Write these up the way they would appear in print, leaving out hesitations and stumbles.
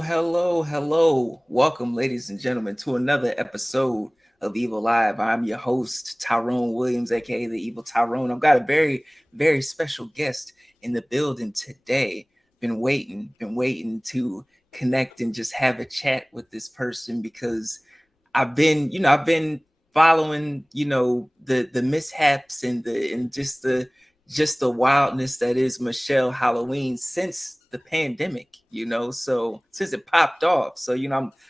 Hello. Welcome, ladies and gentlemen, to another episode of Evil Live. I'm your host, Tyrone Williams, aka the Evil Tyrone. I've got a very special guest in the building today. Been waiting to connect and just have a chat with this person because I've been following, the mishaps and just the wildness that is Michelle Halloween since the pandemic, so since it popped off. So,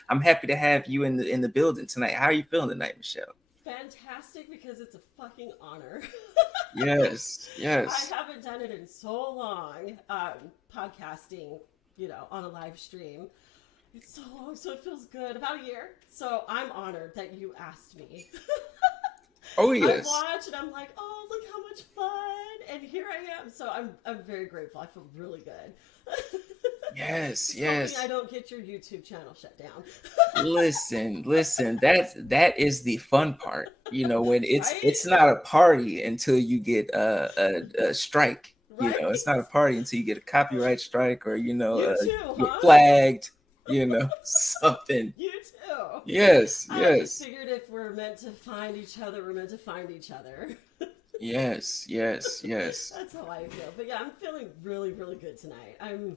I'm happy to have you in the building tonight. How are you feeling tonight, Michelle? Fantastic, because it's a fucking honor. Yes, I yes. haven't done it in so long, podcasting, on a live stream. It's so long, so it feels good. About a year. So I'm honored that you asked me. Oh I yes. watch and I'm like, oh, look how much fun. And here I am. So I'm very grateful. I feel really good. Yes, Just hoping I yes. don't get your YouTube channel shut down. Listen. That is the fun part. When it's Right? not a party until you get a strike. It's Right? not a party until you get a copyright strike or You too, get huh? flagged. Something. You too. Yes, I just yes, figured if we're meant to find each other, we're meant to find each other. yes. That's how I feel. But yeah, I'm feeling really, really good tonight. I'm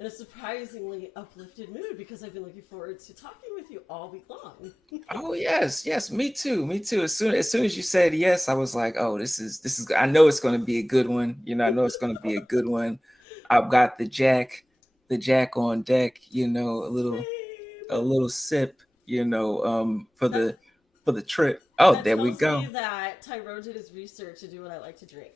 in a surprisingly uplifted mood because I've been looking forward to talking with you all week long. Oh yes. Me too. As soon as you said yes, I was like, oh, this is. I know it's going to be a good one. I know it's going to be a good one. I've got the Jack on deck. A Same. little sip. For That the trip. Oh, that there we tells me go. that Tyrone did his research to do what I like to drink.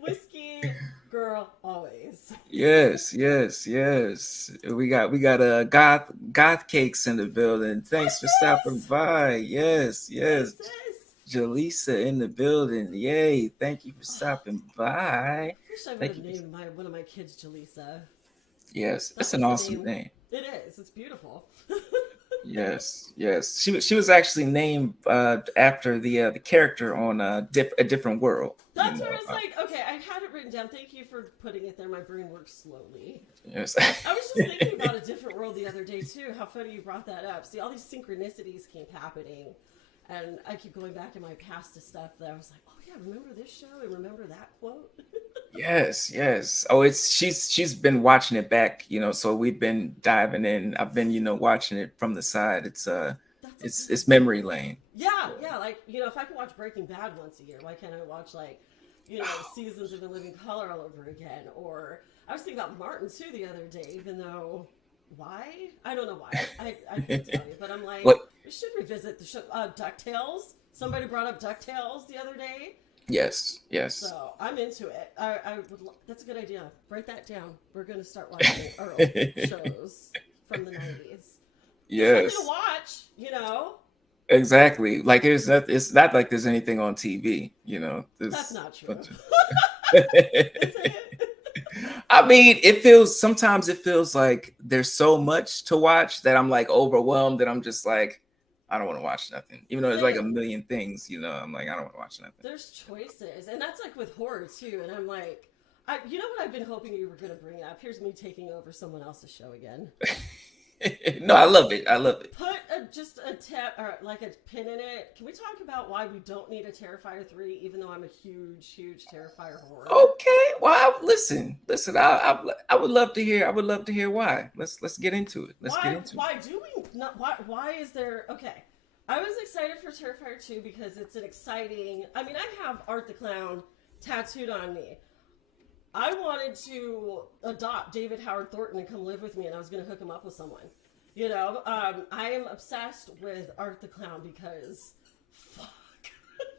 Whiskey, girl, always. Yes. We got goth cakes in the building. Thanks Yes, for stopping yes. by. Hey, Yes. sis. Jaleesa in the building. Yay. Thank you for Oh, stopping by. I wish I would Thank have you for named my one of my kids Jaleesa. Yes. That It's an was the awesome name. name. It is. It's beautiful. Yes. She was actually named after the character on a different world, That's where it's like, okay, I had it written down. Thank you for putting it there. My brain works slowly. Yes. I was just thinking about a different world the other day too. How funny you brought that up. See, all these synchronicities keep happening, and I keep going back in my past to stuff that I was like, oh yeah, remember this show and remember that quote. Yes. Oh, she's been watching it back, so we've been diving in. I've been, watching it from the side. It's That's a it's good it's memory idea. lane. Yeah, yeah. Like if I could watch Breaking Bad once a year, why can't I watch like seasons of In Living Color all over again? Or I was thinking about Martin too the other day, even though why I don't know why I couldn't tell you, but I'm like What? we should revisit the show Ducktales. Somebody brought up Ducktales the other day, Yes. so I'm into it. That's a good idea. Write that down. We're gonna start watching our old shows from the '90s. There's something to Yes. watch. Exactly. Like it's not like there's anything on TV, That's There's not true. bunch of Is it? I mean, sometimes it feels like there's so much to watch that I'm like overwhelmed that I'm just like, I don't want to watch nothing. Even though there's like a Same. million things, I'm like, I don't want to watch nothing. There's choices, and that's like with horror too. And I'm like, you know what I've been hoping you were going to bring up? Here's me taking over someone else's show again. No, I love it. I love it. Put just a tip or like a pin in it. Can we talk about why we don't need a Terrifier 3, even though I'm a huge Terrifier horror? Okay. Well, listen. I would love to hear. I would love to hear why. Let's get into it. Let's get Why? into it. Why do we not? Why is there? Okay, I was excited for Terrifier 2 because it's an exciting. I mean, I have Art the Clown tattooed on me. I wanted to adopt David Howard Thornton and come live with me, and I was going to hook him up with someone. I am obsessed with Art the Clown because, fuck,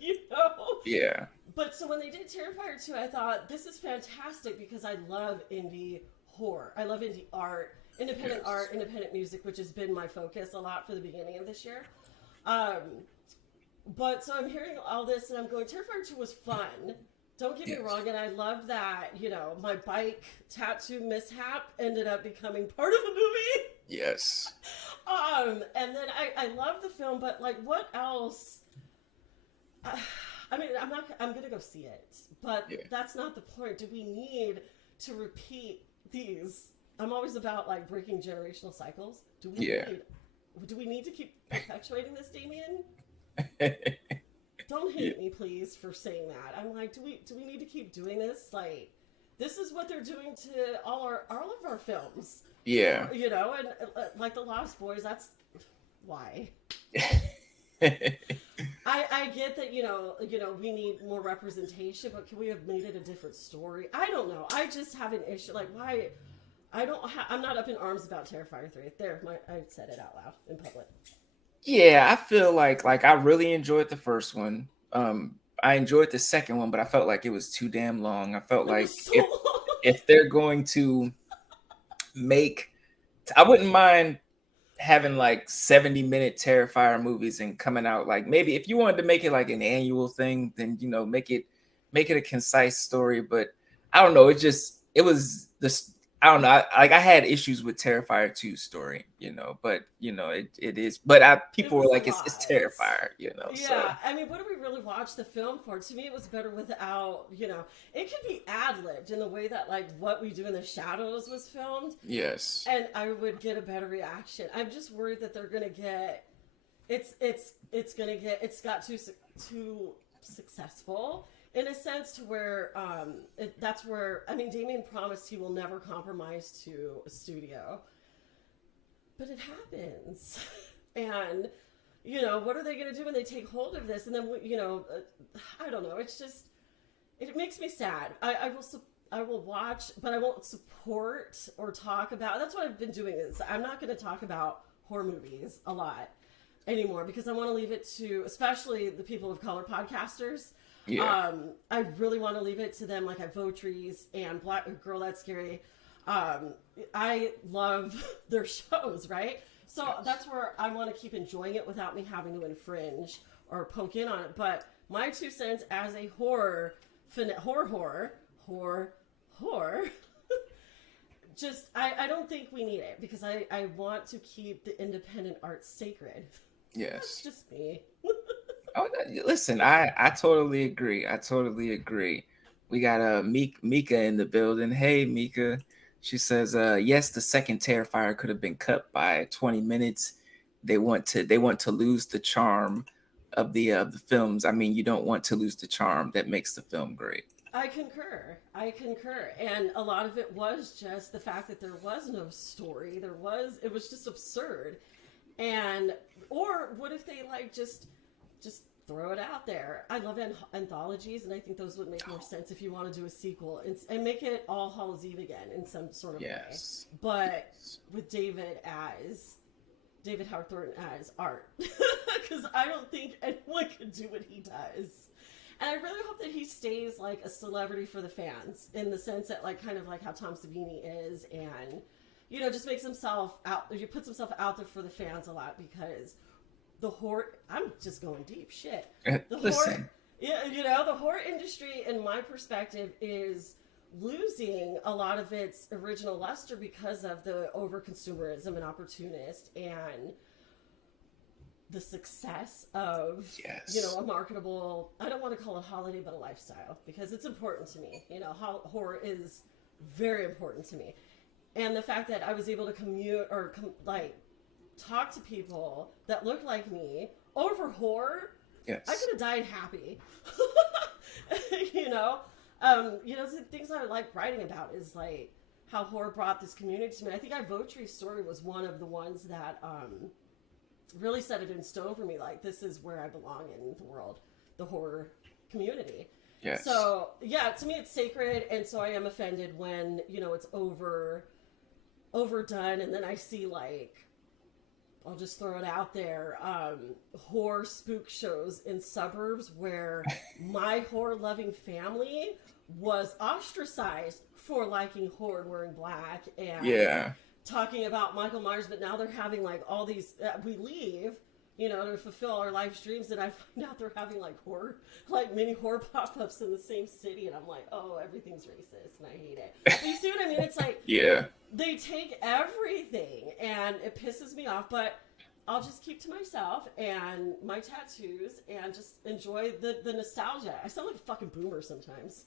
you know. Yeah. But so when they did Terrifier 2, I thought this is fantastic because I love indie horror. I love indie Yes. art, independent music, which has been my focus a lot for the beginning of this year. Um, but so I'm hearing all this and I'm going, Terrifier 2 was fun. Don't get me Yes. wrong, and I love that, my bike tattoo mishap ended up becoming part of the movie. Yes. And then I love the film, but like, what else? I mean, I'm gonna go see it, but Yeah. that's not the point. Do we need to repeat these I'm always about like breaking generational cycles. Yeah. Do we need to keep perpetuating this, Damien? Don't Yeah. hate me, please, for saying that. I'm like, do we need to keep doing this? Like, this is what they're doing to all of our films, Yeah. you know, and like the Lost Boys. That's why. I get that we need more representation, but can we have made it a different story? I don't know. I just have an issue. Like, why? I'm not up in arms about Terrifier 3. I said it out loud in public. Yeah, I feel like I really enjoyed the first one. I enjoyed the second one, but I felt like it was too damn long. I felt It was like so long. if they're going to make, I wouldn't mind having like 70-minute Terrifier movies and coming out like, maybe if you wanted to make it like an annual thing, then make it a concise story. But I don't know, it was this, I don't know, I had issues with Terrifier 2 story, but it is, but It people were was a like, it's lot. Terrifier, so Yeah, I mean, what do we really watch the film for? To me, it was better without, it could be ad-libbed in the way that, like, What We Do in the Shadows was filmed, yes. and I would get a better reaction. I'm just worried that they're gonna get, it's got too successful in a sense to where, that's where, I mean, Damien promised he will never compromise to a studio, but it happens, and what are they going to do when they take hold of this? And then, I don't know. It's just, it makes me sad. I will watch, but I won't support or talk about. That's what I've been doing. Is I'm not going to talk about horror movies a lot anymore because I want to leave it to, especially the people of color podcasters. Yeah. I really want to leave it to them, like Votries and Black Girl That's Scary. I love their shows, right? So that's where I want to keep enjoying it without me having to infringe or poke in on it. But my 2 cents as a horror, just, I don't think we need it because I want to keep the independent art sacred. Yes. That's just me. Oh, listen, I totally agree. I totally agree. We got Mika in the building. Hey, Mika. She says, yes, the second Terrifier could have been cut by 20 minutes. They want to lose the charm of the films. I mean, you don't want to lose the charm that makes the film great. I concur. And a lot of it was just the fact that there was no story. It was just absurd. And, or what if they like just throw it out there? I love anthologies, and I think those would make more sense if you want to do a sequel and make it All Hallows Eve again in some sort of way. But with David Howard Thornton as Art, because I don't think anyone could do what he does. And I really hope that he stays like a celebrity for the fans in the sense that like kind of like how Tom Savini is, and just makes himself out. He puts himself out there for the fans a lot because the horror. I'm just going deep. Shit. The Listen. horror. The horror industry, in my perspective, is losing a lot of its original luster because of the over consumerism and opportunist and the success of a marketable. I don't want to call it holiday, but a lifestyle because it's important to me. Horror is very important to me, and the fact that I was able to commute or talk to people that look like me over horror, yes, I could have died happy. The things I like writing about is like how horror brought this community to me. I think Votry's story was one of the ones that really set it in stone for me. Like, this is where I belong in the world, the horror community. Yes. So yeah, to me it's sacred, and so I am offended when it's overdone, and then I see like, I'll just throw it out there, horror spook shows in suburbs where my horror-loving family was ostracized for liking horror and wearing black and talking about Michael Myers, but now they're having like all these, we leave, to fulfill our life's dreams, and I find out they're having like mini horror pop-ups in the same city, and I'm like, oh, everything's racist, and I hate it. But you see what I mean? It's like, they take everything, and it pisses me off, but I'll just keep to myself and my tattoos and just enjoy the nostalgia. I sound like a fucking boomer sometimes.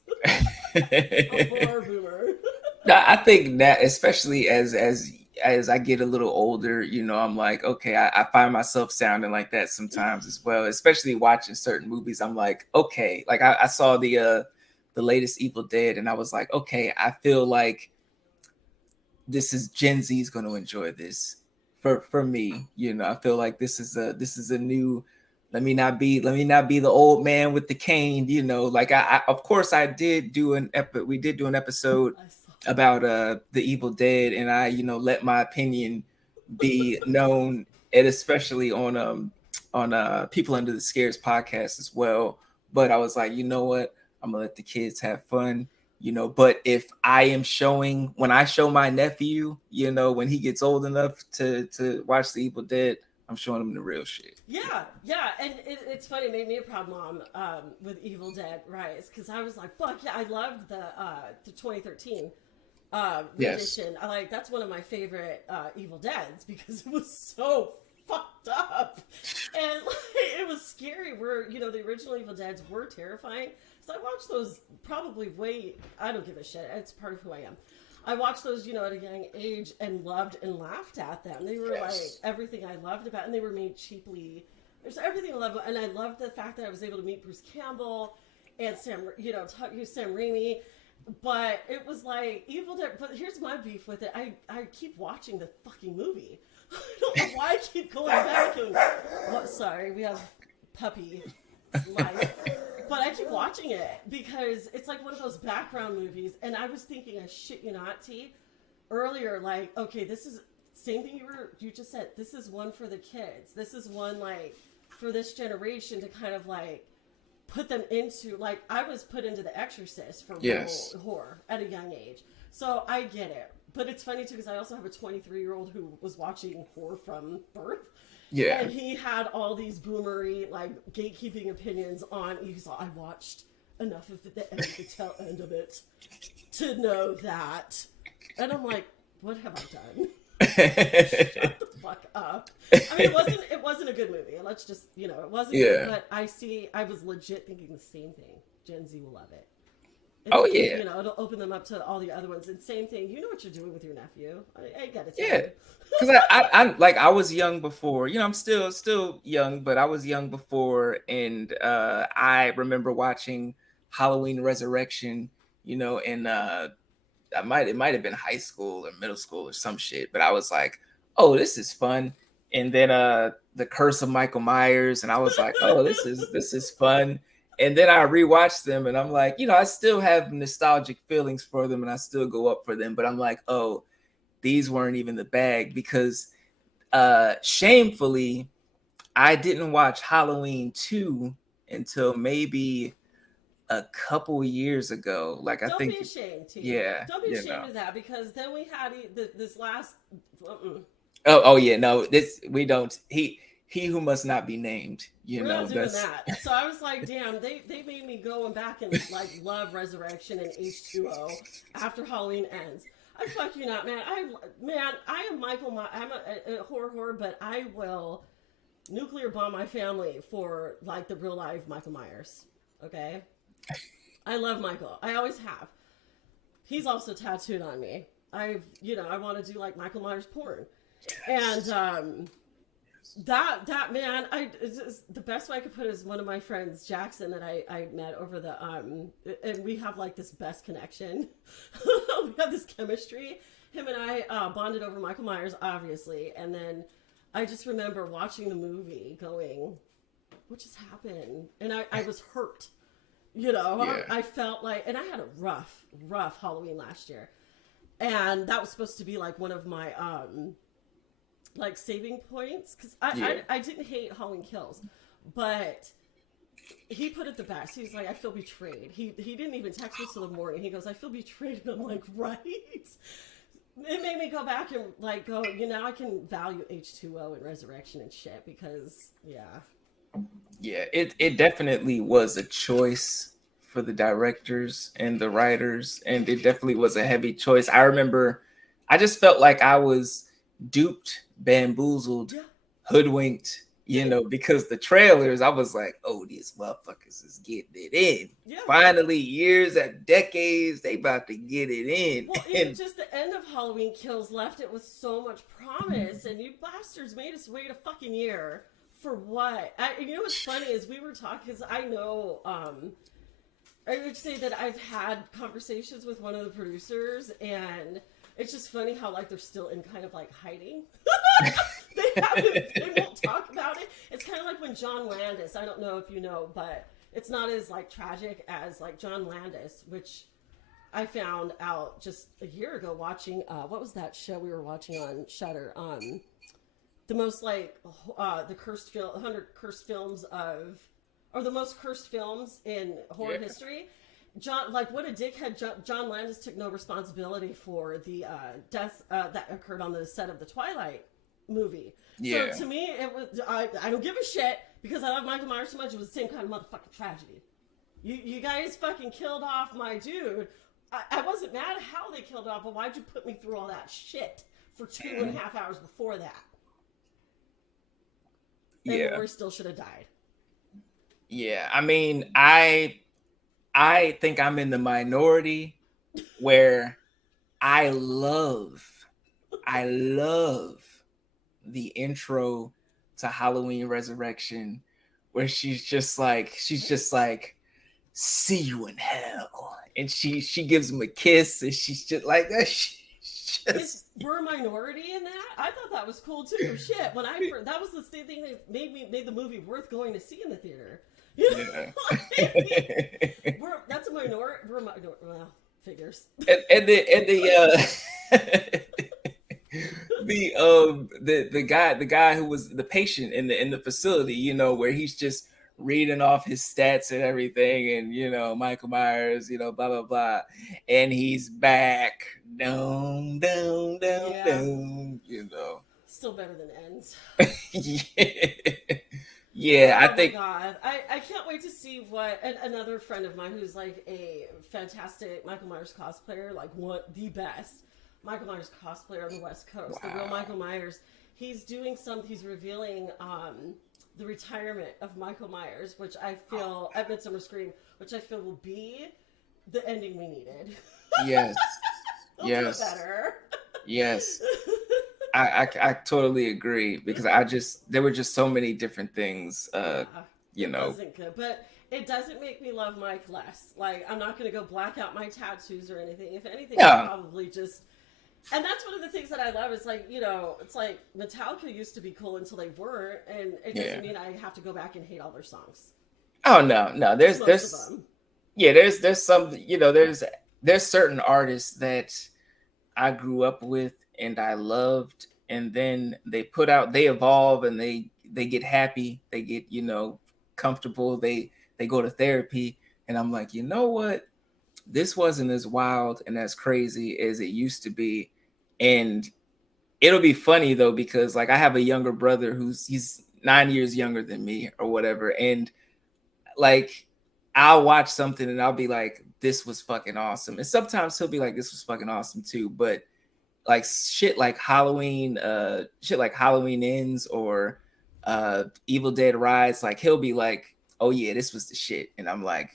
A horror boomer. I think that, especially as I get a little older, I'm like, okay, I find myself sounding like that sometimes as well. Especially watching certain movies, I'm like, okay, like I saw the latest Evil Dead, and I was like, okay, I feel like this is Gen Z is going to enjoy this. For me, I feel like this is a new. Let me not be the old man with the cane. Like I of course I did do we did do an episode I saw that. about the Evil Dead, and I let my opinion be known, and especially on People Under the Scares podcast as well. But I was like, you know what? I'm gonna let the kids have fun. But if I am showing when I show my nephew, when he gets old enough to watch the Evil Dead, I'm showing him the real shit. Yeah, yeah, and it's funny. It made me a proud mom with Evil Dead Rise because I was like, "Fuck yeah!" I loved the 2013 Yes. rendition. I like that's one of my favorite Evil Deads because it was so fucked up and like, it was scary. Where the original Evil Deads were terrifying. So I watched those probably way. I don't give a shit. It's part of who I am. I watched those, at a young age and loved and laughed at them. They were like Yes. everything I loved about, and they were made cheaply. There's everything I love, and I loved the fact that I was able to meet Bruce Campbell and Sam, Sam Raimi. But it was like Evil Dead. But here's my beef with it. I keep watching the fucking movie. I don't know why I keep going back and. What? Sorry, we have puppy life. But I keep watching it because it's like one of those background movies. And I was thinking, I shit you not, T, earlier, like, okay, this is same thing you just said. This is one for the kids. This is one like for this generation to kind of like put them into like I was put into The Exorcist for real Yes. horror at a young age. So I get it. But it's funny too because I also have a 23-year-old who was watching horror from birth. Yeah. And he had all these boomery, like gatekeeping opinions on. He's like, I watched enough of the end, the tail end of it, to know that. And I'm like, what have I done? Shut the fuck up. I mean, it wasn't a good movie. Let's just, it wasn't good. Yeah. But I was legit thinking the same thing. Gen Z will love it. Oh It's, yeah. it'll open them up to all the other ones. And same thing. You know what you're doing with your nephew. I gotta tell Yeah. you. Because I'm like I was young before. I'm still young, but I was young before, and I remember watching Halloween Resurrection. And it might have been high school or middle school or some shit, but I was like, oh, this is fun. And then The Curse of Michael Myers, and I was like, oh, this is fun. And then I rewatched them, and I'm like, I still have nostalgic feelings for them, and I still go up for them, but I'm like, oh, these weren't even the bag because shamefully I didn't watch Halloween 2 until maybe a couple years ago. Like I Don't be think ashamed, T. yeah, Don't be ashamed of that because then we had this last. Oh yeah, no, this we don't he who must not be named, We're not doing that's that. So I was like, damn, they made me go and back and like love Resurrection and H2O after Halloween ends. I fuck you not, man. I am Michael. I'm a horror, but I will nuclear bomb my family for like the real life Michael Myers. Okay, I love Michael. I always have. He's also tattooed on me. I want to do like Michael Myers porn, and that man, the best way I could put it is one of my friends, Jackson, that I met over the and we have like this best connection. We have this chemistry. Him and I bonded over Michael Myers, obviously, and then I just remember watching the movie, going, "What just happened?" And I was hurt. yeah. I felt like, and I had a rough Halloween last year, and that was supposed to be like one of my like saving points because Yeah. I didn't hate Halloween Kills, but he put it the best. He's like, I feel betrayed. He didn't even text me till the morning. He goes, I feel betrayed, and I'm like, right. It made me go back and like go, I can value H2O and Resurrection and shit because Yeah, it definitely was a choice for the directors and the writers, and it definitely was a heavy choice. I remember I just felt like I was duped, bamboozled, yeah, hoodwinked, you know, because the trailers, I was like, oh, these motherfuckers is getting it in. Yeah. Finally, years and decades, they about to get it in. Well, even just the end of Halloween Kills left it with so much promise, and you bastards made us wait a fucking year for what? You know what's funny is we were talking, because I know, I would say that I've had conversations with one of the producers, and it's just funny how like they're still in kind of like hiding. They won't talk about it. It's kind of like when John Landis, I don't know if you know, but it's not as like tragic as like John Landis, which I found out just a year ago watching what was that show we were watching on Shudder? The most like the cursed film, 100 cursed films of, or the most cursed films in horror history. John, like what a dickhead! John Landis took no responsibility for the deaths that occurred on the set of the Twilight movie. Yeah. So to me, it was I don't give a shit because I love Michael Myers so much. It was the same kind of motherfucking tragedy. You guys fucking killed off my dude. I wasn't mad at how they killed off, but why'd you put me through all that shit for 2.5 hours before that? And Rory still should have died. Yeah, I mean, I think I'm in the minority where I love the intro to Halloween Resurrection, where she's just like, see you in hell, and she gives him a kiss, and she's just like that. We're a minority in that. I thought that was cool too. Shit, when that was the same thing that made the movie worth going to see in the theater. You know? Yeah. That's a minority. Well, figures. And the guy who was the patient in the facility, you know, where he's just reading off his stats and everything, and you know, Michael Myers, you know, blah blah blah, and he's back, down, you know. Still better than Ends. Yeah, oh I think. God, I can't wait to see what another friend of mine who's like a fantastic Michael Myers cosplayer, like the best Michael Myers cosplayer on the West Coast, the real Michael Myers. He's revealing the retirement of Michael Myers, which I feel at Midsummer Scream, which I feel will be the ending we needed. Yes. Yes. Do it better. Yes. I totally agree, because there were just so many different things, you know. It wasn't good, but it doesn't make me love Mike less. Like, I'm not going to go black out my tattoos or anything. If anything, I'll probably just... And that's one of the things that I love is, like, you know, it's like Metallica used to be cool until they weren't, and it doesn't mean I have to go back and hate all their songs. Oh, no. There's some, you know, there's certain artists that I grew up with and I loved, and then they evolve, and they get happy, they get, you know, comfortable, they go to therapy, and I'm like, you know what, this wasn't as wild and as crazy as it used to be. And it'll be funny though, because like I have a younger brother he's 9 years younger than me or whatever, and like I'll watch something and I'll be like, this was fucking awesome, and sometimes he'll be like, this was fucking awesome too. But like shit like Halloween Ends or Evil Dead Rise, like he'll be like, oh yeah, this was the shit, and I'm like,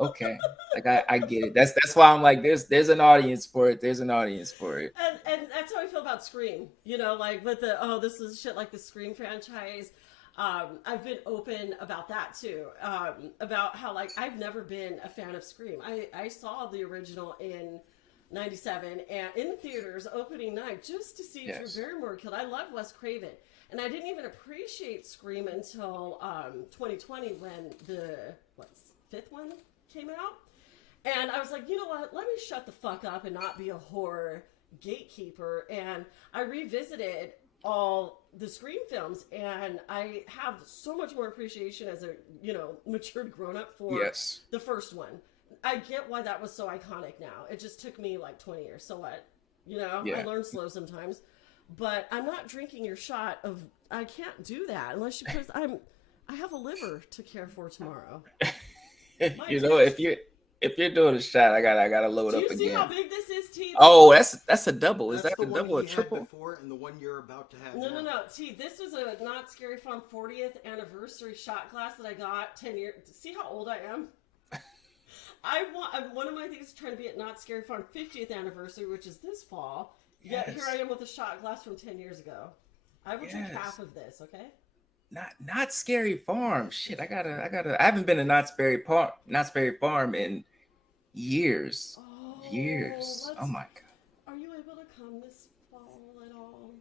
okay, like I get it. That's why I'm like, there's an audience for it. There's an audience for it. And that's how I feel about Scream. You know, like with this is shit like the Scream franchise. I've been open about that too. About how like I've never been a fan of Scream. I saw the original in '97 and in theaters opening night just to see Drew Barrymore killed. I love Wes Craven, and I didn't even appreciate Scream until 2020 when the fifth one came out, and I was like, you know what? Let me shut the fuck up and not be a horror gatekeeper. And I revisited all the Scream films, and I have so much more appreciation as a matured grown up for the first one. I get why that was so iconic now. It just took me like 20 years. So what? You know, I learn slow sometimes. But I'm not drinking your shot of, I can't do that unless you put, I have a liver to care for tomorrow. You know, if you're doing a shot, I gotta load up again. Do you see how big this is T, this Oh, was that's a double. Is That's that the a one double or he had triple? before and the one you're about to have no, now. no, no. T, this was a Not Scary Farm 40th anniversary shot glass that I got 10 years. See how old I am? One of my things is trying to be at Not Scary Farm 50th anniversary, which is this fall. Yet Yes. here I am with a shot glass from 10 years ago. I will drink Yes. half of this, okay? Not Scary Farm. Shit, I haven't been to Not Scary Farm in years. Oh, Years. Oh my god. Are you able to come this fall at all?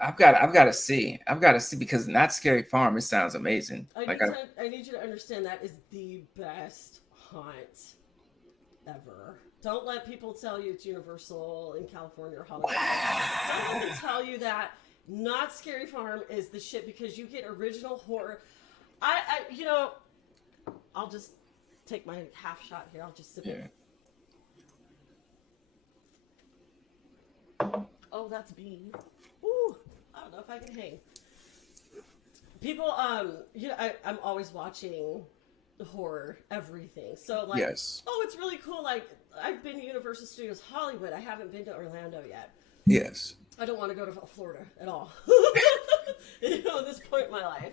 I've got to see. I've got to see because Not Scary Farm. It sounds amazing. I need you to understand that is the best haunt ever. Don't let people tell you it's Universal in California or Hollywood. Wow. Don't let them tell you that Not Scary Farm is the shit because you get original horror. I'll just take my half shot here. I'll just sip it. Oh, that's bean. Ooh, I don't know if I can hang. People, I'm always watching horror, everything. So, like, Yes. oh, it's really cool. Like, I've been to Universal Studios Hollywood. I haven't been to Orlando yet. Yes. I don't want to go to Florida at all. At this point in my life.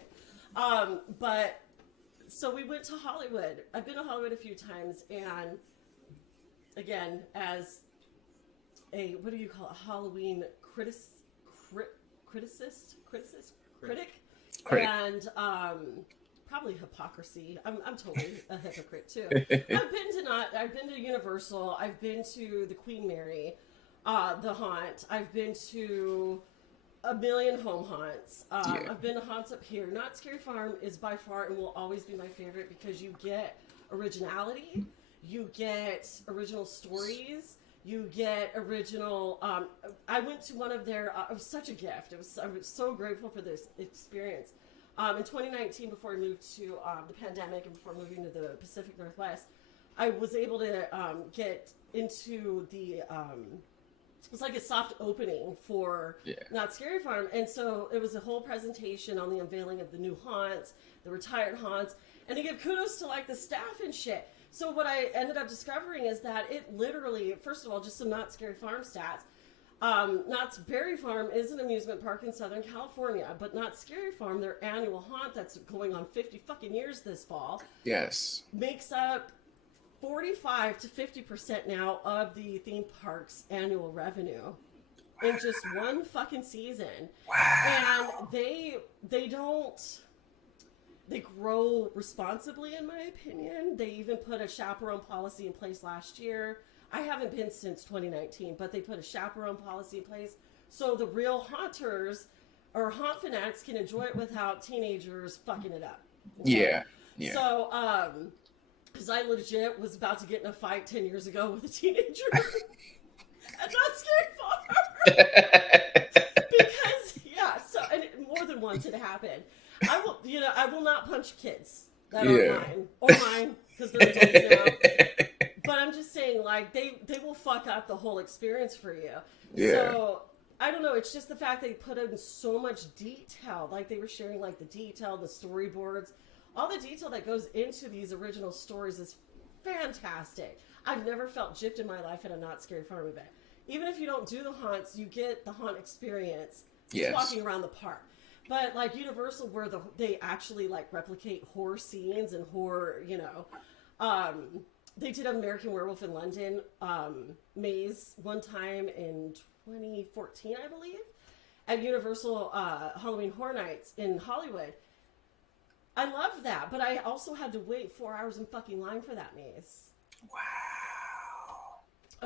But so we went to Hollywood. I've been to Hollywood a few times, and again, as a what do you call it? A Halloween critic, and probably hypocrisy. I'm totally a hypocrite too. I've been to Universal. I've been to the Queen Mary, the haunt. I've been to a million home haunts. I've been to haunts up here. Not Scary Farm is by far and will always be my favorite because you get originality, you get original stories, you get original. I went to one of their. It was such a gift. I was so grateful for this experience. In 2019, before I moved to the pandemic and before moving to the Pacific Northwest, I was able to get into the. It was like a soft opening for Not Scary Farm, and so it was a whole presentation on the unveiling of the new haunts, the retired haunts, and to give kudos to like the staff and shit. So what I ended up discovering is that it literally, first of all, just some Not Scary Farm stats. Knott's Berry Farm is an amusement park in Southern California, but Not Scary Farm, their annual haunt that's going on 50 fucking years this fall, Yes, makes up 45 to 50% now of the theme park's annual revenue in just one fucking season. Wow. And they grow responsibly, in my opinion. They even put a chaperone policy in place last year. I haven't been since 2019, but they put a chaperone policy in place so the real haunters or haunt fanatics can enjoy it without teenagers fucking it up. Okay? Yeah. So, because I legit was about to get in a fight 10 years ago with a teenager at Not Scary Farm. Because, and more than once it happened. I will not punch kids that are mine, because they're adults now. But I'm just saying, like, they will fuck up the whole experience for you. Yeah. So, I don't know, it's just the fact they put in so much detail. Like, they were sharing, like, the detail, the storyboards. All the detail that goes into these original stories is fantastic. I've never felt gypped in my life at a Not Scary Farm event. Even if you don't do the haunts, you get the haunt experience just walking around the park. But like Universal, where they actually like replicate horror scenes and horror, they did American Werewolf in London maze one time in 2014, I believe, at Universal Halloween Horror Nights in Hollywood. I loved that, but I also had to wait 4 hours in fucking line for that maze. Wow.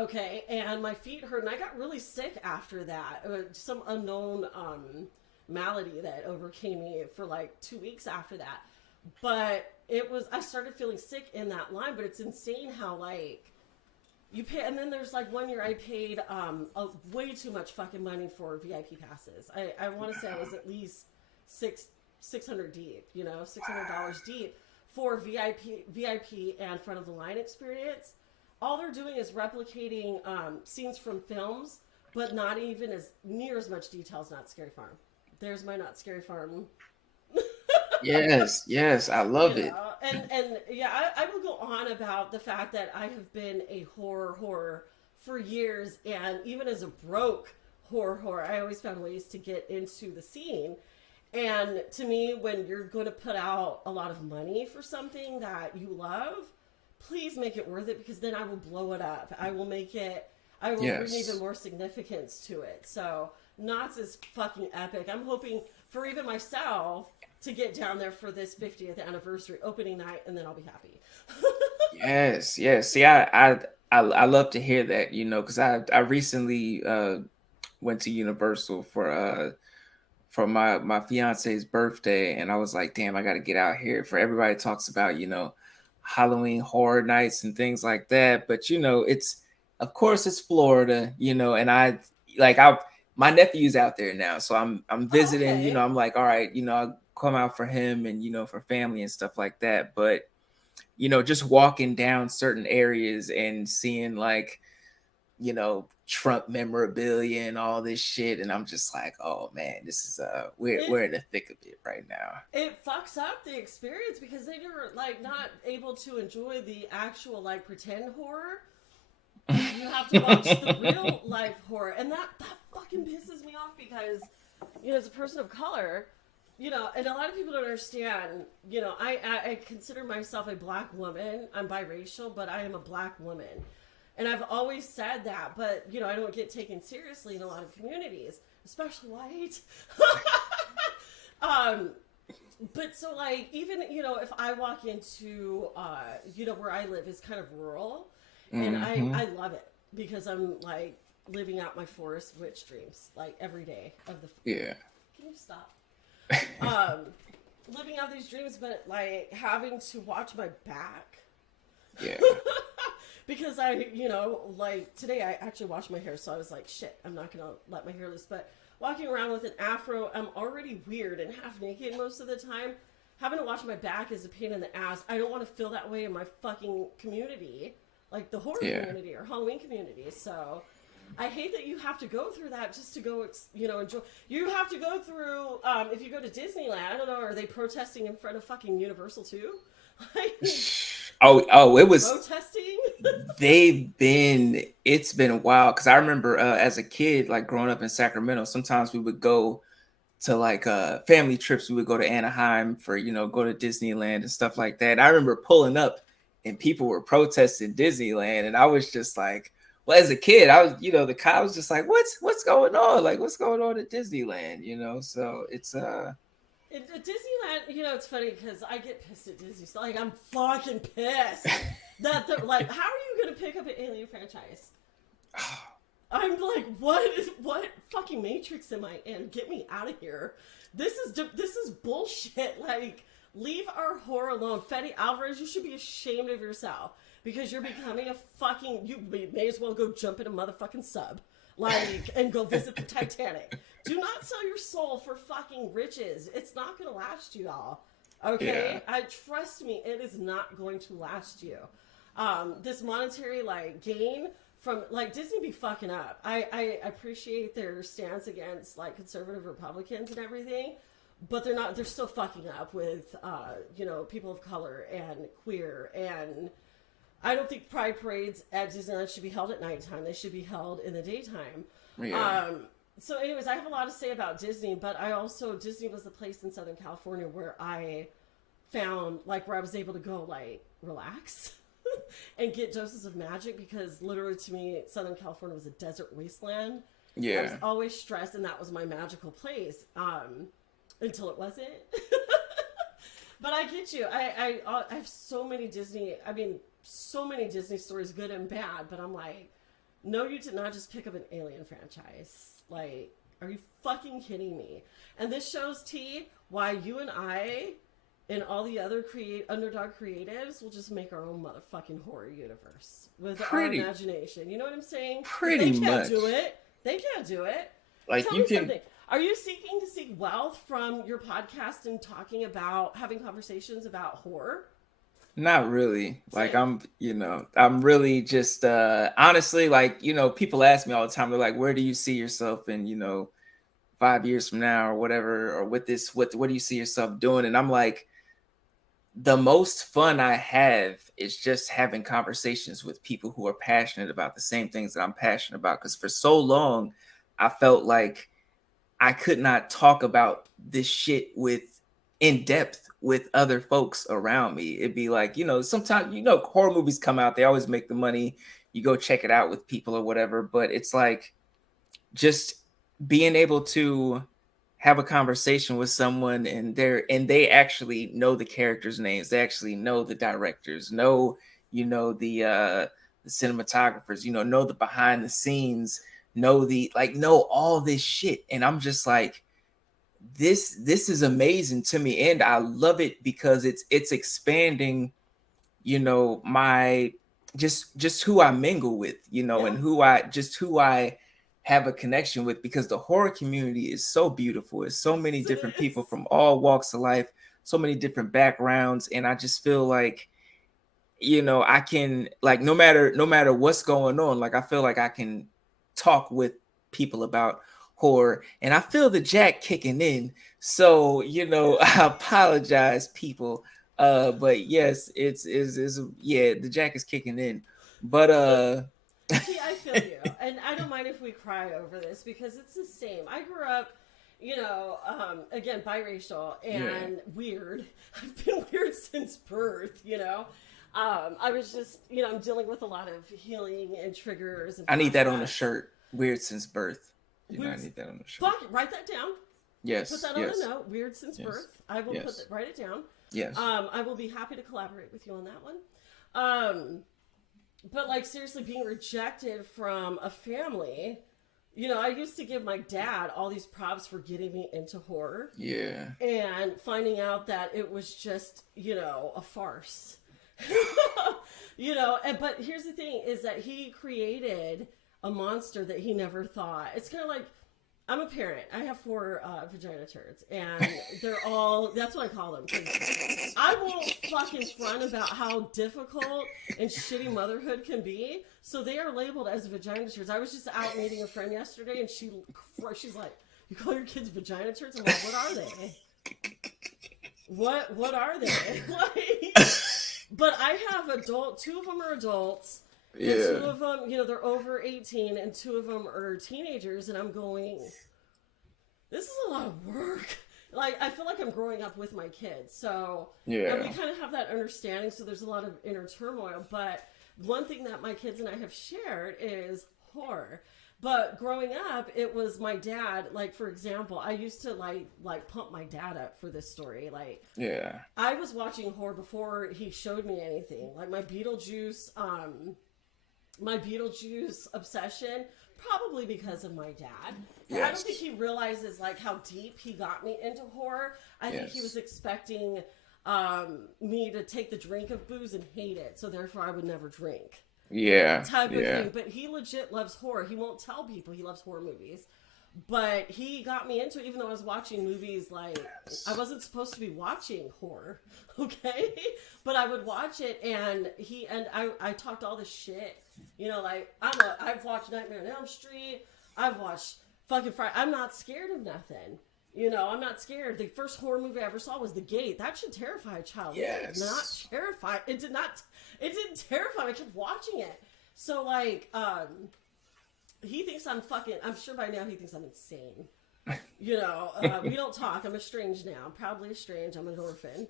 Okay, and my feet hurt, and I got really sick after that. Some unknown malady that overcame me for like 2 weeks after that. But I started feeling sick in that line, but it's insane how like you pay, and then there's like 1 year I paid way too much fucking money for VIP passes. I want to say I was at least $600 deep, $600 deep for VIP and front of the line experience. All they're doing is replicating scenes from films, but not even as near as much detail as Not Scary Farm. There's my Not Scary Farm. Yes, I love it. And I will go on about the fact that I have been a horror for years, and even as a broke horror, I always found ways to get into the scene. And to me, when you're going to put out a lot of money for something that you love, please make it worth it, because then I will blow it up. I will bring even more significance to it. So Knott's is fucking epic. I'm hoping for even myself to get down there for this 50th anniversary opening night, and then I'll be happy. Yes. See, I love to hear that, because I recently went to Universal for my fiance's birthday, and I was like, damn, I got to get out here. For everybody talks about, Halloween horror nights and things like that, but it's, of course, it's Florida, and I my nephew's out there now, so I'm Oh, visiting, okay. I'm like, all right, I'll come out for him and for family and stuff like that. But just walking down certain areas and seeing like, Trump memorabilia and all this shit. And I'm just like, oh man, this is we're It in the thick of it right now. it fucks up the experience, because then you're like not able to enjoy the actual like pretend horror. You have to watch the real life horror, and that fucking pisses me off, because as a person of color, and a lot of people don't understand. I consider myself a black woman. I'm biracial, but I am a black woman, and I've always said that. But I don't get taken seriously in a lot of communities, especially white. um, but so like even if I walk into where I live is kind of rural, and Mm-hmm. I love it, because I'm like living out my forest witch dreams like every day of the. Yeah. Can you stop? um Living out these dreams, but like having to watch my back. Yeah. Because I like today I actually washed my hair, so I was like, shit, I'm not gonna let my hair loose. But walking around with an afro, I'm already weird and half naked most of the time. Having to wash my back is a pain in the ass. I don't want to feel that way in my fucking community, like the horror Yeah. community or Halloween community. So I hate that you have to go through that just to go, enjoy. You have to go through, if you go to Disneyland, I don't know, are they protesting in front of fucking Universal too? Like, Oh, it was. protesting? It's been a while, because I remember as a kid, like growing up in Sacramento, sometimes we would go to like family trips. We would go to Anaheim for go to Disneyland and stuff like that. I remember pulling up and people were protesting Disneyland, and I was just like, well, as a kid, I was the guy was just like, what's going on, like what's going on at Disneyland, so it's At Disneyland, it's funny because I get pissed at Disney. So, like, I'm fucking pissed that they're like, how are you gonna pick up an Alien franchise? I'm like, what fucking Matrix am I in? Get me out of here. This is bullshit. Like, leave our horror alone. Fetty Alvarez, you should be ashamed of yourself, because you're becoming a fucking. You may as well go jump in a motherfucking sub, like, and go visit the Titanic. Do not sell your soul for fucking riches. It's not gonna last you all. Okay, yeah. trust me, it is not going to last you. This monetary like gain from like Disney be fucking up. I appreciate their stance against like conservative Republicans and everything, but they're still fucking up with people of color and queer. And I don't think pride parades at Disneyland should be held at nighttime. They should be held in the daytime. Yeah. So anyways, I have a lot to say about Disney, but Disney was the place in Southern California where I found like where I was able to go like relax and get doses of magic, because literally to me Southern California was a desert wasteland. I was Yeah. always stressed, and that was my magical place until it wasn't. But I get you. I have so many Disney stories, good and bad, but I'm like, no, you did not just pick up an Alien franchise. Like, are you fucking kidding me? And this shows T why you and I and all the other underdog creatives will just make our own motherfucking horror universe with our imagination. You know what I'm saying? Pretty They can't much. do it. They can't do it. Like Tell you me can. something. Are you seeking to seek wealth from your podcast and having conversations about horror? Not really. Like Same. I'm really just honestly, like, people ask me all the time, they're like, where do you see yourself in, 5 years from now or whatever, or with this, what do you see yourself doing? And I'm like, the most fun I have is just having conversations with people who are passionate about the same things that I'm passionate about. Because for so long, I felt like I could not talk about this shit with in depth with other folks around me. It'd be like, sometimes, horror movies come out, they always make the money. You go check it out with people or whatever. But it's like just being able to have a conversation with someone and they actually know the characters' names, they actually know the directors, know the cinematographers, know the behind the scenes, know all this shit. And I'm just like, this is amazing to me, and I love it because it's expanding, my just who I mingle with, Yeah. and who I have a connection with, because the horror community is so beautiful. It's so many Yes, it different people is. from all walks of life, so many different backgrounds, and I just feel like, I can, like, no matter what's going on, like, I feel like I can talk with people about horror, and I feel the jack kicking in. So, I apologize, people. But yes, it's yeah, the jack is kicking in. But See, I feel you, and I don't mind if we cry over this because it's the same. I grew up, again, biracial yeah, and weird. I've been weird since birth. I was just, I'm dealing with a lot of healing and triggers and I need that on a flashbacks. shirt. Weird since birth. I Weird. need that on a shirt. Fuck, write that down. Put Yes, that on a yes, note. Weird since yes, birth. I will put yes, that. Write it down. yes. I will be happy to collaborate with you on that one. Um, but like seriously, being rejected from a family. I used to give my dad all these props for getting me into horror, Yeah. and finding out that it was just, a farce. But here's the thing is that he created a monster that he never thought. It's kind of like, I'm a parent. I have 4 vagina turds, and they're all, that's what I call them. 'Cause I won't fucking front about how difficult and shitty motherhood can be. So they are labeled as vagina turds. I was just out meeting a friend yesterday, and she's like, "You call your kids vagina turds?" I'm like, "What are they? What are they?" Like, but I have 2 of them are adults, and 2 Yeah. of them, they're over 18, and 2 of them are teenagers, and I'm going, this is a lot of work. Like, I feel like I'm growing up with my kids. So, and we Yeah. kind of have that understanding. So there's a lot of inner turmoil. But one thing that my kids and I have shared is horror. But growing up, it was my dad. Like, for example, I used to like pump my dad up for this story. Like, Yeah. I was watching horror before he showed me anything. Like my Beetlejuice obsession, probably because of my dad. But I don't think Yes. he realizes like how deep he got me into horror. I think he was Yes. expecting me to take the drink of booze and hate it, so therefore I would never drink. Yeah. Type of Yeah. thing. But he legit loves horror. He won't tell people he loves horror movies. But he got me into it, even though I was watching movies like I Yes. wasn't supposed to be watching horror, okay? But I would watch it, and I talked all this shit, like I've watched Nightmare on Elm Street, I've watched fucking Friday. I'm not scared of nothing. I'm not scared. The first horror movie I ever saw was The Gate. That should terrify a child. It did not Yes. terrify. It did not. It didn't terrify me. I kept watching it. So like, he thinks I'm fucking. I'm sure by now he thinks I'm insane. We don't talk. I'm estranged now. I'm proudly estranged. I'm an orphan.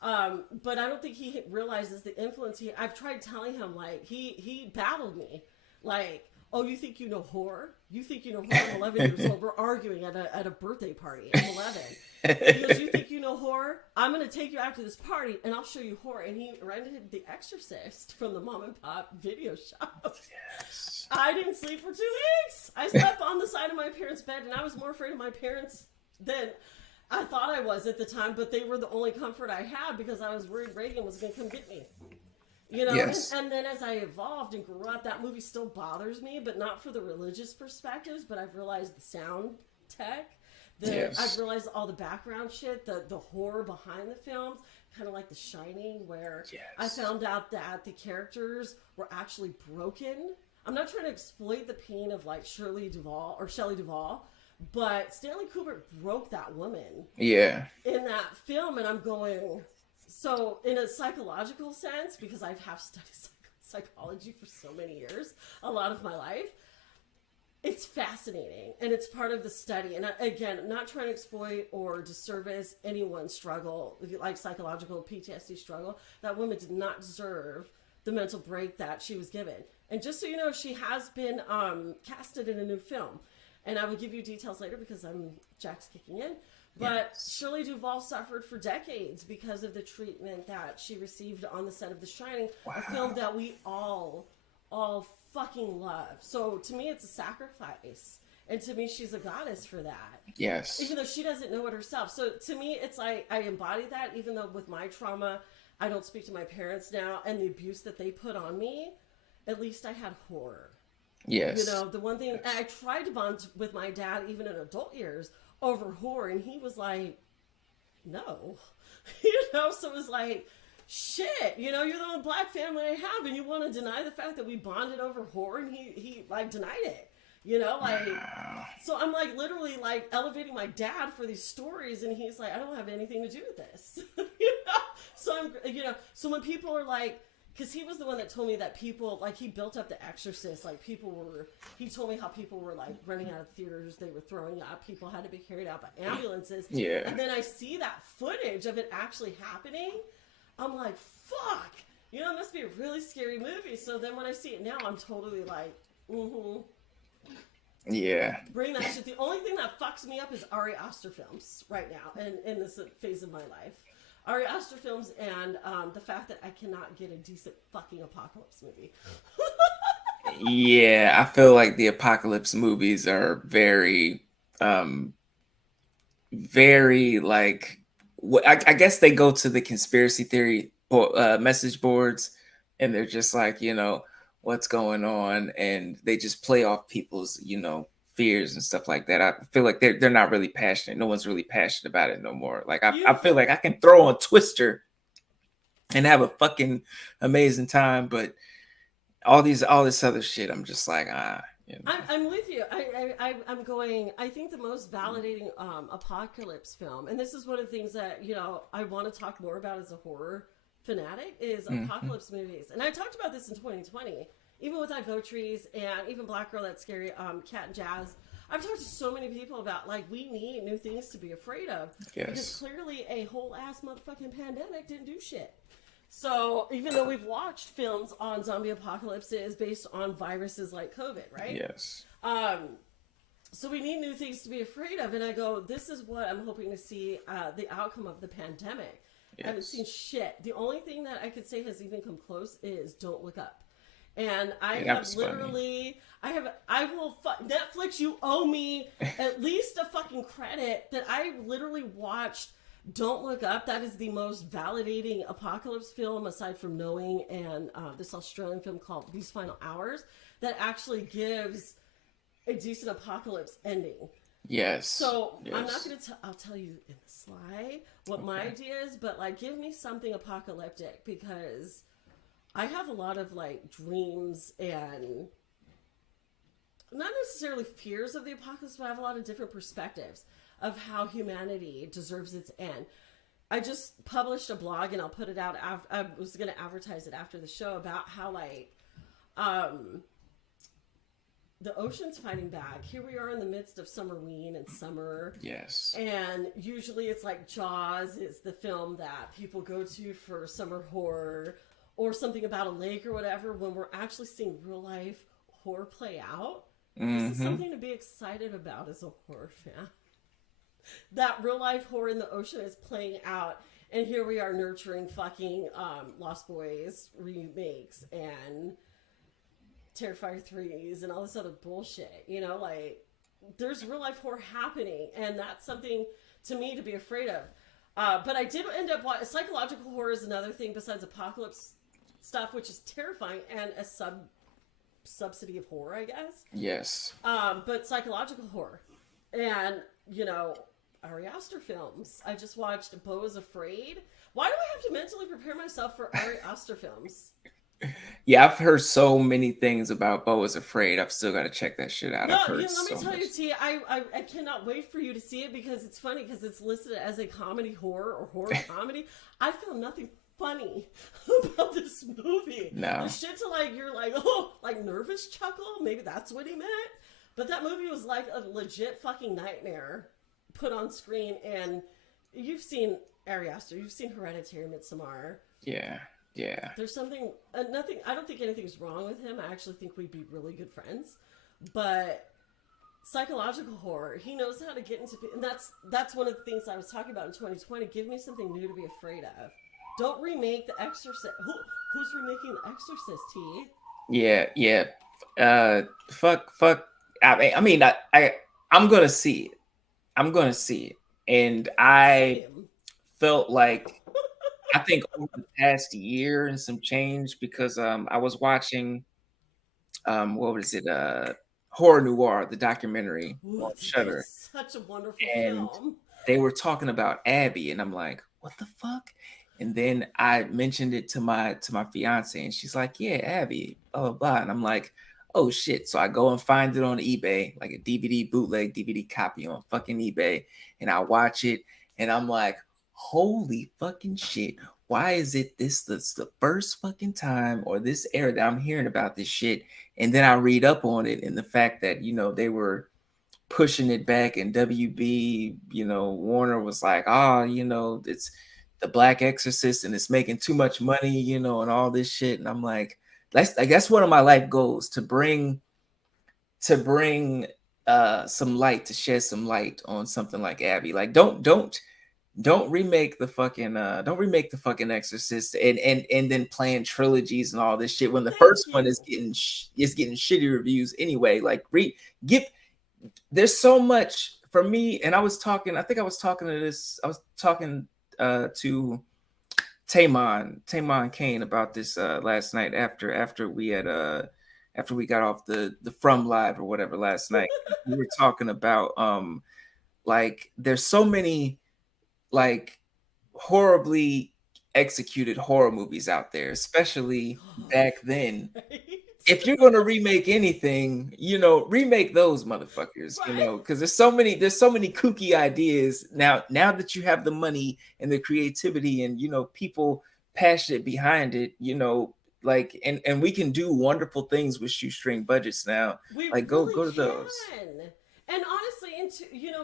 But I don't think he realizes the influence I've tried telling him, like, he battled me. Like, oh, you think you know horror? You think you know horror? I'm 11 years old. We're arguing at a birthday party. I'm 11. He goes, you think you know horror? I'm going to take you out to this party, and I'll show you horror. And he rented The Exorcist from the mom and pop video shop. Yes. I didn't sleep for 2 weeks. I slept on the side of my parents' bed, and I was more afraid of my parents than I thought I was at the time, but they were the only comfort I had because I was worried Reagan was going to come get me. Yes. And then as I evolved and grew up, that movie still bothers me, but not for the religious perspectives, but I've realized the sound tech, Yes. I've realized all the background shit, the horror behind the films, kind of like The Shining, where I Yes. found out that the characters were actually broken. I'm not trying to exploit the pain of like Shelley Duvall, but Stanley Kubrick broke that woman Yeah. in that film, and I'm going, So in a psychological sense, because I have studied psychology for so many years, a lot of my life, it's fascinating and it's part of the study. And again, I'm not trying to exploit or disservice anyone's struggle, like psychological PTSD struggle. That woman did not deserve the mental break that she was given. And just so you know, she has been casted in a new film. And I will give you details later because Jack's kicking in. But Yes. Shirley Duvall suffered for decades because of the treatment that she received on the set of The Shining, a film that we all fucking love. So to me, it's a sacrifice. And to me, she's a goddess for that. Yes. Even though she doesn't know it herself. So to me, it's like I embody that, even though with my trauma, I don't speak to my parents now, and the abuse that they put on me, at least I had horror. Yes. You know, the one thing, I tried to bond with my dad, even in adult years, over horror, and he was like, no. You know, so it was like, shit, you know, you're the only black family I have, and you want to deny the fact that we bonded over horror, and he like, denied it. You know, like, so I'm like literally like elevating my dad for these stories, and he's like, I don't have anything to do with this. You know? So I'm, you know, so when people are like, because he was the one that told me that people, like, he built up The Exorcist, like, he told me how people were, like, running out of theaters, they were throwing up, people had to be carried out by ambulances. Yeah. And then I see that footage of it actually happening, I'm like, fuck, you know, it must be a really scary movie. So then when I see it now, I'm totally like, Yeah. bring that shit. The only thing that fucks me up is Ari Aster films right now, and in this phase of my life. Ari Aster films, and the fact that I cannot get a decent fucking apocalypse movie. Yeah, I feel like the apocalypse movies are very, very like. I guess they go to the conspiracy theory message boards, and they're just like, you know, what's going on, and they just play off people's, you know, fears and stuff like that. I feel like they're not really passionate. No one's really passionate about it no more. Like I feel like I can throw on Twister and have a fucking amazing time, but all this other shit, I'm just like, you know. I'm with you. I'm going. I think the most validating apocalypse film, and this is one of the things that, you know, I want to talk more about as a horror fanatic, is apocalypse movies. And I talked about this in 2020, even with Ivotries and even Black Girl That's Scary, Cat and Jazz. I've talked to so many people about, like, we need new things to be afraid of. Yes. Because clearly a whole ass motherfucking pandemic didn't do shit. So even though we've watched films on zombie apocalypses based on viruses like COVID, right? Yes. So we need new things to be afraid of. And I go, this is what I'm hoping to see the outcome of the pandemic. Yes. I haven't seen shit. The only thing that I could say has even come close is Don't Look Up. And I have literally, funny. I will, Netflix, you owe me at least a fucking credit that I literally watched Don't Look Up. That is the most validating apocalypse film, aside from Knowing and this Australian film called These Final Hours, that actually gives a decent apocalypse ending. Yes. So yes. I'm not going to I'll tell you in the sly what my idea is, but like, give me something apocalyptic, because I have a lot of like dreams and not necessarily fears of the apocalypse, but I have a lot of different perspectives of how humanity deserves its end. I just published a blog, and I'll put it out. I was going to advertise it after the show, about how, like, the ocean's fighting back. Here we are in the midst of Summerween and summer. Yes. And usually it's like Jaws is the film that people go to for summer horror, or something about a lake or whatever, when we're actually seeing real life horror play out. This is something to be excited about as a horror fan. That real life horror in the ocean is playing out, and here we are nurturing fucking Lost Boys remakes and Terrifier 3s and all this other bullshit. You know, like, there's real life horror happening, and that's something to me to be afraid of. But I did end up watching psychological horror is another thing besides apocalypse stuff, which is terrifying and a subsidy of horror, I guess. Yes. But psychological horror, and, you know, Ari Aster films. I just watched Beau is Afraid. Why do I have to mentally prepare myself for Ari Aster films? Yeah, I've heard so many things about Bo is Afraid. I've still got to check that shit out. No, I've heard let me so tell much. you, T. I cannot wait for you to see it because it's funny because it's listed as a comedy horror or horror comedy. I found nothing funny about this movie. The No. shit to like you're like oh like nervous chuckle. Maybe that's what he meant. But that movie was like a legit fucking nightmare put on screen. And you've seen Ari Aster, you've seen Hereditary, Midsommar. Yeah. Yeah. There's something, nothing. I don't think anything's wrong with him. I actually think we'd be really good friends. But psychological horror, he knows how to get into, and that's one of the things I was talking about in 2020. Give me something new to be afraid of. Don't remake The Exorcist. Who's remaking The Exorcist? T. Yeah. Yeah. Fuck. I'm gonna see it. I'm gonna see it, and I Same. felt like I think over the past year and some change because I was watching what was it Horror Noir, the documentary Ooh, on Shutter, it's such a wonderful and film. they were talking about Abby, and I'm like, what the fuck? And then I mentioned it to my fiance, and she's like, yeah, Abby, blah blah blah, and I'm like, oh shit. So I go and find it on eBay, like a DVD bootleg DVD copy on fucking eBay, and I watch it, and I'm like, holy fucking shit. Why is it this the first fucking time or this era that I'm hearing about this shit? And then I read up on it and the fact that, they were pushing it back, and WB, Warner was like, it's the Black Exorcist and it's making too much money, and all this shit. And I'm like, I guess one of my life goals to bring some light, to shed some light on something like Abby. Like, don't remake the fucking Exorcist and then playing trilogies and all this shit when the Thank first one you. is getting shitty reviews anyway. Like, give there's so much for me. And I think I was talking to Tamon Kane about this last night after we got off the From Live or whatever last night. We were talking about like there's so many like horribly executed horror movies out there, especially back then. Right. If you're gonna remake anything, remake those motherfuckers, Right. because there's so many kooky ideas now that you have the money and the creativity and people passionate behind it, like and we can do wonderful things with shoestring budgets now. We Like really go to those. can. And honestly,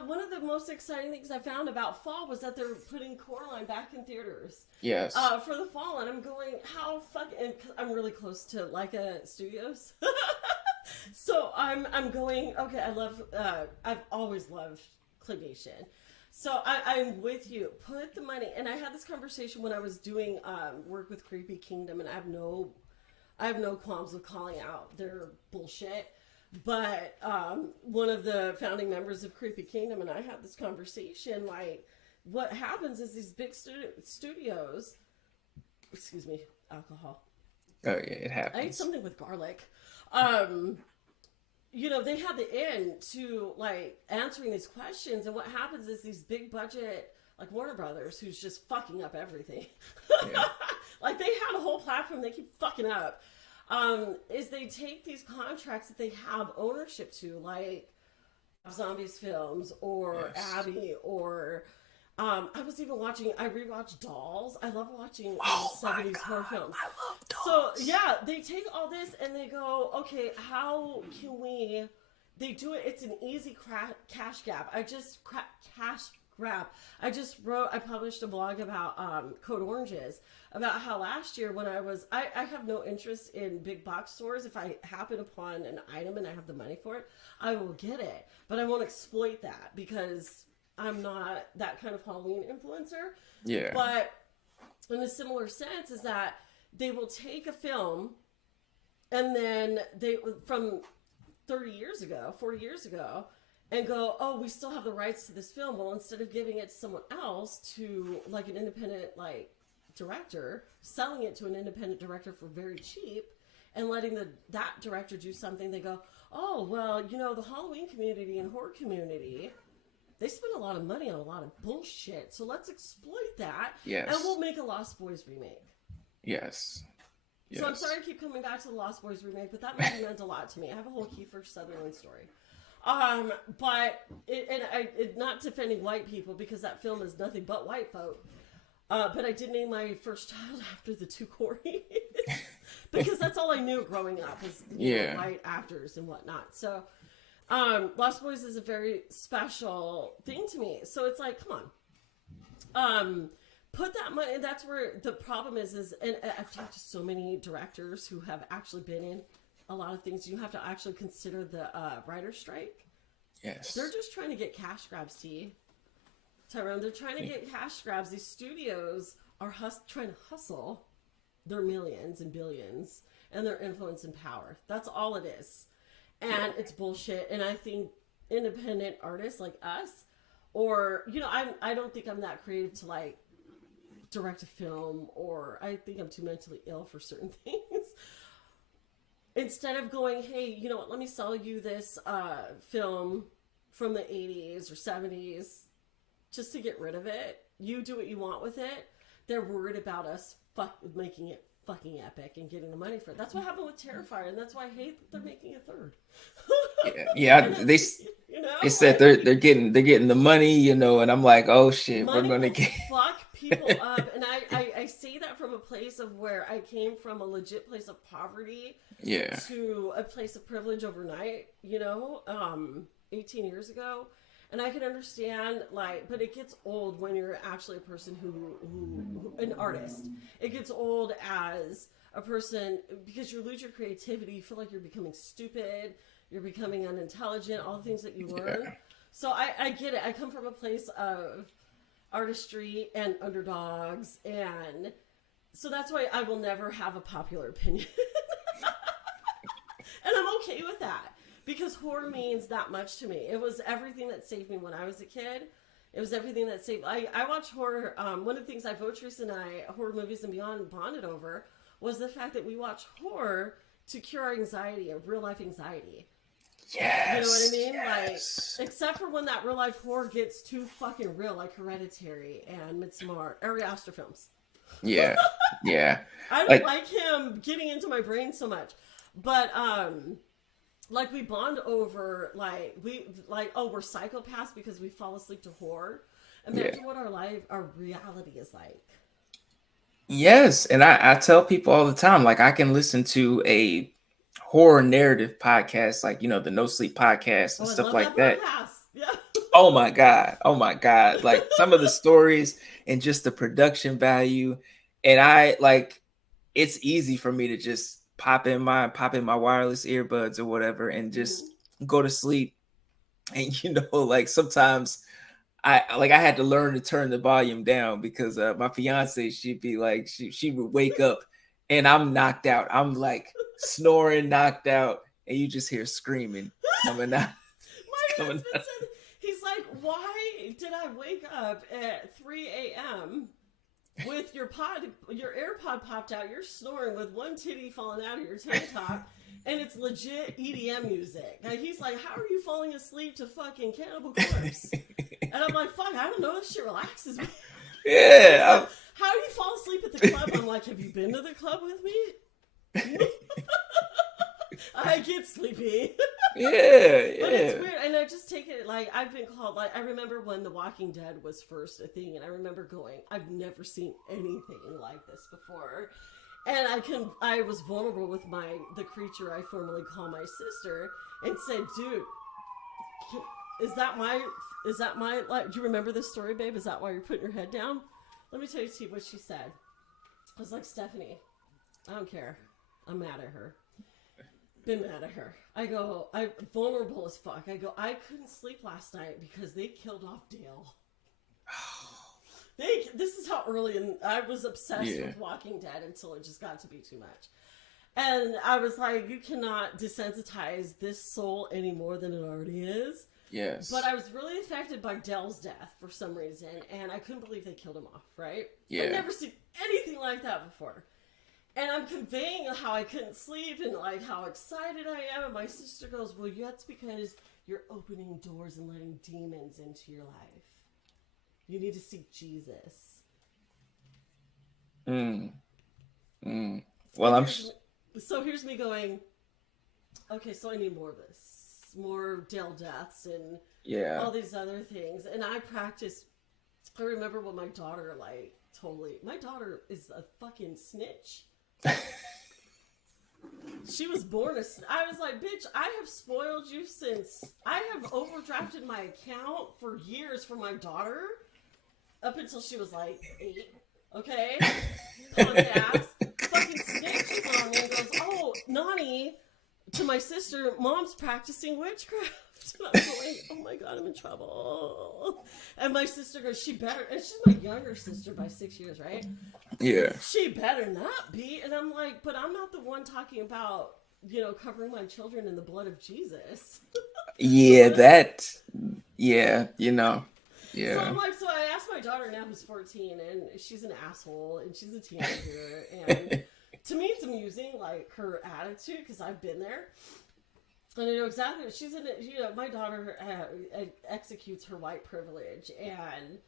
one of the most exciting things I found about fall was that they're putting Coraline back in theaters Yes. for the fall, and I'm going how fucking. And 'cause I'm really close to Leica Studios, so I'm going. Okay, I love. I've always loved claymation. So I'm with you. Put the money, and I had this conversation when I was doing work with Creepy Kingdom, and I have no qualms with calling out their bullshit. But one of the founding members of Creepy Kingdom and I had this conversation. Like, what happens is these big studios, excuse me, alcohol. Oh yeah, it I ate happens. something with garlic. Um, they have the end to like answering these questions, and what happens is these big budget like Warner Brothers, who's just fucking up everything. Yeah. Like they had a whole platform, they keep fucking up. Is they take these contracts that they have ownership to, like Zombies films or Yes. Abby or I was even watching. I rewatched Dolls. I love watching Oh my 70s horror god, films. I love So dogs. yeah, they take all this and they go, okay, how can we? They do it. It's an easy cash gap. Cash grab. I published a blog about Code Oranges about how last year when I have no interest in big box stores. If I happen upon an item and I have the money for it, I will get it. But I won't exploit that because I'm not that kind of Halloween influencer. Yeah. But in a similar sense, is that they will take a film and then they from 30 years ago, 40 years ago, and go, oh, we still have the rights to this film. Well, instead of giving it to someone else, to like an independent like director, selling it to an independent director for very cheap, and letting that director do something, they go, oh, well, the Halloween community and horror community, they spend a lot of money on a lot of bullshit. So let's exploit that, and Yes. we'll make a Lost Boys remake. Yes. So I'm Yes. sorry I keep coming back to the Lost Boys remake, but that movie meant a lot to me. I have a whole Kiefer Sutherland story. But not defending white people because that film is nothing but white folk. But I did name my first child after the two Corys because that's all I knew growing up was Yeah. white actors and whatnot. So Lost Boys is a very special thing to me. So it's like, come on, put that money. That's where the problem is. And I've talked to so many directors who have actually been in a lot of things. You have to actually consider the writer's strike. Yes. They're just trying to get cash grabs, Tyrone. They're trying to get cash grabs. These studios are trying to hustle their millions and billions and their influence and power. That's all it is. And it's bullshit. And I think independent artists like us, or, I don't think I'm that creative to like direct a film, or I think I'm too mentally ill for certain things. Instead of going, hey, you know what, let me sell you this film from the 80s or 70s just to get rid of it. You do what you want with it. They're worried about us making it fucking epic and getting the money for it. That's what happened with Terrifier, and that's why I hate that they're making a third. Yeah. They said they're getting the money, and I'm like, oh shit, we're money gonna will get fuck people up. And I say that from a place of where I came from, a legit place of poverty yeah. to a place of privilege overnight, 18 years ago. And I can understand, but it gets old when you're actually a person who an artist. It gets old as a person because you lose your creativity. You feel like you're becoming stupid. You're becoming unintelligent. All the things that you learn. Yeah. So I get it. I come from a place of artistry and underdogs, and so that's why I will never have a popular opinion. And I'm okay with that. Because horror means that much to me. It was everything that saved me when I was a kid. It was everything that saved. I watch horror. One of the things Votrice and I, horror movies and beyond, bonded over was the fact that we watch horror to cure our anxiety, of real life anxiety. Yes. You know what I mean? Yes. Like, except for when that real life horror gets too fucking real, like Hereditary and Midsommar, Ari Aster films. Yeah. Yeah. I don't like him getting into my brain so much, but like we bond over we're psychopaths because we fall asleep to horror. Imagine what our reality is like. Yes, and I tell people all the time, like I can listen to a horror narrative podcast, like the No Sleep podcast and Oh, I stuff love like that that. podcast. Yeah. Oh my god, oh my god! Like some of the stories and just the production value, and I like it's easy for me to just pop in my wireless earbuds or whatever and just go to sleep. And like sometimes I had to learn to turn the volume down because my fiance, she'd be like she would wake up and I'm knocked out. I'm like snoring, knocked out, and you just hear screaming coming out. My husband said, he's like, why did I wake up at 3 a.m. with your AirPod popped out, you're snoring with one titty falling out of your tank top, and it's legit EDM music. And he's like, how are you falling asleep to fucking Cannibal Corpse? And I'm like, fuck, I don't know, this shit relaxes me. Yeah. Like, how do you fall asleep at the club? I'm like, have you been to the club with me? I get sleepy. Yeah. But it's weird, and I just take it like I've been called, like I remember when The Walking Dead was first a thing, and I remember going, I've never seen anything like this before. And I was vulnerable with the creature I formerly call my sister, and said, dude, is that my like, do you remember this story, babe? Is that why you're putting your head down? Let me tell you what she said. I was like, Stephanie, I don't care. I'm mad at her. Been mad at her. I'm vulnerable as fuck. I couldn't sleep last night because they killed off Dale. This is how early, and I was obsessed with Walking Dead until it just got to be too much. And I was like, you cannot desensitize this soul any more than it already is. Yes. But I was really affected by Dell's death for some reason, and I couldn't believe they killed him off, right? Yeah. I've never seen anything like that before. And I'm conveying how I couldn't sleep and like how excited I am. And my sister goes, well, that's because you're opening doors and letting demons into your life. You need to seek Jesus. Well, So here's me going, okay, so I need more of this. More Dale deaths and yeah. all these other things. And I practice. I remember when my daughter, like, totally. My daughter is a fucking snitch. She was born a. I was like, bitch, I have spoiled you since. I have overdrafted my account for years for my daughter. Up until she was like 8. Okay? Punk ass. Fucking snitches on me and goes, oh, Nani, to my sister, mom's practicing witchcraft. And I'm going, oh my god, I'm in trouble. And my sister goes, she better, and she's my younger sister by 6 years, right? Yeah. She better not be. And I'm like, but I'm not the one talking about, covering my children in the blood of Jesus. Yeah, that. Yeah, So Yeah. I'm like, so I asked my daughter now who's 14, and she's an asshole, and she's a teenager, and to me it's amusing, like, her attitude, because I've been there. And I know exactly what she's in it. My daughter executes her white privilege, and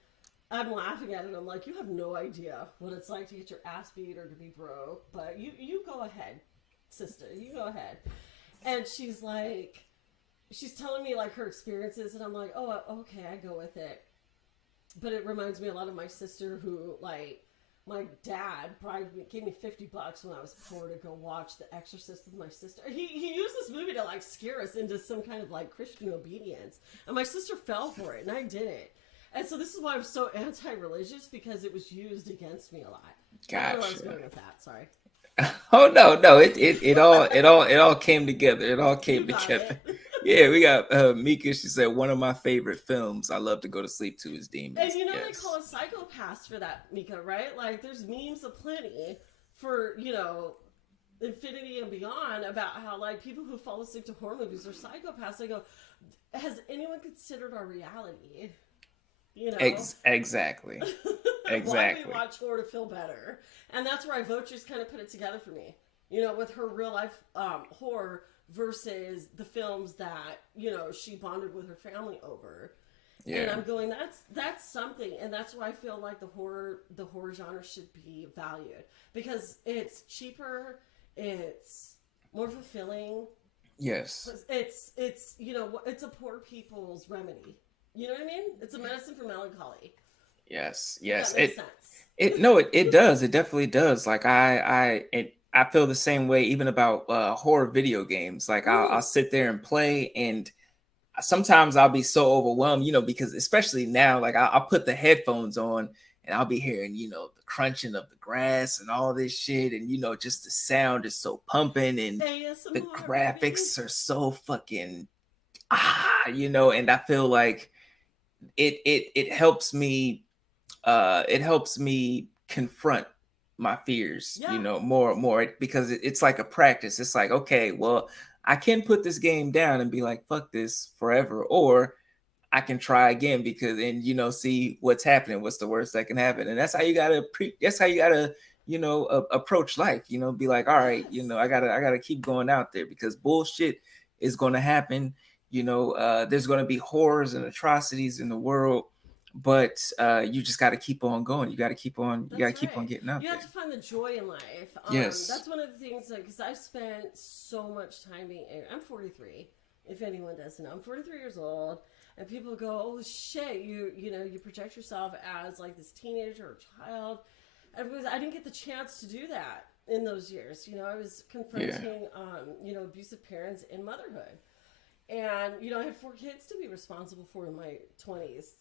I'm laughing at it. I'm like, you have no idea what it's like to get your ass beat or to be broke, but you go ahead, sister. You go ahead. And she's like, she's telling me, like, her experiences, and I'm like, oh, okay, I go with it. But it reminds me a lot of my sister who, like, my dad gave me $50 when I was poor to go watch The Exorcist with my sister. He used this movie to, like, scare us into some kind of, like, Christian obedience. And my sister fell for it, and I didn't. And so this is why I'm so anti-religious, because it was used against me a lot. Gotcha. I don't know where I was going with that. Sorry. Oh no, it all came together. It all came together. Yeah, we got Mika. She said one of my favorite films I love to go to sleep to is Demons. And they call us psychopaths for that, Mika, right? Like, there's memes aplenty for, infinity and beyond about how, like, people who fall asleep to horror movies are psychopaths. I go, has anyone considered our reality? Exactly. Why do we watch horror to feel better? And that's where Votress kind of put it together for me. With her real life horror versus the films that, she bonded with her family over. Yeah. And I'm going, that's something, and that's why I feel like the horror genre should be valued, because it's cheaper, it's more fulfilling. Yes. It's it's a poor people's remedy. You know what I mean? It's a medicine for melancholy. Yes. That makes sense. It does. It definitely does. Like I feel the same way even about horror video games. Like I'll sit there and play, and sometimes I'll be so overwhelmed, because especially now, like I'll put the headphones on and I'll be hearing, the crunching of the grass and all this shit, and just the sound is so pumping, and ASMR, the graphics are so fucking and I feel like it helps me confront my fears, more because it's like a practice. It's like, okay, well, I can put this game down and be like, fuck this forever, or I can try again and see what's happening, what's the worst that can happen. And that's how you gotta approach life, be like, all right, I gotta keep going out there, because bullshit is gonna happen. There's gonna be horrors and atrocities in the world, but you just got to keep on going. You got to keep on. You got to keep on getting out there. You have to find the joy in life. Yes, that's one of the things. Because I've spent so much time being. I'm 43. If anyone doesn't know, I'm 43 years old, and people go, "Oh shit, you project yourself as like this teenager or child." And because I didn't get the chance to do that in those years, I was confronting, abusive parents in motherhood, and I had 4 kids to be responsible for in my 20s.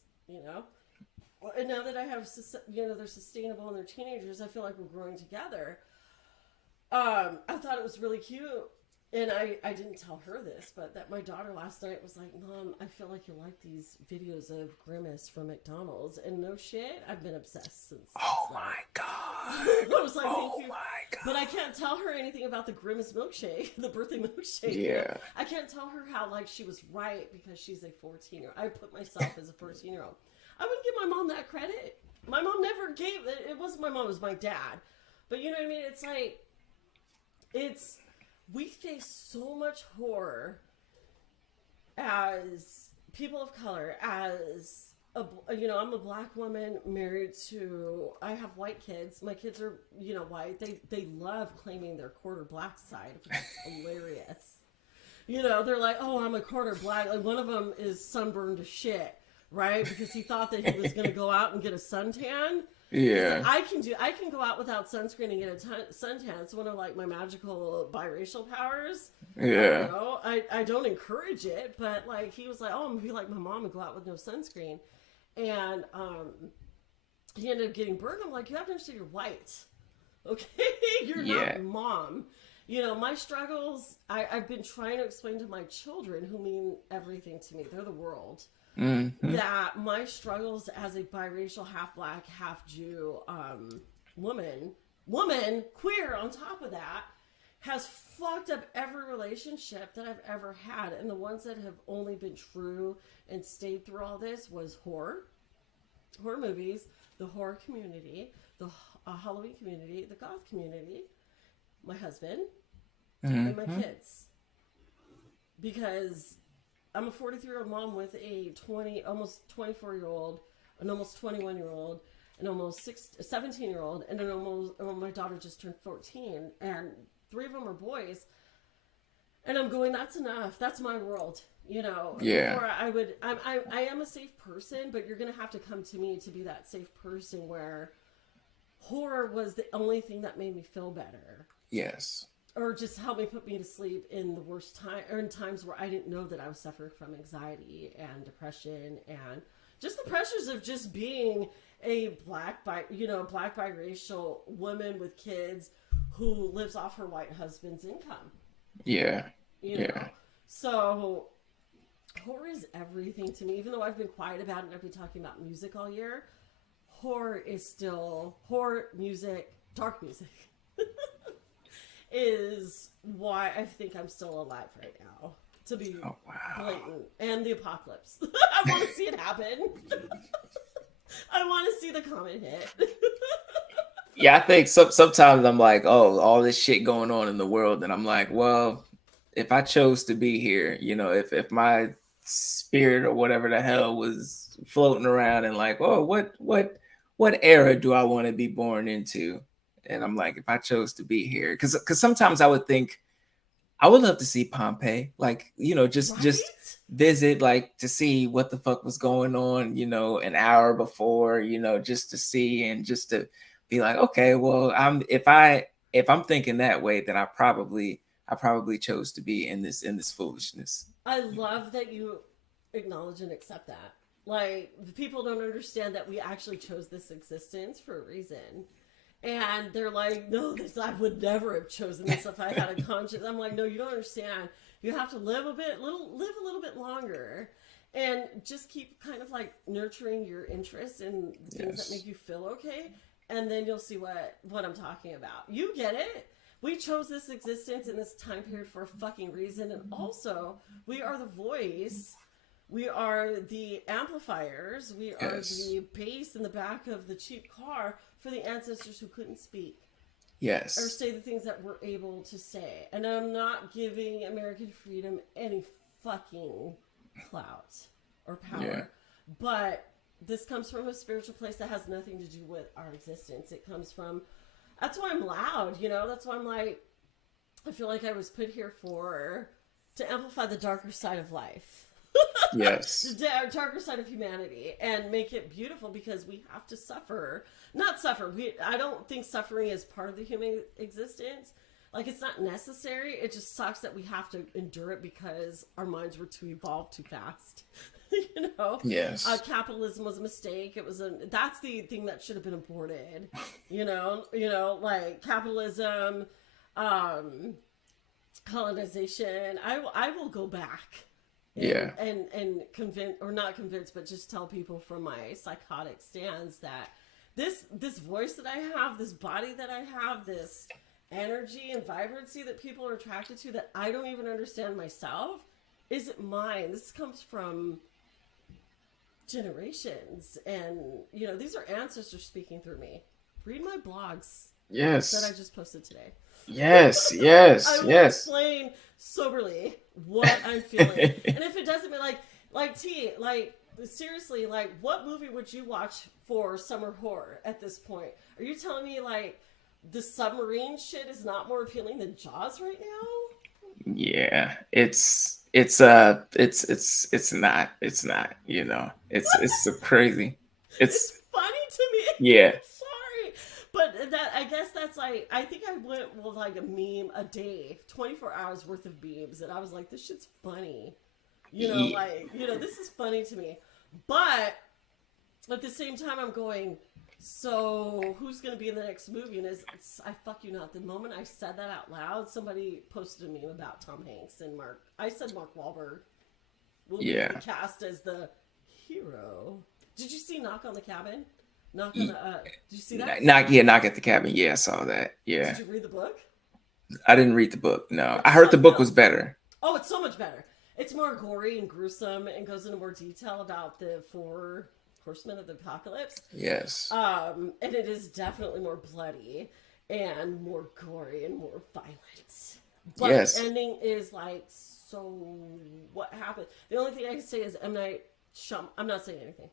And now that I have, they're sustainable and they're teenagers, I feel like we're growing together. I thought it was really cute, and I didn't tell her this, but that my daughter last night was like, Mom, I feel like you like these videos of Grimace from McDonald's, and no shit, I've been obsessed since. Oh my god! I was like, oh my god! But I can't tell her anything about the Grimace milkshake, the birthday milkshake. Yeah. I can't tell her how, like, she was right because she's a 14-year-old. I put myself as a 14-year-old. I wouldn't give my mom that credit. My mom never gave it. It wasn't my mom, it was my dad. But you know what I mean? It's like, we face so much horror as people of color, as I'm a black woman married to. I have white kids. My kids are, white. They love claiming their quarter black side, which is hilarious. They're like, oh, I'm a quarter black. Like one of them is sunburned to shit, right? Because he thought that he was going to go out and get a suntan. He's like, Yeah. I can go out without sunscreen and get a suntan. It's one of like my magical biracial powers. I don't Yeah. know. I don't encourage it, but like he was like, oh, I'm gonna be like my mom and go out with no sunscreen, and he ended up getting burned. I'm like, you have to understand, you're white, okay? You're Yeah. not mom. My struggles. I've been trying to explain to my children, who mean everything to me. They're the world. Mm-hmm. That my struggles as a biracial, half black, half Jew woman, queer on top of that, has fucked up every relationship that I've ever had. And the ones that have only been true and stayed through all this was horror movies, the horror community, the Halloween community, the goth community, my husband, and my Mm-hmm. kids. Because I'm a 43-year-old mom with a almost 24-year-old, an almost 21-year-old, an almost 17-year-old, and my daughter just turned 14, and 3 of them are boys. And I'm going, that's enough. That's my world. Yeah. Before I am a safe person, but you're going to have to come to me to be that safe person where horror was the only thing that made me feel better. Yes. Or just help me put me to sleep in the worst time, or in times where I didn't know that I was suffering from anxiety and depression and just the pressures of just being a black biracial woman with kids who lives off her white husband's income. Yeah. You know, Yeah. so horror is everything to me. Even though I've been quiet about it and I've been talking about music all year, horror is still horror music, dark music. Is why I think I'm still alive right now. To be Oh wow. blatant. And the apocalypse. I want to see it happen. I want to see the comet hit. Yeah, I think sometimes I'm like, oh, all this shit going on in the world, and I'm like, well, if I chose to be here, if my spirit or whatever the hell was floating around and like, oh, what era do I want to be born into? And I'm like, if I chose to be here, because sometimes I would think I would love to see Pompeii, like, just Right? visit, like, to see what the fuck was going on, an hour before, just to see and just to be like, okay, well, if I'm thinking that way, then I probably chose to be in this foolishness. I love that you acknowledge and accept that. Like, people don't understand that we actually chose this existence for a reason. And they're like, no, I would never have chosen this if I had a conscience. I'm like, no, you don't understand. You have to live a little bit longer, and just keep kind of like nurturing your interests in things that Yes. make you feel okay, and then you'll see what I'm talking about. You get it. We chose this existence in this time period for a fucking reason, and also we are the voice. We are the amplifiers. We are Yes. the bass in the back of the cheap car for the ancestors who couldn't speak or Yes. say the things that we're able to say. And I'm not giving American freedom any fucking clout or power. Yeah. But this comes from a spiritual place that has nothing to do with our existence. It comes from, that's why I'm loud, That's why I'm like, I feel like I was put here to amplify the darker side of life. Yes. The darker side of humanity and make it beautiful, because we have to suffer. Not suffer. I don't think suffering is part of the human existence. Like, it's not necessary. It just sucks that we have to endure it because our minds were too evolved too fast. Yes. Capitalism was a mistake. That's the thing that should have been aborted. Like capitalism, colonization. I will go back. Yeah. And convince, or not convince, but just tell people from my psychotic stance that this voice that I have, this body that I have, this energy and vibrancy that people are attracted to that I don't even understand myself, isn't mine. This comes from generations, and these are ancestors speaking through me. Read my blogs that I Yes. just posted today. Yes. I Yes. will Yes. explain soberly what I'm feeling. And if it doesn't mean like T, like seriously, like, what movie would you watch for summer horror at this point? Are you telling me, like, the submarine shit is not more appealing than Jaws right now? Yeah, it's not, you know. It's so crazy. It's It's funny to me. yeah. I'm sorry. But that, I guess that's like, I think I went with like a meme a day, 24 hours worth of memes, and I was like, this shit's funny. This is funny to me. But at the same time, I'm going, so who's going to be in the next movie? And I fuck you not. The moment I said that out loud, somebody posted a meme about Tom Hanks and Mark. I said Mark Wahlberg will be Yeah. cast as the hero. Did you see Knock on the Cabin? Knock on the. Did you see that? Knock at the Cabin. Yeah, I saw that. Yeah. Did you read the book? I didn't read the book. No. Or I just saw heard the the book film? was better. Oh, it's so much better. It's more gory and gruesome and goes into more detail about the four horsemen of the apocalypse. Yes. And it is definitely more bloody and more gory and more violent. But Yes. the ending is like, so what happened? The only thing I can say is M. Night Shyamalan. I'm not saying anything.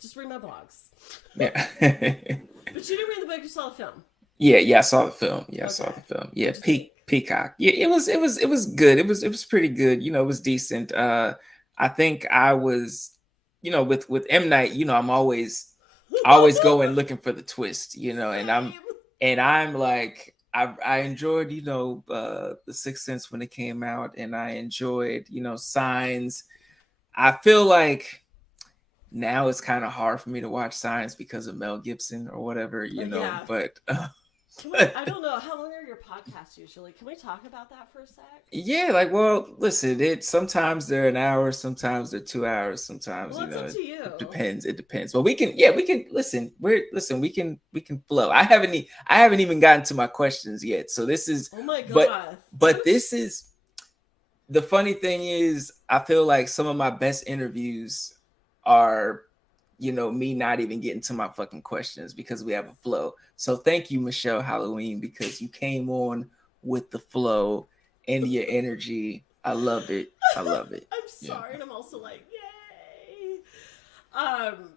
Just read my blogs. Yeah. But you didn't read the book, you saw the film. Yeah, I saw the film. Yeah, I saw Okay. the film. Yeah, What'd you think? Peacock. Yeah, it was good. It was pretty good. You know, it was decent. I think I was, with M Night, I'm always going looking for the twist, and I'm Same. and I'm like I enjoyed, The Sixth Sense when it came out, and I enjoyed, Signs. I feel like now it's kind of hard for me to watch Signs because of Mel Gibson or whatever, Yeah. but I don't know. How long are your podcasts usually? Can we talk about that for a sec? yeah, like, well, listen, sometimes they're an hour, sometimes they're 2 hours, sometimes, Well, it's up to you. it depends. It depends. But we can listen. We can flow. I haven't even gotten to my questions yet. So this is, Oh my but god. but this is the funny thing is, I feel like some of my best interviews are, me not even getting to my fucking questions because we have a flow. So thank you, Michelle Halloween, because you came on with the flow and your energy. I love it. I love it. I'm Yeah. sorry, and I'm also like, yay. Um,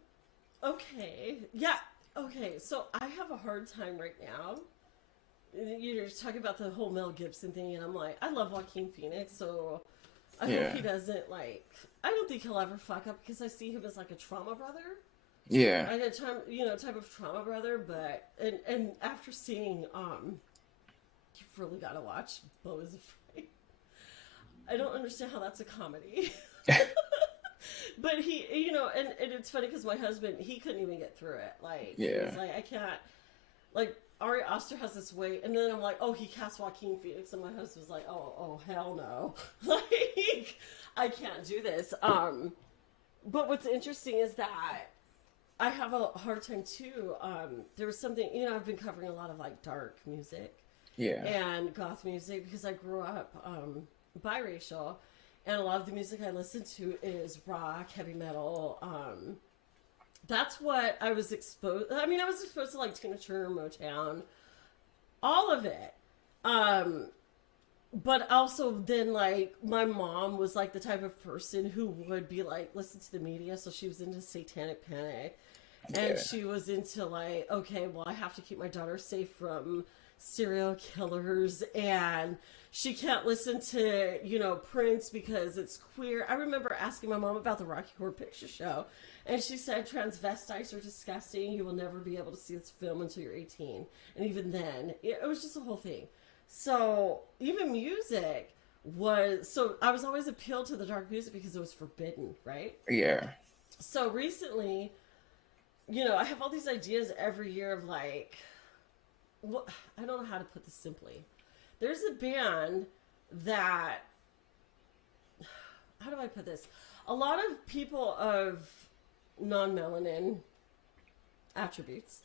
okay. Yeah. Okay, so I have a hard time right now. You're talking about the whole Mel Gibson thing, and I'm like, I love Joaquin Phoenix, so I hope he doesn't, like, I don't think he'll ever fuck up because I see him as like a trauma brother. Yeah. Like a type of trauma brother, but and after seeing you've really gotta watch Beau is Afraid. I don't understand how that's a comedy. But he, and it's funny because my husband, he couldn't even get through it. Like, he was like, I can't. Like, Ari Aster has this weight, and then I'm like, oh, he cast Joaquin Phoenix, and my husband's like, oh, hell no. Like, I can't do this. But what's interesting is that I have a hard time too. There was something, I've been covering a lot of like dark music, and goth music because I grew up biracial, and a lot of the music I listen to is rock, heavy metal. That's what I was exposed. I mean, I was exposed to like Tina Turner, Motown, all of it. But also then, like, my mom was like the type of person who would be like, listen to the media. So she was into Satanic Panic, and she was into like, okay, well, I have to keep my daughter safe from serial killers, and she can't listen to, Prince because it's queer. I remember asking my mom about the Rocky Horror Picture Show, and she said transvestites are disgusting. You will never be able to see this film until you're 18. And even then, it was just a whole thing. So even music so I was always appealed to the dark music because it was forbidden, right? Yeah. So recently, I have all these ideas every year of like, I don't know how to put this simply. There's a band that, how do I put this? A lot of people of non-melanin attributes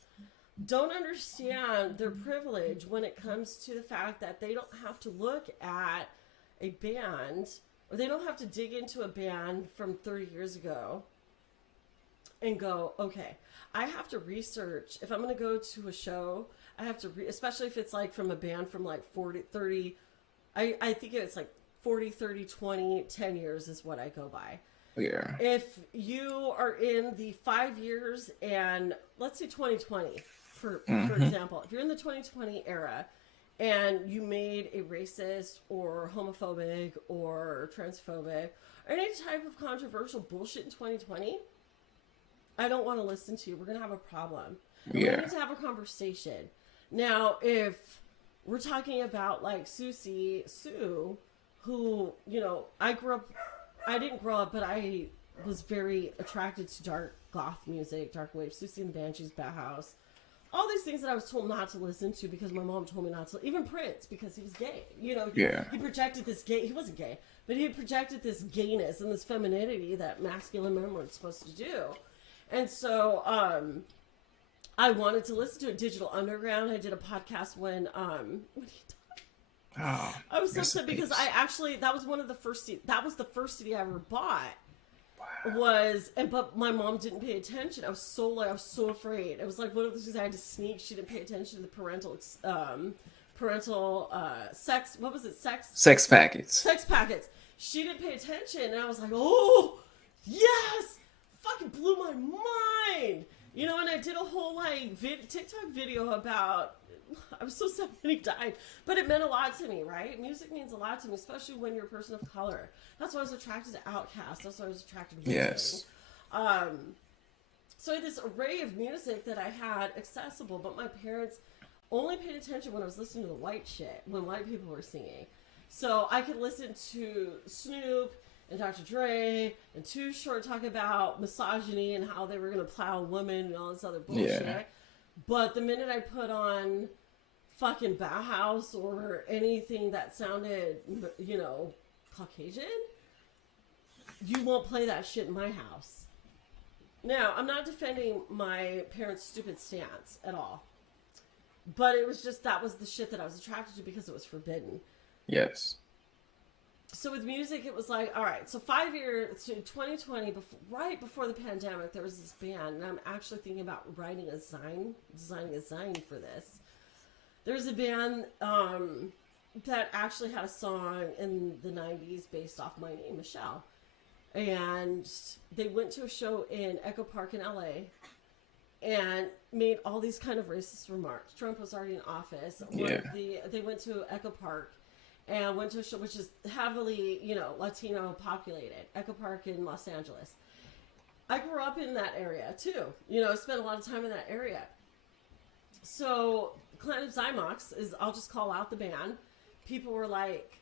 don't understand their privilege when it comes to the fact that they don't have to look at a band, or they don't have to dig into a band from 30 years ago and go, okay, I have to research. If I'm going to go to a show, I have to, especially if it's like from a band from like 40, 30, I think it's like 40, 30, 20, 10 years is what I go by. Yeah. If you are in the 5 years and let's say 2020, for Mm-hmm. example, if you're in the 2020 era and you made a racist or homophobic or transphobic or any type of controversial bullshit in 2020, I don't want to listen to you. We're going to have a problem. And we Yeah. need to have a conversation. Now, if we're talking about like Sue, who, I didn't grow up, but I was very attracted to dark goth music, dark wave, Susie and the Banshees, Bauhaus, all these things that I was told not to listen to because my mom told me not to. Even Prince, because he was gay. Yeah. He projected this gay. He wasn't gay, but he projected this gayness and this femininity that masculine men weren't supposed to do. And so, I wanted to listen to it. Digital Underground. I did a podcast when he Oh, I was so rest in upset because peace. I actually that was one of the first that was the first CD I ever bought Wow. but my mom didn't pay attention. I was so afraid. It was like one of those things I had to sneak. She didn't pay attention to the parental sex. What was it? Sex packets. Sex packets. She didn't pay attention, and I was like, oh yes, fucking blew my mind. And I did a whole like TikTok video about. I was so sad when he died, but it meant a lot to me, right? Music means a lot to me, especially when you're a person of color. That's why I was attracted to Outkast. That's why I was attracted to music. Yes. So I had this array of music that I had accessible, but my parents only paid attention when I was listening to the white shit, when white people were singing. So I could listen to Snoop and Dr. Dre and Too Short talk about misogyny and how they were going to plow a woman and all this other bullshit. Yeah. But the minute I put on fucking Bauhaus or anything that sounded, Caucasian, you won't play that shit in my house. Now, I'm not defending my parents' stupid stance at all. But it was just, that was the shit that I was attracted to because it was forbidden. Yes. So with music, it was like, all right, so 5 years to 2020, right before the pandemic, there was this band, and I'm actually thinking about designing a zine for this. There's a band that actually had a song in the 90s based off my name, Michelle. And they went to a show in Echo Park in LA and made all these kind of racist remarks. Trump was already in office. Yeah. They went to Echo Park and went to a show which is heavily, Latino populated, Echo Park in Los Angeles. I grew up in that area too. I spent a lot of time in that area. So Clan of Zymox I'll just call out the band. People were like,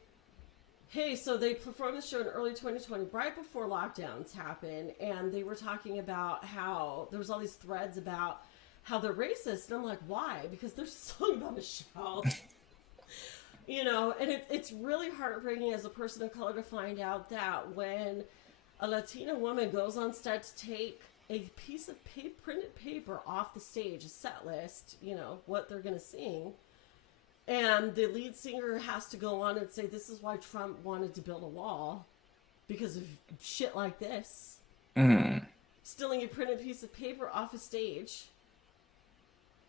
hey, so they performed the show in early 2020, right before lockdowns happened, and they were talking about how there was all these threads about how they're racist. And I'm like, why? Because there's a song about Michelle. And it's really heartbreaking as a person of color to find out that when a Latina woman goes on stage to take a piece of printed paper off the stage, a set list, what they're going to sing, and the lead singer has to go on and say, this is why Trump wanted to build a wall, because of shit like this. Mm. Stealing a printed piece of paper off a stage.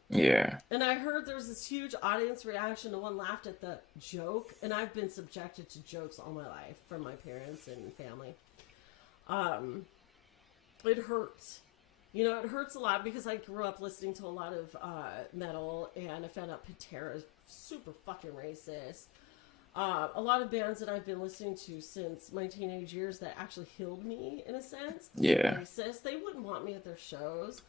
Yeah. And I heard there was this huge audience reaction. No one laughed at the joke. And I've been subjected to jokes all my life from my parents and family. It hurts. It hurts a lot because I grew up listening to a lot of metal, and I found out Pantera is super fucking racist. A lot of bands that I've been listening to since my teenage years that actually healed me, in a sense. Yeah. Racist. They wouldn't want me at their shows.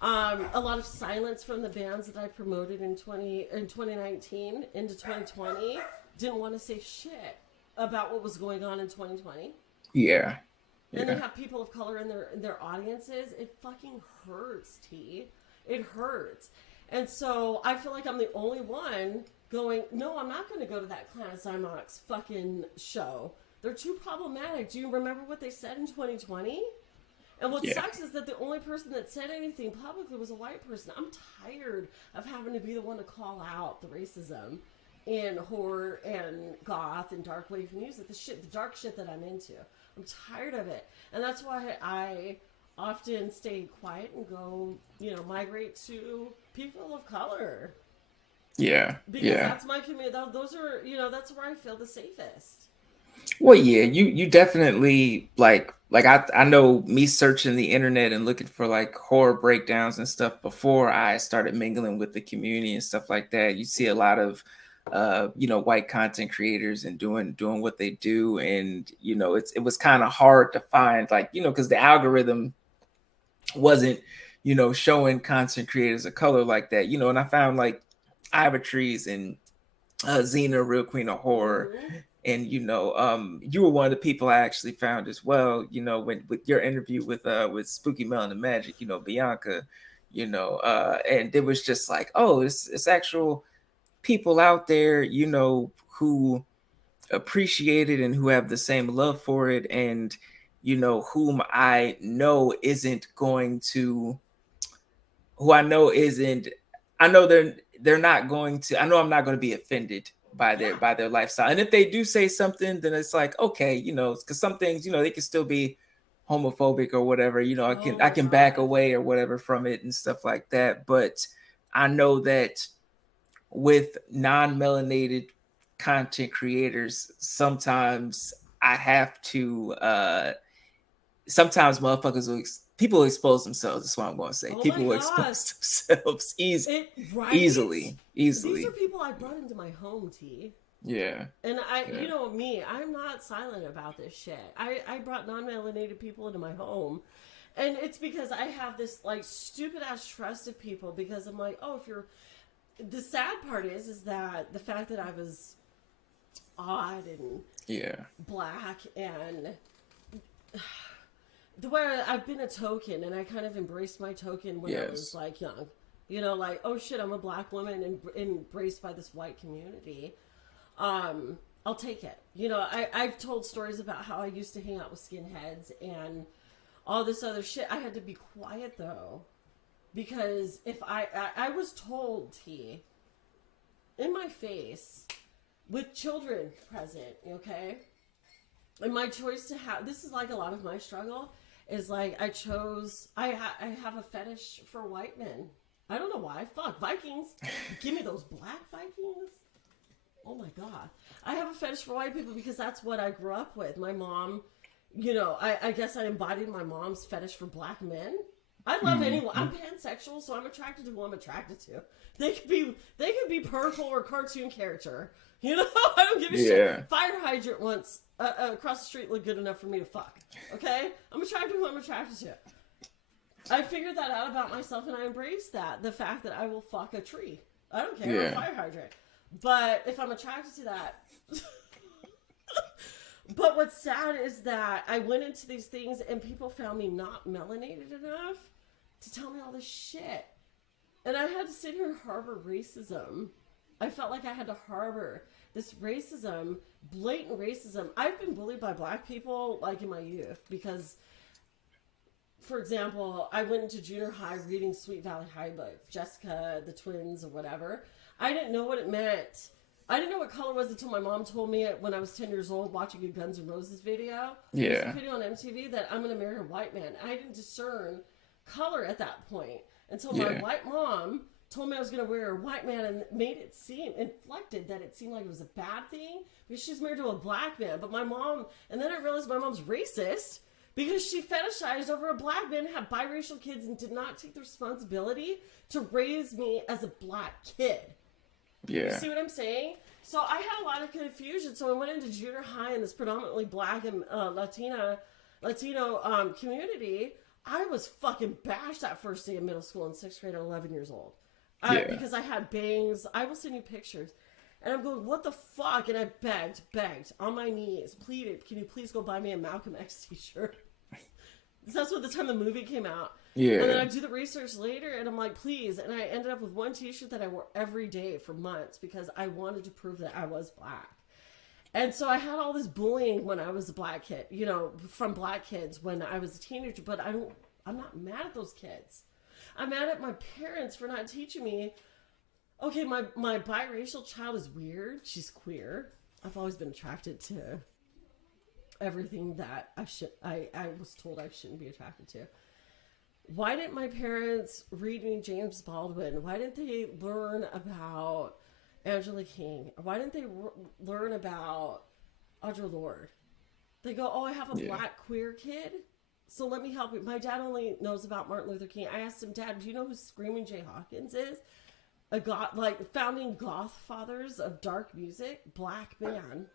A lot of silence from the bands that I promoted in 2019 into 2020. Didn't want to say shit about what was going on in 2020. Yeah. And they have people of color in their audiences. It fucking hurts, T. It hurts. And so I feel like I'm the only one going, no, I'm not going to go to that Clan of Zymox fucking show. They're too problematic. Do you remember what they said in 2020? And what sucks is that the only person that said anything publicly was a white person. I'm tired of having to be the one to call out the racism in horror and goth and dark wave music, the dark shit that I'm into. I'm tired of it. And that's why I often stay quiet and go, migrate to people of color. Yeah. Because that's my community. Those are, that's where I feel the safest. Well, yeah, you definitely like I know me searching the internet and looking for like horror breakdowns and stuff before I started mingling with the community and stuff like that. You see a lot of white content creators and doing what they do, and it was kind of hard to find, like, because the algorithm wasn't showing content creators of color like that, and I found like Ivor Trees and Xena, Real Queen of Horror. Mm-hmm. And you were one of the people I actually found as well. When with your interview with Spooky Melon and Magic, Bianca, and it was just like, oh, it's actual people out there, who appreciate it and who have the same love for it, and whom I know isn't going to who I know isn't I know they're not going to I know I'm not going to be offended by Yeah. their lifestyle. And if they do say something, then it's like, okay, because some things, they can still be homophobic or whatever. Oh I my can back god. away or whatever from it and stuff like that. But I know that with non-melanated content creators, sometimes I have to sometimes people expose themselves. That's what I'm going to say. Oh my People will god. expose themselves It right? These are easily. people I brought into my home, T. Yeah, And yeah, you know me, I'm not silent about this shit. I brought non-melanated people into my home. And it's because I have this like stupid ass trust of people, because I'm like, oh, if you're, the sad part is that the fact that I was odd and yeah, black, and the way I've been a token, and I kind of embraced my token when I was yes, like young. Like, oh shit, I'm a black woman and embraced by this white community. I'll take it. I've told stories about how I used to hang out with skinheads and all this other shit. I had to be quiet though, because if I was told, T, in my face, with children present, okay, and my choice to have, this is like a lot of my struggle, is like I have a fetish for white men. I don't know why. Fuck Vikings. Give me those black Vikings. Oh my god. I have a fetish for white people because that's what I grew up with. My mom, I guess I embodied my mom's fetish for black men. I love anyone. I'm pansexual, so I'm attracted to who I'm attracted to. They could be purple or cartoon character. I don't give a yeah, shit. Fire hydrant once across the street looked good enough for me to fuck. Okay? I'm attracted to who I'm attracted to. I figured that out about myself, and I embrace that. The fact that I will fuck a tree. I don't care. yeah, A fire hydrant. But if I'm attracted to that. But what's sad is that I went into these things and people found me not melanated enough to tell me all this shit. And I had to sit here and harbor racism. I felt like I had to harbor this racism, blatant racism. I've been bullied by black people like in my youth because, for example, I went into junior high reading Sweet Valley High book, Jessica, the twins, or whatever. I didn't know what it meant. I didn't know what color was until my mom told me it when I was 10 years old watching a Guns N' Roses video. yeah, A video on MTV that I'm going to marry a white man. I didn't discern color at that point until my yeah, white mom told me I was going to marry a white man, and made it seem, inflected that it seemed like it was a bad thing because she's married to a black man. But my mom, and then I realized my mom's racist because she fetishized over a black man, had biracial kids, and did not take the responsibility to raise me as a black kid. You yeah, see what I'm saying? So I had a lot of confusion. So I went into junior high in this predominantly black and Latino community. I was fucking bashed that first day of middle school in 6th grade at 11 years old. yeah, Because I had bangs. I will send you pictures. And I'm going, what the fuck? And I begged on my knees, pleaded, can you please go buy me a Malcolm X t-shirt? That's what the time the movie came out. yeah, And then I do the research later, and I'm like, please. And I ended up with one t-shirt that I wore every day for months because I wanted to prove that I was black. And so I had all this bullying when I was a black kid, from black kids when I was a teenager. But I'm not mad at those kids. I'm mad at my parents for not teaching me, okay, my biracial child is weird. She's queer. I've always been attracted to everything that I was told I shouldn't be attracted to. Why didn't my parents read me James Baldwin? Why didn't they learn about Angela King? Why didn't they learn about Audre Lorde. They go, oh, I have a black queer kid, so let me help you. My dad only knows about Martin Luther King. I asked him, Dad, do you know who Screaming Jay Hawkins is? A goth, like founding goth fathers of dark music, black man.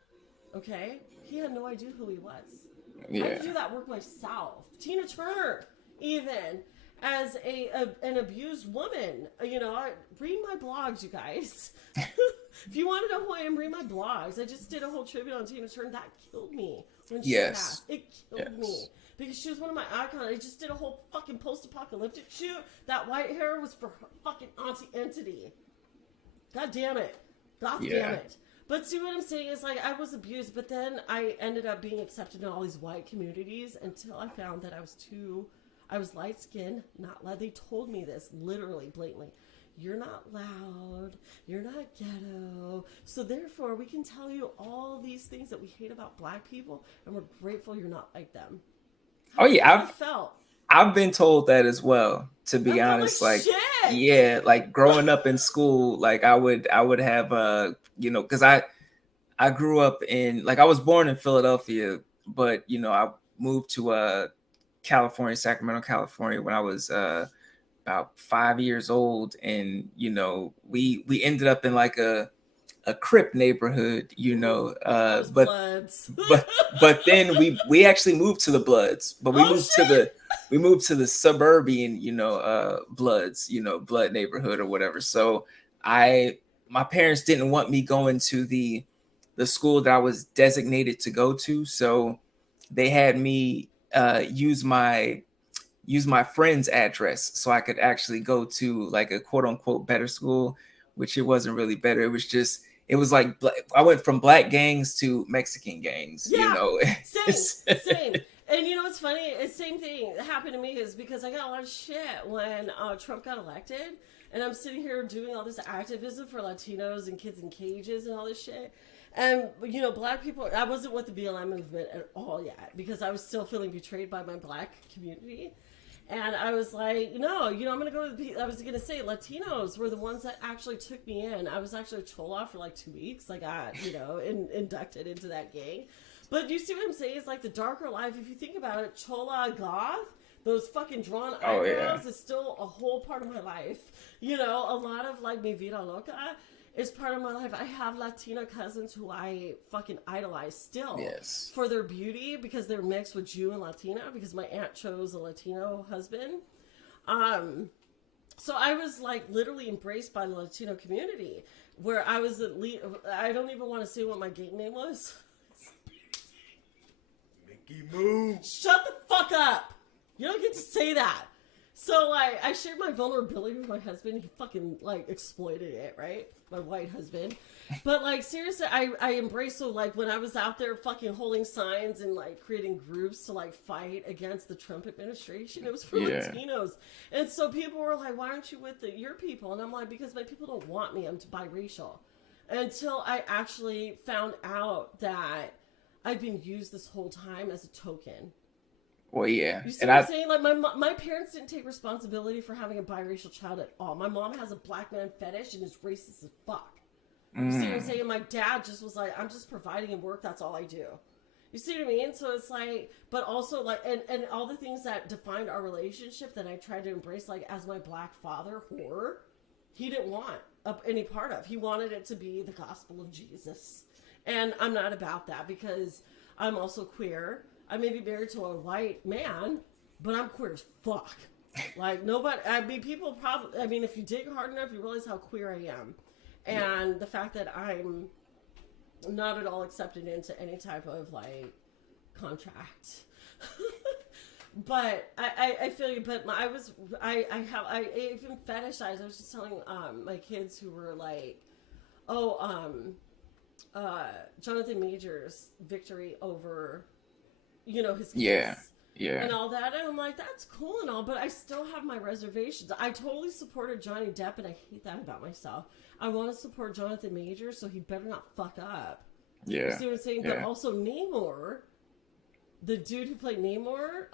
Okay, he had no idea who he was. I had to do that work myself. Tina Turner, even as an abused woman, read my blogs, you guys. If you want to know who I am, read my blogs. I just did a whole tribute on Tina Turner. That killed me when she passed. It killed me because she was one of my icons. I just did a whole fucking post-apocalyptic shoot. That white hair was for her fucking auntie Entity. God damn it. God damn it. But see what I'm saying is, like, I was abused, but then I ended up being accepted in all these white communities until I found that I was light-skinned, not loud. They told me this, literally, blatantly. You're not loud, you're not ghetto, so therefore we can tell you all these things that we hate about black people, and we're grateful you're not like them. I've been told that as well, to be honest. Like like growing up in school, like I would have because I grew up in, like, I was born in Philadelphia, but I moved to California, Sacramento, California, when I was about 5 years old, and we ended up in like a Crip neighborhood, Bloods. but then we actually moved to the Bloods, but we moved to the suburban, Bloods, Blood neighborhood or whatever. So my parents didn't want me going to the school that I was designated to go to, so they had me use my friend's address so I could actually go to like a quote unquote better school, which it wasn't really better. It was like I went from black gangs to Mexican gangs. Same. And it's funny? It's same thing that happened to me, is because I got a lot of shit when Trump got elected, and I'm sitting here doing all this activism for Latinos and kids in cages and all this shit. And, black people, I wasn't with the BLM movement at all yet, because I was still feeling betrayed by my black community. And I was like, no, I'm going to go with I was going to say Latinos were the ones that actually took me in. I was actually a Chola for like 2 weeks. I got, inducted into that gang. But you see what I'm saying? It's like the darker life. If you think about it, Chola goth, those fucking drawn eyebrows is still a whole part of my life. A lot of like mi vida loca is part of my life. I have Latina cousins who I fucking idolize still for their beauty, because they're mixed with Jew and Latina, because my aunt chose a Latino husband. So I was like literally embraced by the Latino community, where I was I don't even want to say what my gang name was. Mickey Moo. Shut the fuck up. You don't get to say that. So, like, I shared my vulnerability with my husband. He fucking, like, exploited it, right? My white husband. But, like, seriously, I embraced, so, like, when I was out there fucking holding signs and, like, creating groups to, like, fight against the Trump administration, it was for Latinos. And so people were like, why aren't you with your people? And I'm like, because my people don't want me. I'm biracial. Until I actually found out that I've been used this whole time as a token. Well, yeah. You see what I'm saying? Like, my parents didn't take responsibility for having a biracial child at all. My mom has a black man fetish and is racist as fuck. You see what I'm saying? My dad just was like, I'm just providing him work. That's all I do. You see what I mean? So it's like, but also like, and all the things that defined our relationship that I tried to embrace, like as my black father, horror, he didn't want any part of. He wanted it to be the gospel of Jesus. And I'm not about that, because I'm also queer. I may be married to a white man, but I'm queer as fuck. Like, nobody, people probably, if you dig hard enough, you realize how queer I am. And the fact that I'm not at all accepted into any type of, like, contract. But I feel you, but I even fetishized. I was just telling my kids who were like, Jonathan Majors' victory over, his case. Yeah. And all that. And I'm like, that's cool and all, but I still have my reservations. I totally supported Johnny Depp, and I hate that about myself. I want to support Jonathan Majors, so he better not fuck up. Yeah. You see what I'm saying? Yeah. But also Namor, the dude who played Namor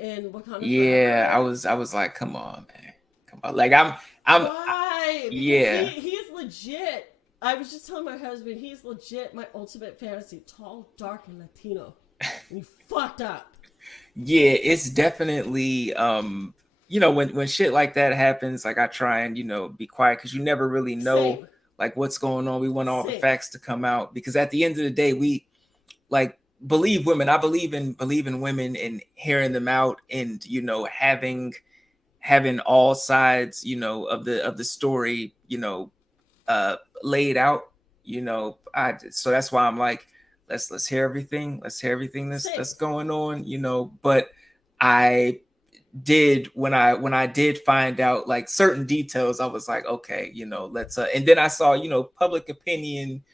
in Wakanda Forever. I was like, come on, man. Come on. Like, I'm Why? Because he is legit I was just telling my husband, he's legit my ultimate fantasy. Tall, dark, and Latino. And he fucked up. Yeah, it's definitely when shit like that happens, like I try and be quiet because you never really know Same. like what's going on. We want all the Same. facts to come out because at the end of the day, we like believe women. I believe in women and hearing them out and having all sides of the story laid out. I so that's why I'm like, let's hear everything. Let's hear everything Same. that's going on. But I did when I did find out like certain details, I was like, okay, let's and then I saw public opinion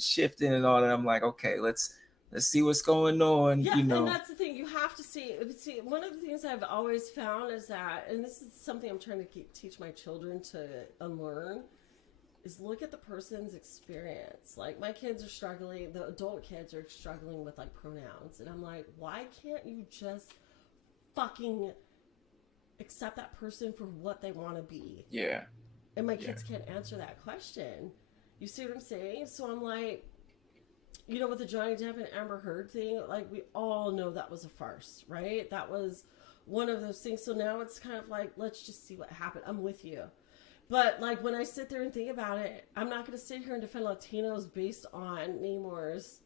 shifting and all that. I'm like, okay, let's see what's going on. Yeah, and that's the thing. You have to see. See, one of the things I've always found is that, and this is something I'm trying to teach my children to unlearn, is look at the person's experience. Like my kids are struggling, the adult kids are struggling with like pronouns, and I'm like, why can't you just fucking accept that person for what they want to be? Yeah. And my kids can't answer that question. You see what I'm saying? So I'm like, with the Johnny Depp and Amber Heard thing, like we all know that was a farce, right? That was one of those things. So now it's kind of like, let's just see what happened. I'm with you. But like when I sit there and think about it, I'm not going to sit here and defend Latinos based on Namor's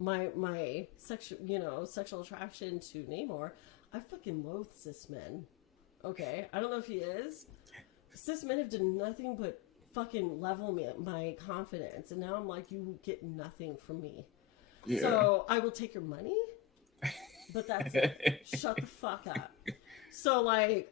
my sexual attraction to Namor. I fucking loathe cis men. Okay, I don't know if he is. Cis men have done nothing but fucking level me my confidence, and now I'm like, you get nothing from me. Yeah. So I will take your money, but that's it. Shut the fuck up. So like,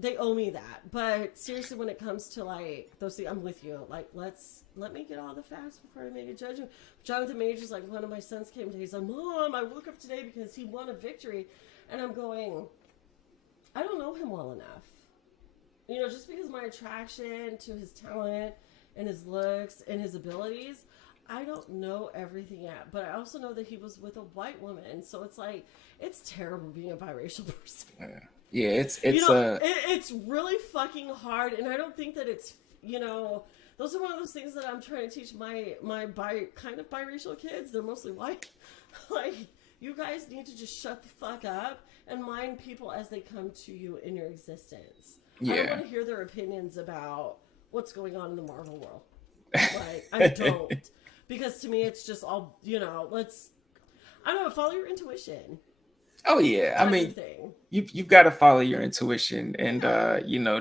they owe me that. But seriously, when it comes to like those things, I'm with you. Like, let me get all the facts before I make a judgment. Jonathan Majors, like one of my sons came to, he's like, Mom, I woke up today because he won a victory, and I'm going, I don't know him well enough. Just because my attraction to his talent and his looks and his abilities, I don't know everything yet. But I also know that he was with a white woman, so it's like it's terrible being a biracial person. Yeah, it's it's really fucking hard, and I don't think that it's those are one of those things that I'm trying to teach my kind of biracial kids. They're mostly white. Like, you guys need to just shut the fuck up and mind people as they come to you in your existence. Yeah. I don't want to hear their opinions about what's going on in the Marvel world. Like, I don't. Because to me, it's just all, I don't know, follow your intuition. Oh, yeah. I mean, you've got to follow your intuition and,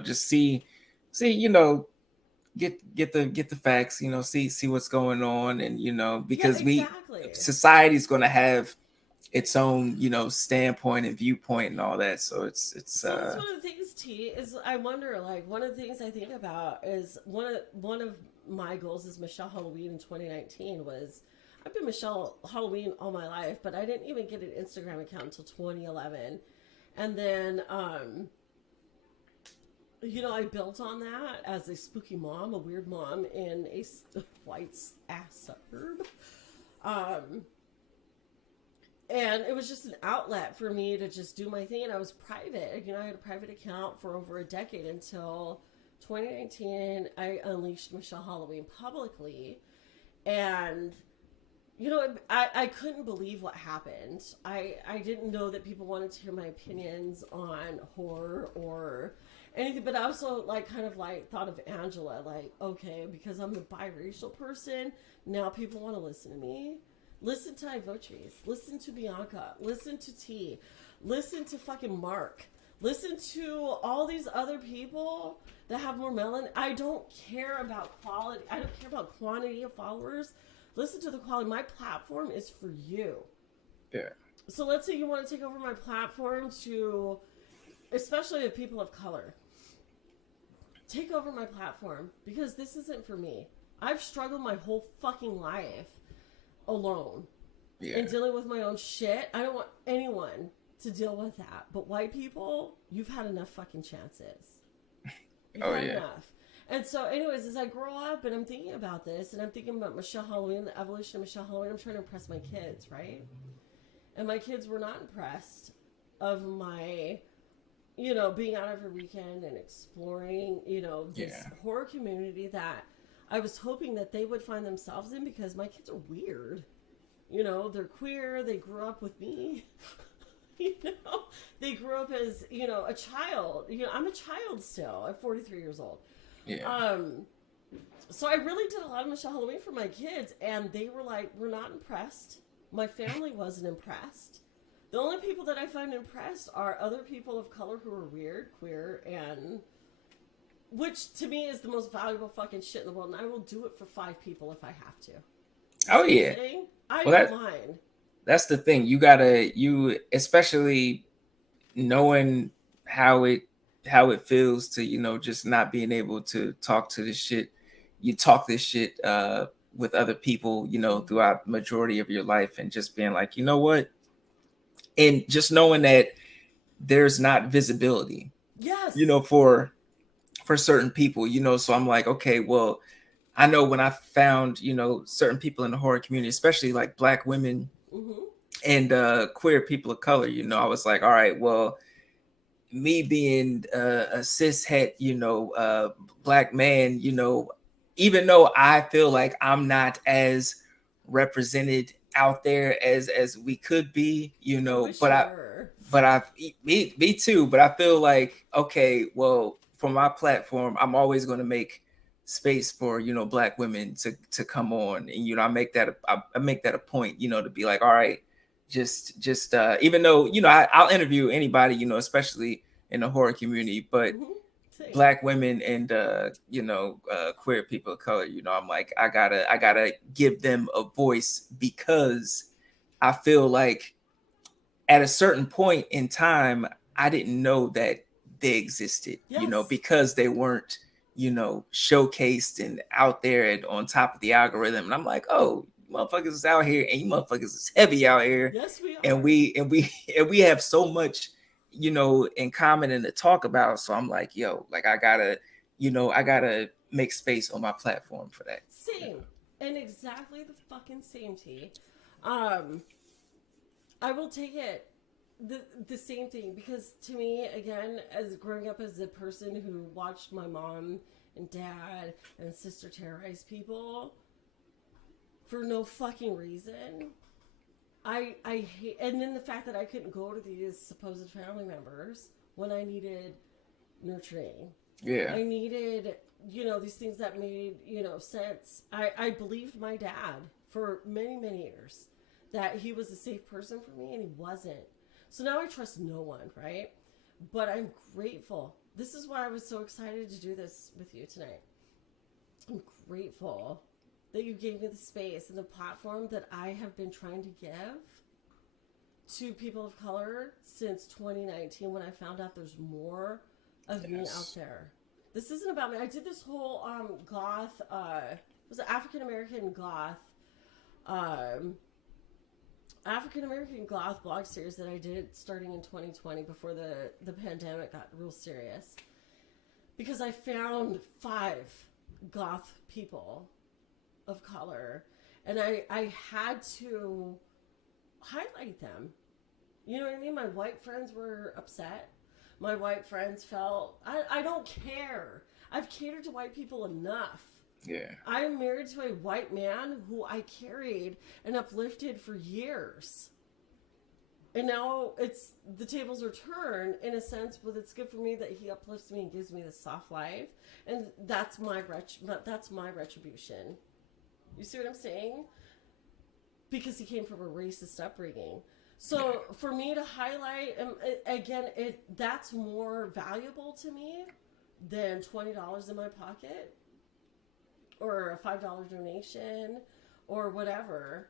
just see, get the facts, see what's going on. And, because society's going to have its own, standpoint and viewpoint and all that. So it's so that's one of the things, T, is I wonder, like, one of the things I think about is one of my goals is Michelle Halloween in 2019 was, I've been Michelle Halloween all my life, but I didn't even get an Instagram account until 2011. And then, I built on that as a spooky mom, a weird mom in a white ass suburb. And it was just an outlet for me to just do my thing. And I was private. I had a private account for over a decade until 2019. I unleashed Michelle Halloween publicly. And, I couldn't believe what happened. I didn't know that people wanted to hear my opinions on horror or anything. But I also, thought of Angela. Like, okay, because I'm the biracial person, now people want to listen to me. Listen to Ivotries. Listen to Bianca. Listen to T. Listen to fucking Mark. Listen to all these other people that have more melanin. I don't care about quality. I don't care about quantity of followers. Listen to the quality. My platform is for you. Yeah. So let's say you want to take over my platform to, especially the people of color. Take over my platform because this isn't for me. I've struggled my whole fucking life alone and dealing with my own shit. I don't want anyone to deal with that. But white people, you've had enough fucking chances. You've had enough. And so anyways, as I grow up and I'm thinking about this and I'm thinking about Michelle Halloween, the evolution of Michelle Halloween, I'm trying to impress my kids, right? And my kids were not impressed of my, being out every weekend and exploring, this horror community that I was hoping that they would find themselves in, because my kids are weird. You know, they're queer. They grew up with me. You know, they grew up as, you know, a child. You know, I'm a child still. I'm 43 years old. Yeah. Um, so I really did a lot of Michelle Halloween for my kids, and they were like, we're not impressed. My family wasn't impressed. The only people that I find impressed are other people of color who are weird, queer, and which to me is the most valuable fucking shit in the world, and I will do it for 5 people if I have to. You Oh see what I'm yeah. saying? I Well, don't mind. that's the thing. You especially knowing how it feels to, just not being able to talk to this shit. You talk this shit with other people, throughout the majority of your life, and just being like, you know what? And just knowing that there's not visibility, Yes. for certain people, so I'm like, okay, well, I know when I found, certain people in the horror community, especially like black women Mm-hmm. and queer people of color, I was like, all right, well, me being a cis het, black man, even though I feel like I'm not as represented out there as we could be, I wish but you I were. but I me too, but I feel like, okay, well, for my platform, I'm always going to make space for, black women to come on, and I make that a point, to be like, all right, just even though, I'll interview anybody, especially in the horror community, but Mm-hmm. Same. black women and queer people of color, I'm like, I gotta give them a voice, because I feel like at a certain point in time, I didn't know that they existed, Yes. because they weren't, showcased and out there and on top of the algorithm. And I'm like, oh, motherfuckers is out here, and you motherfuckers is heavy out here. Yes, we And are. we have so much, in common and to talk about. So I'm like, yo, like I gotta make space on my platform for that. Same. And exactly the fucking same, T. Um, I will take it the same thing, because to me, again, as growing up as a person who watched my mom and dad and sister terrorize people for no fucking reason, I hate, and then the fact that I couldn't go to these supposed family members when I needed nurturing. Yeah. I needed, these things that made, sense. I believed my dad for many, many years that he was a safe person for me, and he wasn't. So now I trust no one, right? But I'm grateful. This is why I was so excited to do this with you tonight. I'm grateful that you gave me the space and the platform that I have been trying to give to people of color since 2019, when I found out there's more of me out there. This isn't about me. I did this whole goth, it was an African American goth, um, African American goth blog series that I did starting in 2020, before the pandemic got real serious. Because I found 5 goth people of color, and I had to highlight them. You know what I mean? My white friends were upset. My white friends felt, I don't care. I've catered to white people enough. Yeah. I am married to a white man who I carried and uplifted for years. And now the tables are turned in a sense, but it's good for me that he uplifts me and gives me this soft life, and that's my retribution. You see what I'm saying? Because he came from a racist upbringing. So for me to highlight, again, that's more valuable to me than $20 in my pocket, or a $5 donation, or whatever.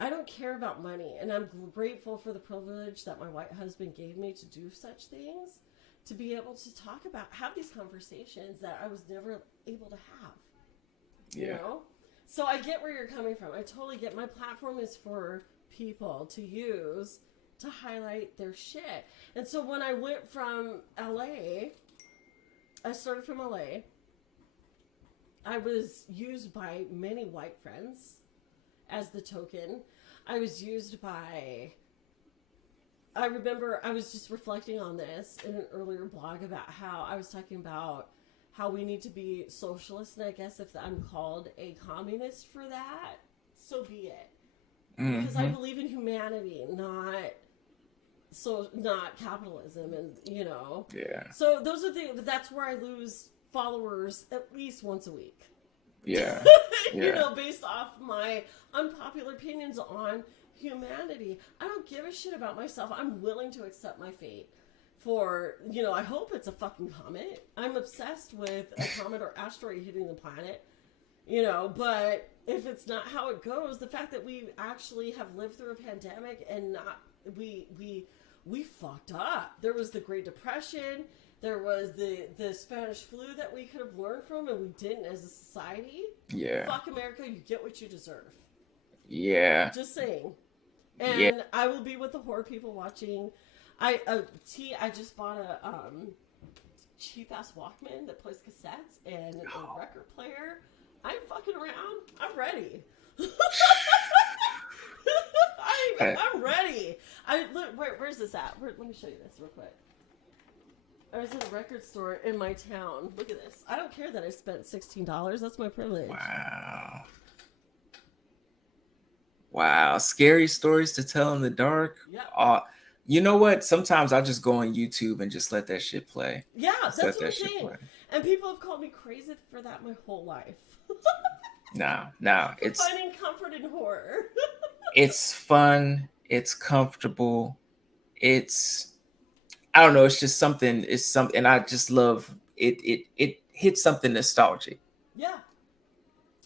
I don't care about money, and I'm grateful for the privilege that my white husband gave me to do such things, to be able to talk about, have these conversations that I was never able to have. You know? So I get where you're coming from. I totally get. My platform is for people to use to highlight their shit. And so when I went from LA, I started from LA. I was used by many white friends as the token. I was used by, I remember I was just reflecting on this in an earlier blog about how I was talking about how we need to be socialist, and I guess if I'm called a communist for that, so be it. Because I believe in humanity, not capitalism, and Yeah. So those are the that's where I lose followers at least once a week. Yeah. Yeah. Based off my unpopular opinions on humanity. I don't give a shit about myself. I'm willing to accept my fate for, I hope it's a fucking comet. I'm obsessed with a comet or asteroid hitting the planet, but if it's not how it goes, the fact that we actually have lived through a pandemic and we fucked up. There was the Great Depression. There was the Spanish flu that we could have learned from, and we didn't as a society. Yeah. Fuck America, you get what you deserve. Yeah. Just saying. And I will be with the horror people watching. I just bought a cheap ass Walkman that plays cassettes and a record player. I'm fucking around. I'm ready. I'm ready. Where's this at? Let me show you this real quick. I was at a record store in my town. Look at this. I don't care that I spent $16. That's my privilege. Wow. Wow. Scary stories to tell in the dark. Yeah. You know what? Sometimes I just go on YouTube and just let that shit play. Yeah, that's what I'm saying. And people have called me crazy for that my whole life. No. It's finding comfort in horror. It's fun. It's comfortable. I don't know. It's just something. It's something, and I just love it. It hits something nostalgic. Yeah.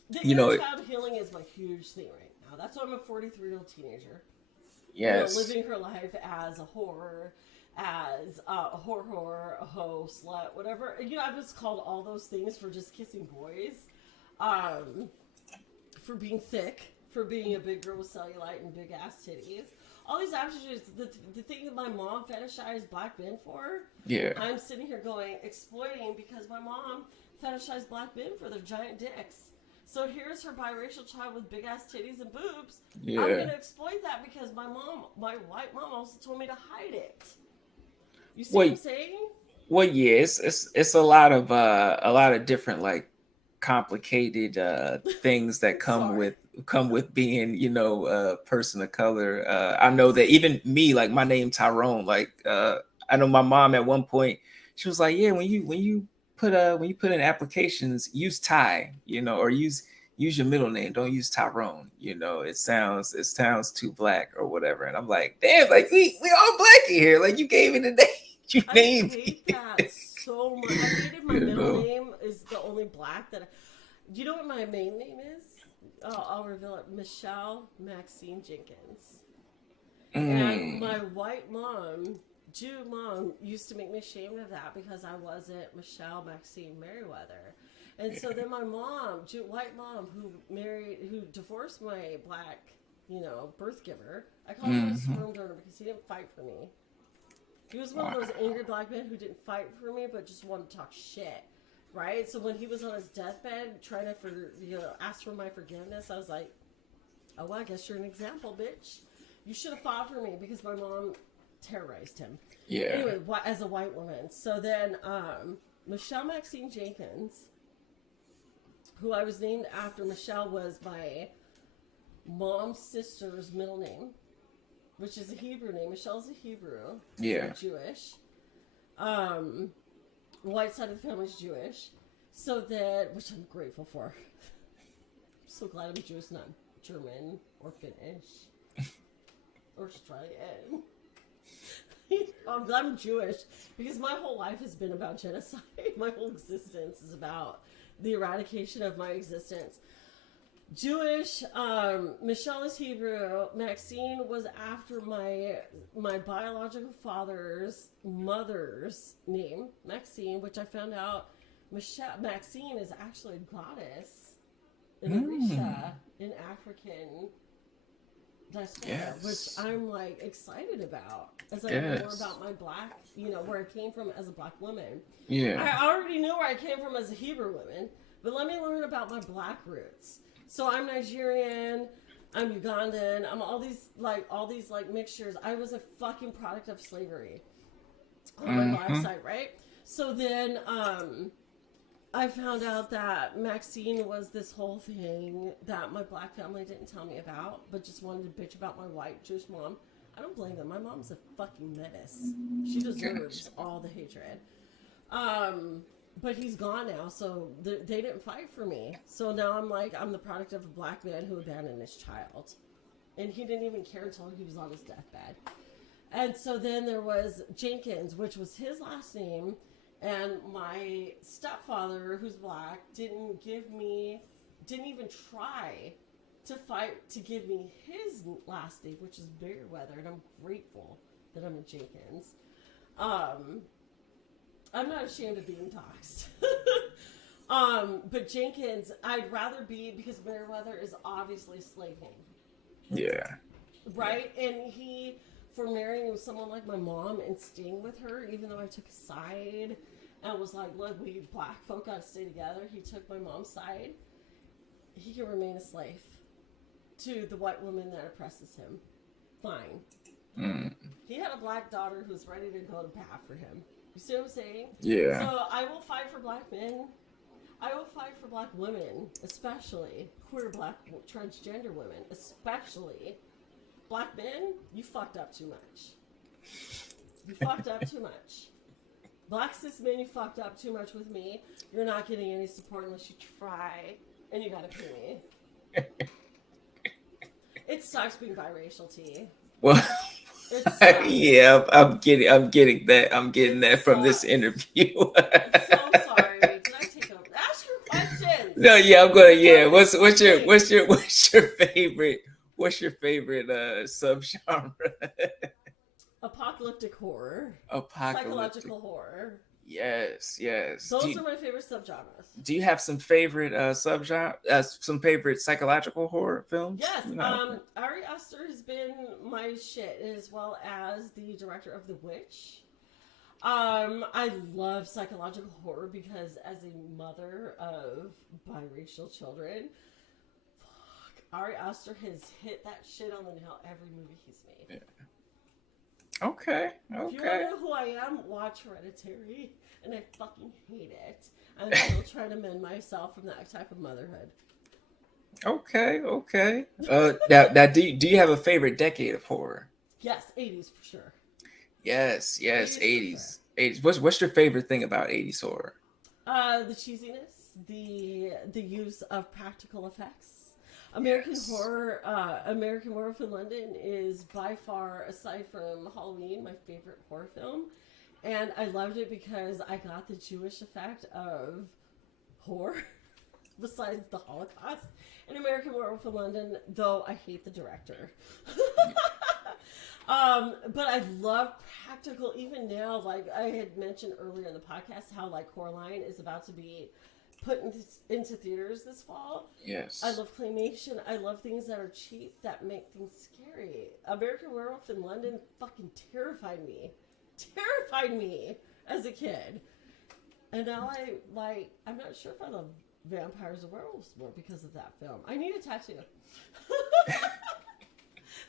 The inner child healing is my huge thing right now. That's why I'm a 43-year-old teenager. Yes. Living her life as a horror, as a horror, a hoe, slut, whatever. I was called all those things for just kissing boys, for being thick, for being a big girl with cellulite and big ass titties. All these attributes, the thing that my mom fetishized black men for, I'm sitting here exploiting because my mom fetishized black men for their giant dicks. So here's her biracial child with big ass titties and boobs. Yeah. I'm going to exploit that because my white mom also told me to hide it. You see what I'm saying? Well, yeah, it's a lot of different like complicated things that come with being a person of color. I know that even me, like my name Tyrone, like I know my mom at one point she was like, yeah, when you put in applications, use Ty, or use your middle name, don't use Tyrone, it sounds too black or whatever. And I'm like, damn, like we all black in here, like you gave me the name. I hate that so much. I hated my middle name is the only black that do you know what my main name is? I'll reveal it. Michelle Maxine Jenkins. And my white mom, Jew mom, used to make me ashamed of that because I wasn't Michelle Maxine Merriweather. And so then my mom, white mom, who divorced my black, birth giver, I call him a sperm donor because he didn't fight for me. He was one of those angry black men who didn't fight for me but just wanted to talk shit. Right? So when he was on his deathbed trying to ask for my forgiveness, I was like, oh, well, I guess you're an example, bitch. You should have fought for me because my mom terrorized him. Yeah. Anyway, as a white woman. So then Michelle Maxine Jenkins, who I was named after, Michelle was my mom's sister's middle name, which is a Hebrew name. Michelle's a Hebrew. Yeah. Jewish. White side of the family is Jewish. So that, which I'm grateful for. I'm so glad I'm Jewish, not German or Finnish or Australian. I'm glad I'm Jewish because my whole life has been about genocide. My whole existence is about the eradication of my existence. Jewish, Michelle is Hebrew. Maxine was after my biological father's mother's name, Maxine, which I found out Maxine is actually a goddess in Orisha, in African diaspora, which I'm like excited about as I learn more about my black, where I came from as a black woman. Yeah, I already know where I came from as a Hebrew woman, but let me learn about my black roots. So I'm Nigerian, I'm Ugandan, I'm all these mixtures. I was a fucking product of slavery on my life side, right? So then I found out that Maxine was this whole thing that my black family didn't tell me about, but just wanted to bitch about my white Jewish mom. I don't blame them. My mom's a fucking menace. She Gotcha. deserves all the hatred. Um, but he's gone now, so they didn't fight for me. So now I'm like, I'm the product of a black man who abandoned his child. And he didn't even care until he was on his deathbed. And so then there was Jenkins, which was his last name. And my stepfather, who's black, didn't even try to fight to give me his last name, which is Merriweather. And I'm grateful that I'm a Jenkins. I'm not ashamed of being doxxed. But Jenkins, I'd rather be, because Merriweather is obviously a slave name. Yeah. Right? And he, for marrying someone like my mom and staying with her, even though I took a side and was like, look, we black folk gotta stay together, he took my mom's side. He can remain a slave to the white woman that oppresses him. Fine. He had a black daughter who's ready to go to bat for him. You see what I'm saying? Yeah. So I will fight for black men. I will fight for black women, especially queer black transgender women, especially. Black men, you fucked up too much. You fucked up too much. Black cis men, you fucked up too much with me. You're not getting any support unless you try, and you gotta pay me. It sucks being biracial, T. Well, yeah, I'm getting that. I'm getting that from this interview. I'm so sorry. Did I take over? Ask your questions. No, yeah, I'm gonna. Yeah, what's your favorite? What's your favorite subgenre? Apocalyptic horror. Apocalyptic. Psychological horror. Yes. Those are my favorite subgenres. Do you have some favorite subgenre? Some favorite psychological horror films? Yes. You know? Ari Aster has been my shit, as well as the director of The Witch. I love psychological horror because as a mother of biracial children, Ari Aster has hit that shit on the nail every movie he's made. Yeah. Okay. If you want to know who I am, watch Hereditary, and I fucking hate it. I'm still trying to mend myself from that type of motherhood. Okay. Now, do you have a favorite decade of horror? Yes, 80s for sure. Yes, 80s. 80s. What's your favorite thing about 80s horror? The cheesiness, the use of practical effects. American Werewolf in London is by far, aside from Halloween, my favorite horror film. And I loved it because I got the Jewish effect of horror, besides the Holocaust. And American Werewolf in London, though I hate the director. But I love practical, even now, like I had mentioned earlier in the podcast, how like Coraline is about to be put into theaters this fall. Yes. I love claymation. I love things that are cheap that make things scary. American Werewolf in London fucking terrified me as a kid. And now I'm not sure if I love vampires or werewolves more because of that film. I need a tattoo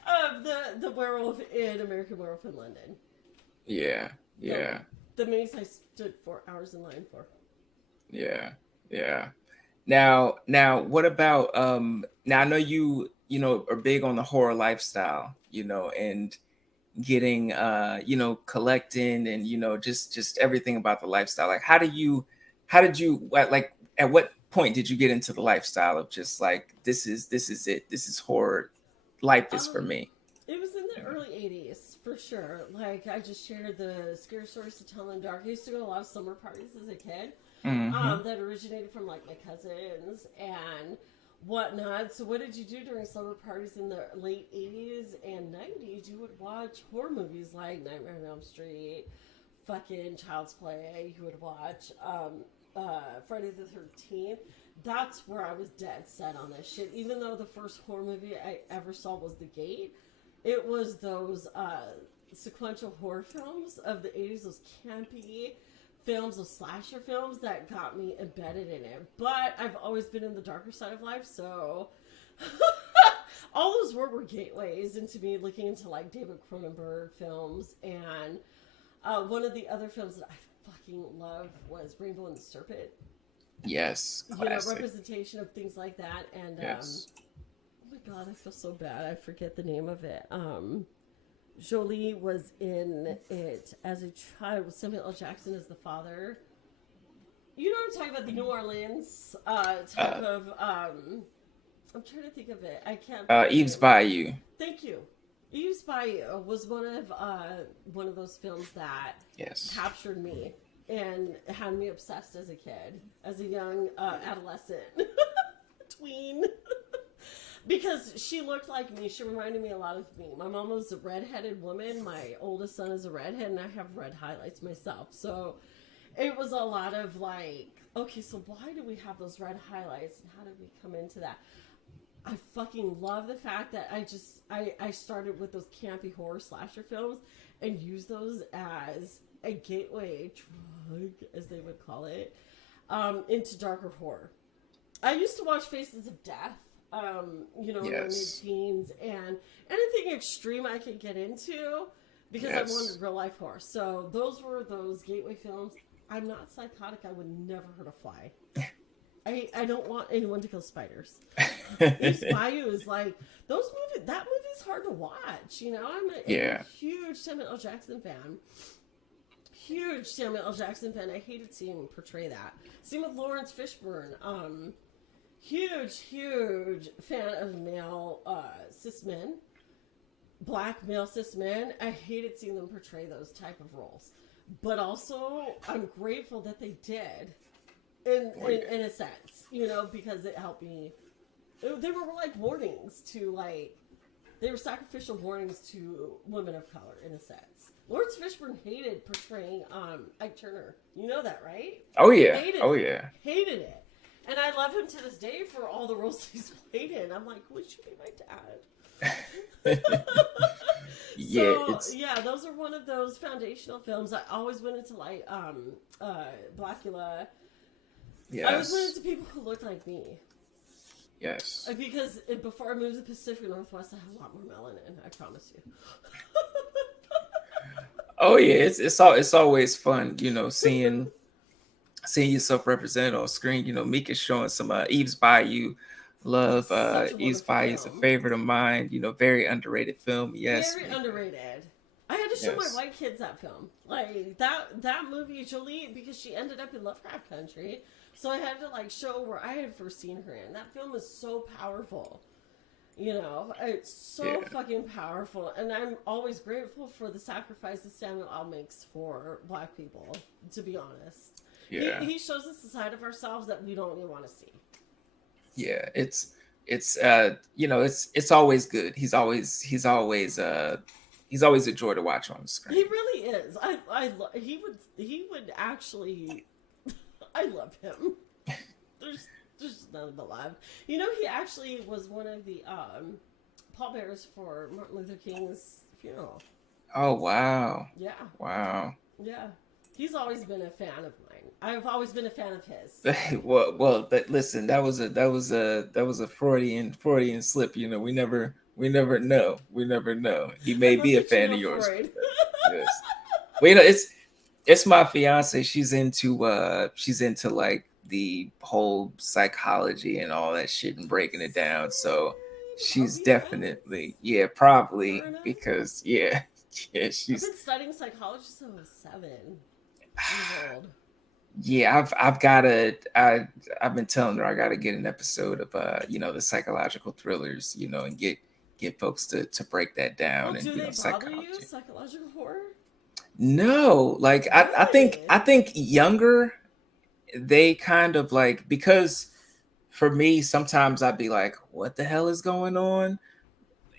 of the werewolf in American Werewolf in London. Yeah. The maze I stood 4 hours in line for. Yeah. Now, what about now I know you are big on the horror lifestyle, and getting collecting and just everything about the lifestyle. Like how did you like at what point did you get into the lifestyle of just like this is it, this is horror, life is for me? It was in the early 80s for sure. Like I just shared the scary stories to tell in the dark. I used to go to a lot of summer parties as a kid. That originated from like my cousins and whatnot. So what did you do during summer parties in the late 80s and 90s? You would watch horror movies like Nightmare on Elm Street, fucking Child's Play. You would watch Friday the 13th. That's where I was dead set on this shit. Even though the first horror movie I ever saw was The Gate, it was those sequential horror films of the 80s, those campy films, those slasher films that got me embedded in it. But I've always been in the darker side of life, so all those were gateways into me looking into like David Cronenberg films. And one of the other films that I fucking love was Rainbow and the Serpent. Yes, classic. representation of things like that. And Yes. oh my god, I feel so bad. I forget the name of it. Jolie was in it as a child with Samuel L. Jackson as the father. You know what I'm talking about? The New Orleans type Uh, of. I'm trying to think of it. I can't think of the Eve's name. Bayou. Thank you. Eve's Bayou was one of those films that Yes. captured me and had me obsessed as a kid, as a young adolescent, tween. Because she looked like me. She reminded me a lot of me. My mom was a redheaded woman. My oldest son is a redhead, and I have red highlights myself. So it was a lot of like, okay, so why do we have those red highlights, and how did we come into that? I fucking love the fact that I started with those campy horror slasher films and used those as a gateway drug, as they would call it, into darker horror. I used to watch Faces of Death, in my mid Yes. teens, and anything extreme I could get into because I Yes. wanted real life horror. So those were those gateway films. I'm not psychotic. I would never hurt a fly. I don't want anyone to kill spiders. East Bayou is like those movies. That movie is hard to watch. I'm a Yeah. huge Samuel L. Jackson fan. Huge Samuel L. Jackson fan. I hated seeing him portray that. Same with Lawrence Fishburne. Huge fan of male cis men, black male cis men. I hated seeing them portray those type of roles, but also I'm grateful that they did, in a sense, because it helped me. They were like warnings to like, they were sacrificial warnings to women of color in a sense. Lawrence Fishburne hated portraying Ike Turner. You know that, right? Oh yeah. Hated Oh it. yeah. Hated it. And I love him to this day for all the roles he's played in. I'm like, would you be my dad? Yeah. So It's yeah, those are one of those foundational films. I always went into like Blackula. I always went yes. into people who looked like me. Yes. Because before I moved to the Pacific Northwest, I had a lot more melanin. I promise you. Oh yeah. It's always fun. Seeing yourself represented on screen. Mika's showing some Eve's Bayou love. Such a Eve's wonderful Bayou is a film. favorite of mine. Very underrated film. Yes, Very Mika. underrated. I had to show my Yes. white kids that film. Like that movie, Jolie, because she ended up in Lovecraft Country. So I had to like show where I had first seen her in. That film is so powerful. It's so Yeah. fucking powerful. And I'm always grateful for the sacrifices Samuel L. makes for black people, to be honest. Yeah. He shows us the side of ourselves that we don't even want to see. Yeah. It's always good. He's always a joy to watch on the He screen. really is. He would actually. I love him. There's none but love. He actually was one of the pallbearers for Martin Luther King's funeral. Oh wow. Yeah, Wow. yeah. He's always been a fan of mine. I've always been a fan of his. Listen, that was a Freudian slip. We never know. He I may love be a that you fan know of yours. Freud. Yes. Well, it's my fiance. She's into like the whole psychology and all that shit and breaking it down. So Same. Are she's we friends? definitely, yeah, Her probably and I. because yeah, yeah, I've she's been studying psychology since I was 7 years old. yeah. I've been telling her I gotta get an episode of the psychological thrillers, and get folks to break that Well, down and do they bother you? psychology. Psychological horror? No, like I think Really? I think younger they kind of like, because for me sometimes I'd be like, what the hell is going on?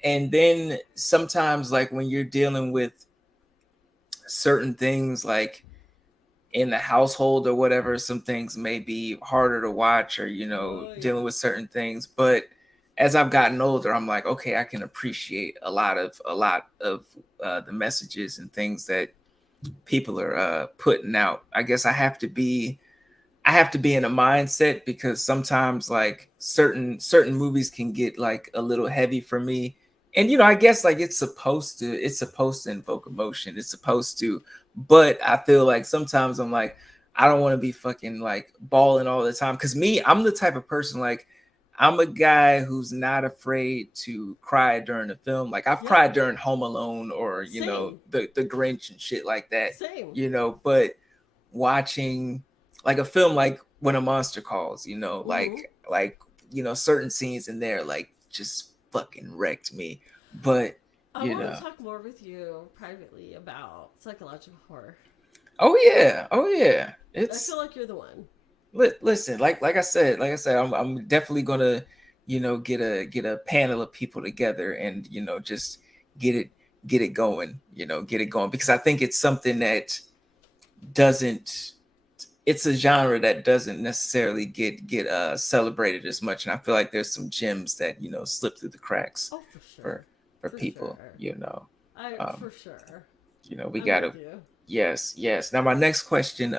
And then sometimes like when you're dealing with certain things like in the household or whatever, some things may be harder to watch, or Oh yeah. dealing with certain things. But as I've gotten older, I'm like, okay, I can appreciate a lot of the messages and things that people are putting out. I guess I have to be in a mindset, because sometimes like certain movies can get like a little heavy for me. And I guess like it's supposed to invoke emotion. It's supposed to, but I feel like sometimes I'm like, I don't want to be fucking like bawling all the time. Because me, I'm the type of person like I'm a guy who's not afraid to cry during a film. Like I've Yeah. cried during Home Alone or Same. the Grinch and shit like that. Same. But watching like a film like When a Monster Calls, Mm-hmm. certain scenes in there like just fucking wrecked me. But I you want know, to talk more with you privately about psychological horror. oh yeah, I it's feel like you're the one. listen, like I said, I'm definitely gonna, get a panel of people together and just get it get it going, get it going because I think it's something that doesn't it's a genre that doesn't necessarily get celebrated as much, and I feel like there's some gems that slip through the cracks Oh, for sure. for For people. sure. Um, For sure. we I'm gotta with you. yes. Now my next question,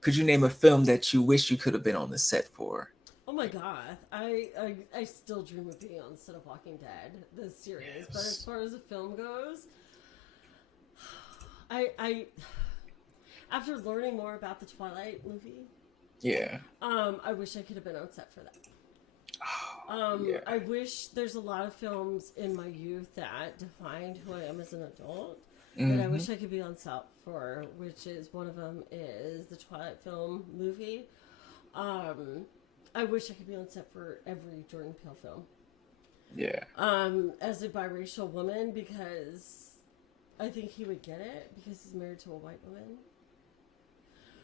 could you name a film that you wish you could have been on the set for? Oh my god, I still dream of being on the set of Walking Dead, the series. But as Yes. far as the film goes, I after learning more about the Twilight movie, Yeah. I wish I could have been on set for that. Yeah. I wish there's a lot of films in my youth that defined who I am as an adult that I Hmm. wish I could be on set for, which is one of them is the Twilight film movie. Um, I wish I could be on set for every Jordan Peele film. Yeah. As a biracial woman, because I think he would get it because he's married to a white woman.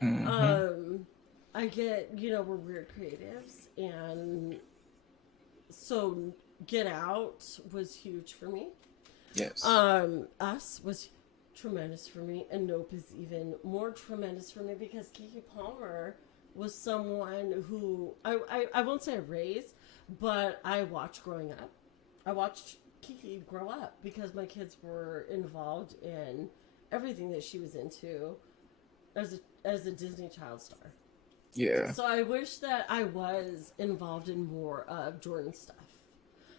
Hmm. Um, I get, we're weird creatives, and so Get Out was huge for me. Yes. Us was tremendous for me, and Nope is even more tremendous for me because Kiki Palmer was someone who I won't say I raised, but I watched growing up. I watched Kiki grow up because my kids were involved in everything that she was into as a Disney child star. Yeah. So I wish that I was involved in more of Jordan's stuff.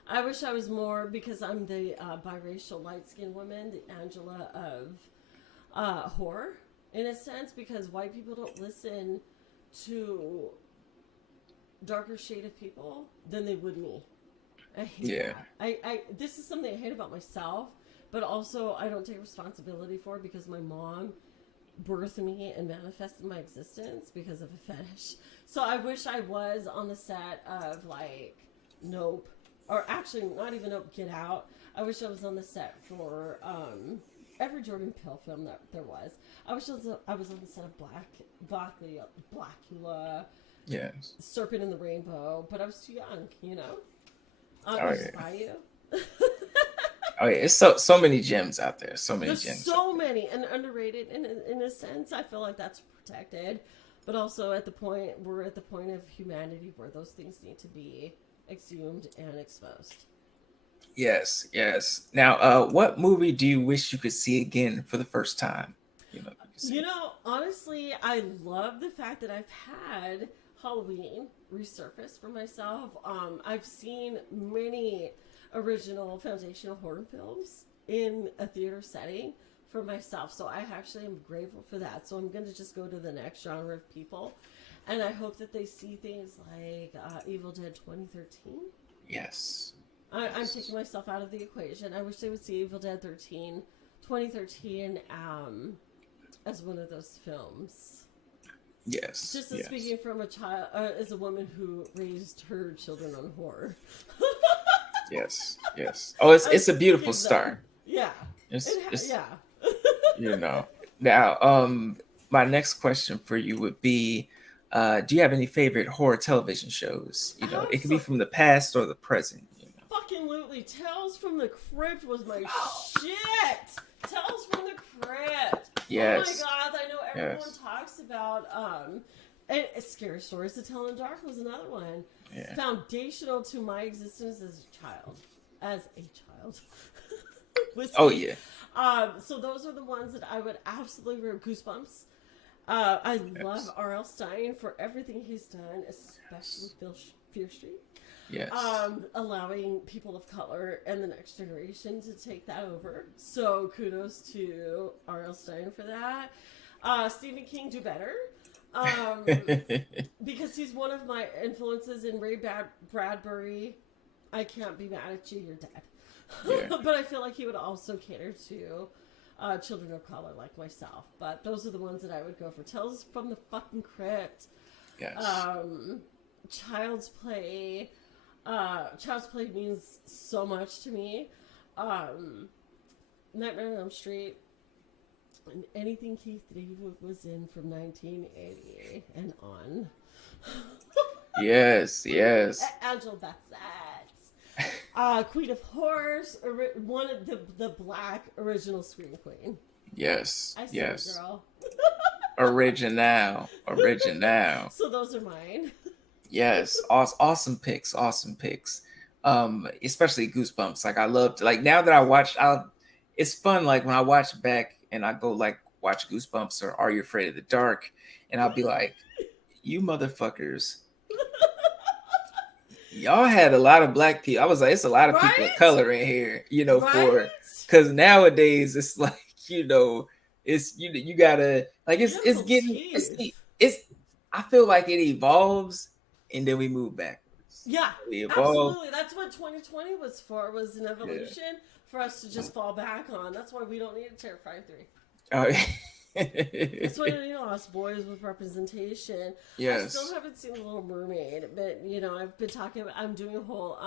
I wish I was more because I'm the biracial light skinned woman, the Angela of horror, in a sense, because white people don't listen to darker shade of people than they would me. I hate Yeah. that. I this is something I hate about myself, but also I don't take responsibility for because my mom birthed me and manifested my existence because of a fetish. So I wish I was on the set of like Nope, or actually not even Nope, Get Out. I wish I was on the set for every Jordan Peele film that there was. I wish I was on the set of Blackula, Yes. Serpent in the Rainbow, but I was too young. Oh Which is yeah. by you. Oh yeah. It's so many gems out there. So many There's gems. so many and underrated in a sense. I feel like that's protected, but also we're at the point of humanity where those things need to be exhumed and exposed. Yes. Now, what movie do you wish you could see again for the first time? You could see. Honestly, I love the fact that I've had Halloween resurface for myself. I've seen many original foundational horror films in a theater setting for myself, so I actually am grateful for that. So I'm going to just go to the next genre of people, and I hope that they see things like Evil Dead 2013. Yes. I'm Yes. taking myself out of the equation. I wish they would see Evil Dead 2013 as one of those films. Yes. Just as Yes. speaking from a child, as a woman who raised her children on horror. Yes. Oh, it's I'm it's a beautiful speaking then. start. Yeah. It's Yeah. you know. Now, my next question for you would be, do you have any favorite horror television shows? It could be from the past or the present. Fucking lootly. Tales from the Crypt was my shit. Tales from the Crypt. Oh my Yes. god, I know everyone Yes. talks about and Scary Stories to Tell in the Dark was another one. Yeah. Foundational to my existence as a child. Oh Whiskey. yeah. So those are the ones that I would absolutely wear goosebumps. I love Yes. R.L. Stein for everything he's done, especially Fear Street. Yes. Allowing people of color and the next generation to take that over. So kudos to R.L. Stein for that. Stephen King, do better. Um, because he's one of my influences in Bradbury. I can't be mad at you, you're Yeah. dead. But I feel like he would also cater to children of color like myself. But those are the ones that I would go for. Tales from the fucking Crypt, Yes. um, Child's Play. Child's Play means so much to me. Um, Nightmare on Elm Street, and anything Keith David was in from 1980 and on. Yes. Yes. Angela Bassett. Queen of Horrors, one of the black original Scream Queen. Yes. I said it, Yes. girl. Original. Original. So those are mine. Yes. Awesome, awesome picks. Awesome picks. Especially Goosebumps. Like I loved. Like now that I watch, I'll. It's fun. Like when I watch back and I go like watch Goosebumps or Are You Afraid of the Dark, and I'll be like, you motherfuckers, y'all had a lot of black people. I was like, it's a lot of people of Right? color in here, Right? for because nowadays it's like, it's you gotta like You gotta it's getting believe. it's I feel like it evolves and then we move backwards. Yeah, We evolve. absolutely. That's what 2020 was for, was an Yeah. evolution for us to just fall back on. That's why we don't need a Terrifier 3. Oh, That's why we need Lost Boys with representation. I still yes. haven't seen The Little Mermaid, but I've been talking about, I'm doing a whole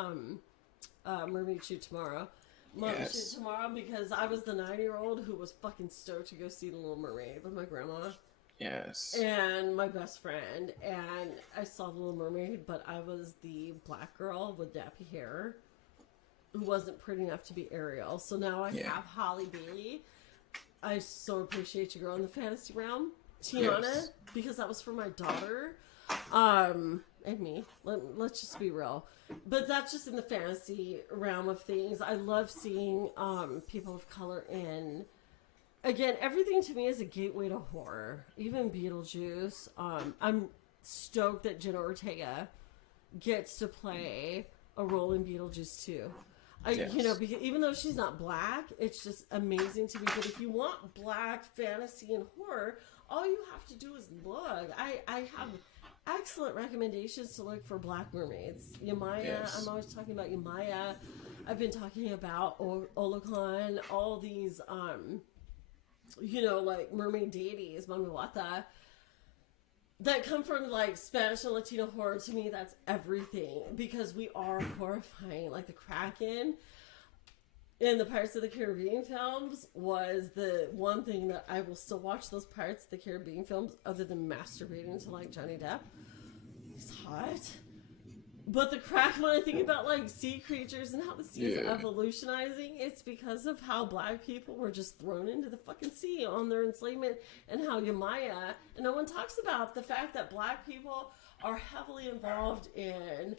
mermaid shoot tomorrow. Yes. Because I was the 9-year-old who was fucking stoked to go see The Little Mermaid with my grandma Yes. and my best friend, and I saw The Little Mermaid, but I was the black girl with nappy hair who wasn't pretty enough to be Ariel. So now I Yeah. have Holly Bailey. I so appreciate you, girl, in the fantasy realm, Tiana, Yes. because that was for my daughter, and me. Let's just be real. But that's just in the fantasy realm of things. I love seeing people of color in. Again, everything to me is a gateway to horror. Even Beetlejuice. I'm stoked that Jenna Ortega gets to play a role in Beetlejuice too. Yes. Because even though she's not black, it's just amazing to me. But if you want black fantasy and horror, all you have to do is look. I have excellent recommendations to look for black mermaids. Yamaya, Yes. I'm always talking about Yamaya. I've been talking about Olokon, all these, like mermaid deities, Mamiwata, that come from like Spanish and Latino horror. To me, that's everything, because we are horrifying. Like the Kraken in the Pirates of the Caribbean films was the one thing that I will still watch those Pirates of the Caribbean films, other than masturbating to like Johnny Depp. He's hot. But the Kraken, when I think about like sea creatures and how the sea is evolutionizing, it's because of how black people were just thrown into the fucking sea on their enslavement, and how Yamaya, and no one talks about the fact that black people are heavily involved in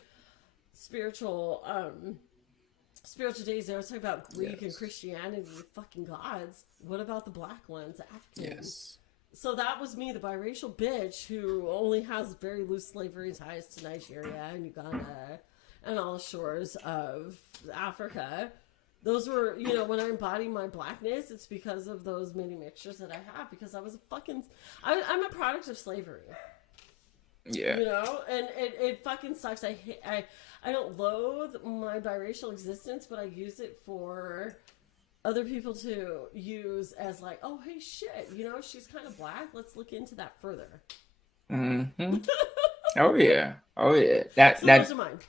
spiritual days. They always talk about Greek and Christianity, fucking gods. What about the black ones, the Africans? Yes. So that was me, the biracial bitch who only has very loose slavery ties to Nigeria and Uganda and all the shores of Africa. Those were, when I embody my blackness, it's because of those many mixtures that I have, because I was I'm a product of slavery. Yeah. And it fucking sucks. I don't loathe my biracial existence, but I use it for other people to use as like, oh, hey, shit, she's kind of black. Let's look into that further. Mm-hmm. Oh yeah. Those are mine.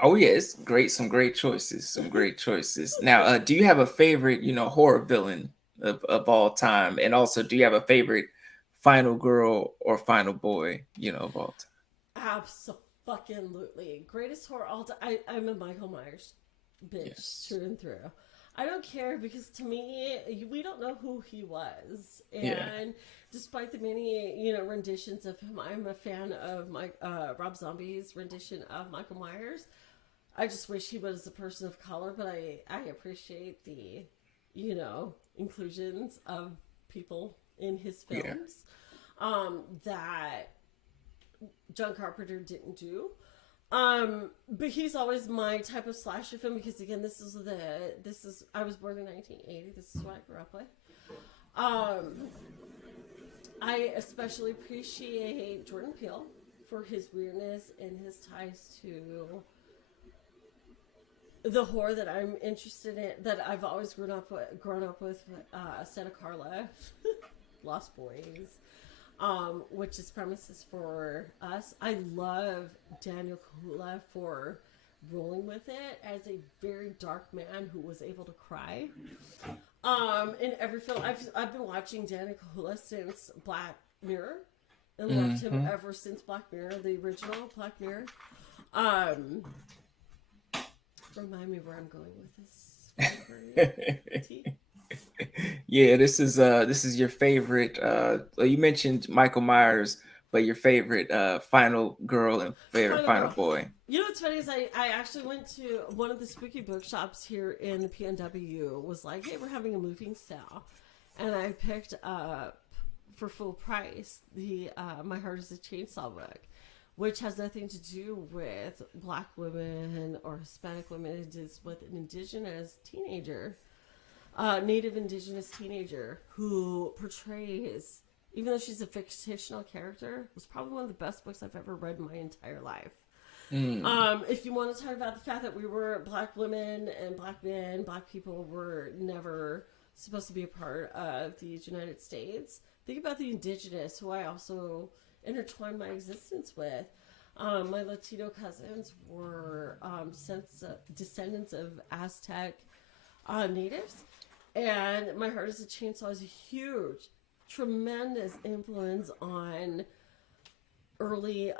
Oh yeah, it's great. Some great choices. Some great choices. Now, do you have a favorite, horror villain of all time? And also, do you have a favorite final girl or final boy, of all time? Absolutely. Greatest horror all time. I'm a Michael Myers bitch, through and through. I don't care, because to me, we don't know who he was, and despite the many renditions of him, I'm a fan of Rob Zombie's rendition of Michael Myers. I just wish he was a person of color, but I appreciate the inclusions of people in his films that John Carpenter didn't do. But he's always my type of slasher film, because again, I was born in 1980. This is what I grew up with. I especially appreciate Jordan Peele for his weirdness and his ties to the horror that I'm interested in, that I've always grown up with Santa Carla, Lost Boys, which is Premises for Us. I love Daniel Kaluuya for rolling with it as a very dark man who was able to cry. In every film, I've been watching Daniel Kaluuya since Black Mirror, and loved him Mm-hmm. ever since Black Mirror, the original Black Mirror. Um, Remind me where I'm going with this. Yeah, this is your favorite. Well, you mentioned Michael Myers, but your favorite final girl and favorite Final final Girl. boy. You know what's funny is I actually went to one of the spooky bookshops here in the PNW. Was like, hey, we're having a moving sale, and I picked up for full price the My Heart Is a Chainsaw book, which has nothing to do with Black women or Hispanic women. It is with an indigenous teenager, Native indigenous teenager who portrays, even though she's a fictional character, was probably one of the best books I've ever read in my entire life. If you want to talk about the fact that we were Black women and Black men, Black people were never supposed to be a part of the United States, think about the indigenous, who I also intertwined my existence with. My Latino cousins were descendants of Aztec natives, and My Heart Is a Chainsaw is a huge, tremendous influence on early,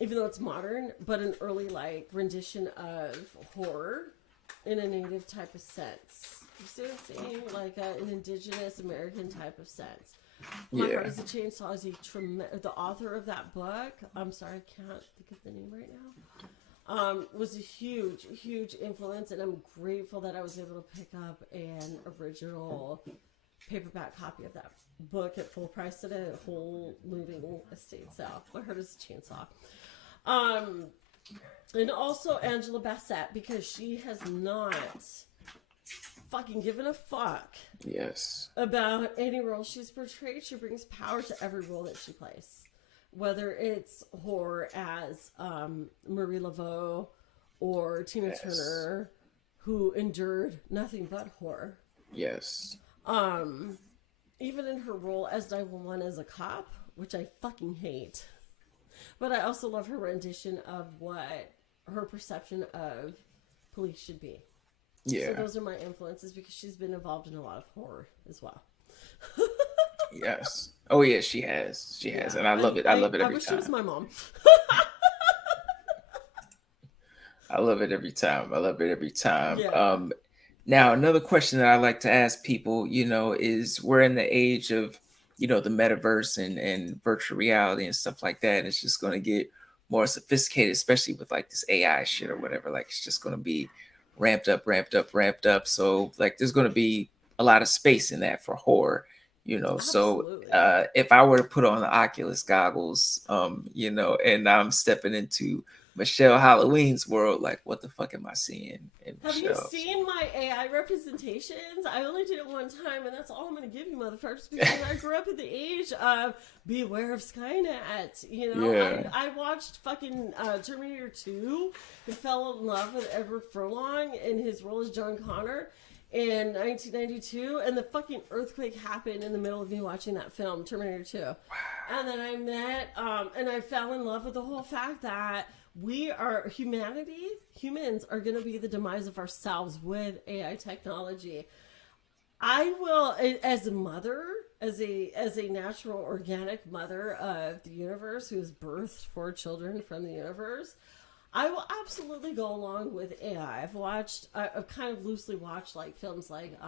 even though it's modern, but an early like rendition of horror in a native type of sense. You see what I'm saying? Like an indigenous American type of sense. My Heart Yeah. Is a Chainsaw is the author of that book. I'm sorry, I can't think of the name right now. Was a huge, huge influence, and I'm grateful that I was able to pick up an original paperback copy of that book at full price at a whole moving estate sale. My Heart Is a Chainsaw. And also Angela Bassett, because she has not fucking given a fuck Yes. about any role she's portrayed. She brings power to every role that she plays, whether it's horror as Marie Laveau or Tina Yes. Turner, who endured nothing but horror. Yes. Even in her role as 911 as a cop, which I fucking hate. But I also love her rendition of what her perception of police should be. Yeah. So those are my influences, because she's been involved in a lot of horror as well. Yes. Oh yeah, she has. She has, and I love it. I love it I every wish she was time. my mom. I love it every time. I love it every time. Yeah. Now another question that I like to ask people, is we're in the age of, the metaverse and virtual reality and stuff like that. And it's just going to get more sophisticated, especially with like this AI shit or whatever. Like it's just going to be ramped up, ramped up, ramped up. So like there's going to be a lot of space in that for horror. So Absolutely. if I were to put on the Oculus goggles, and I'm stepping into Michelle Halloween's world, like what the fuck am I seeing in Have you Michelle? seen my AI representations? I only did it one time, and that's all I'm going to give you, motherfuckers, because I grew up at the age of beware of Skynet. Yeah. I watched fucking Terminator 2 and fell in love with Edward Furlong in his role as John Connor in 1992, and the fucking earthquake happened in the middle of me watching that film, Terminator 2. And then I met, and I fell in love with the whole fact that humans are going to be the demise of ourselves with AI technology. I will, as a mother, as a natural organic mother of the universe who has birthed 4 children from the universe, I will absolutely go along with AI. I've kind of loosely watched like films like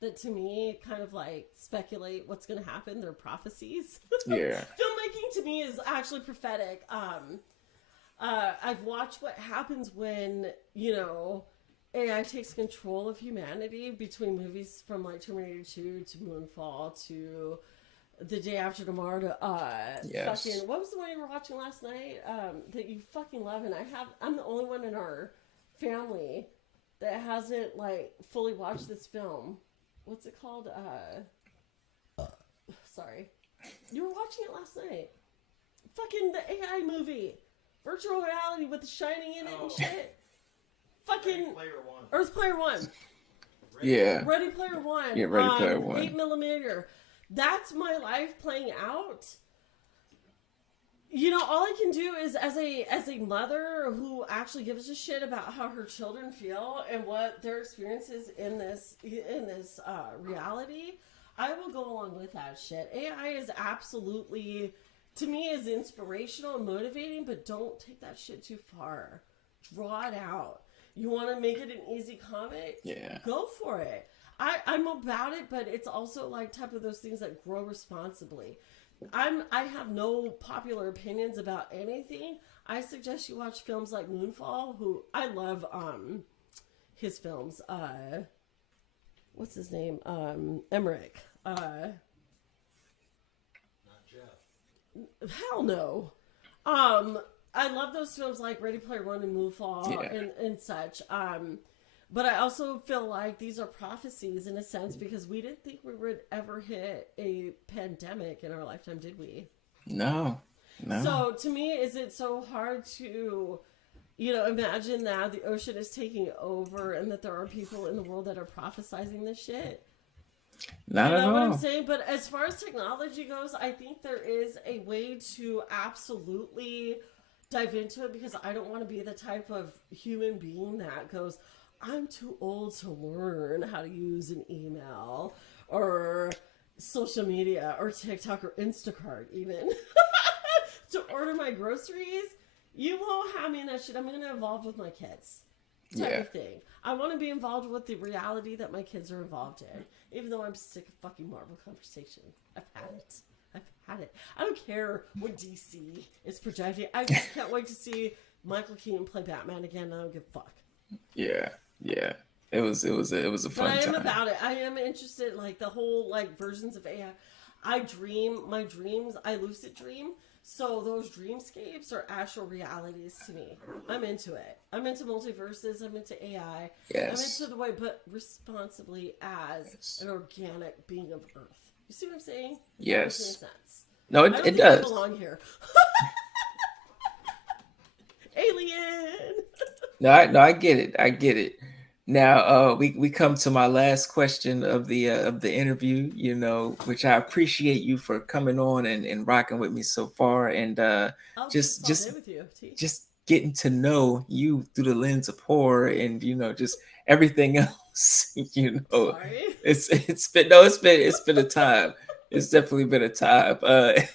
that to me kind of like speculate what's going to happen. They're prophecies. Yeah. Filmmaking to me is actually prophetic. I've watched what happens when, AI takes control of humanity, between movies from like Terminator 2 to Moonfall to The Day After Tomorrow to Yes. fucking, what was the one you were watching last night that you fucking love? And I'm the only one in our family that hasn't like fully watched this film. What's it called? Sorry. You were watching it last night. Fucking the AI movie. Virtual reality with The Shining in it and shit. Fucking Earth Player One. Yeah. Ready Player One. Yeah, Ready Player One. 8mm. That's my life playing out. You know, all I can do is as a mother who actually gives a shit about how her children feel and what their experiences in this reality, I will go along with that shit. AI is absolutely, to me, is inspirational and motivating, but don't take that shit too far. Draw it out. You want to make it an easy comic? Yeah. Go for it. I'm about it, but it's also like type of those things that grow responsibly. I have no popular opinions about anything. I suggest you watch films like Moonfall, who I love his films. What's his name? Emmerich. Not Jeff. Hell no. I love those films like Ready Player One and Moonfall and such. But I also feel like these are prophecies in a sense because we didn't think we would ever hit a pandemic in our lifetime, did we? No. So to me, is it so hard to, imagine that the ocean is taking over and that there are people in the world that are prophesizing this shit? Not at all. You know what I'm saying? But as far as technology goes, I think there is a way to absolutely dive into it because I don't want to be the type of human being that goes, I'm too old to learn how to use an email or social media or TikTok or Instacart even to order my groceries. You won't have me in that shit. I'm going to evolve with my kids type of thing. I want to be involved with the reality that my kids are involved in, even though I'm sick of fucking Marvel conversation. I've had it. I don't care what DC is projecting. I just can't wait to see Michael Keaton play Batman again. I don't give a fuck. Yeah. It was a fun time. But I am about it. I am interested, like the whole like versions of AI. I lucid dream. So those dreamscapes are actual realities to me. I'm into it. I'm into multiverses. I'm into AI. Yes. I'm into the way, but responsibly as an organic being of Earth. You see what I'm saying? Yes. That makes sense. No, it does. I belong here. Alien. No, I get it. Now, we come to my last question of the interview. Which I appreciate you for coming on and rocking with me so far, and just with you, just getting to know you through the lens of horror, and just everything else. Sorry. It's been a time. It's definitely been a time.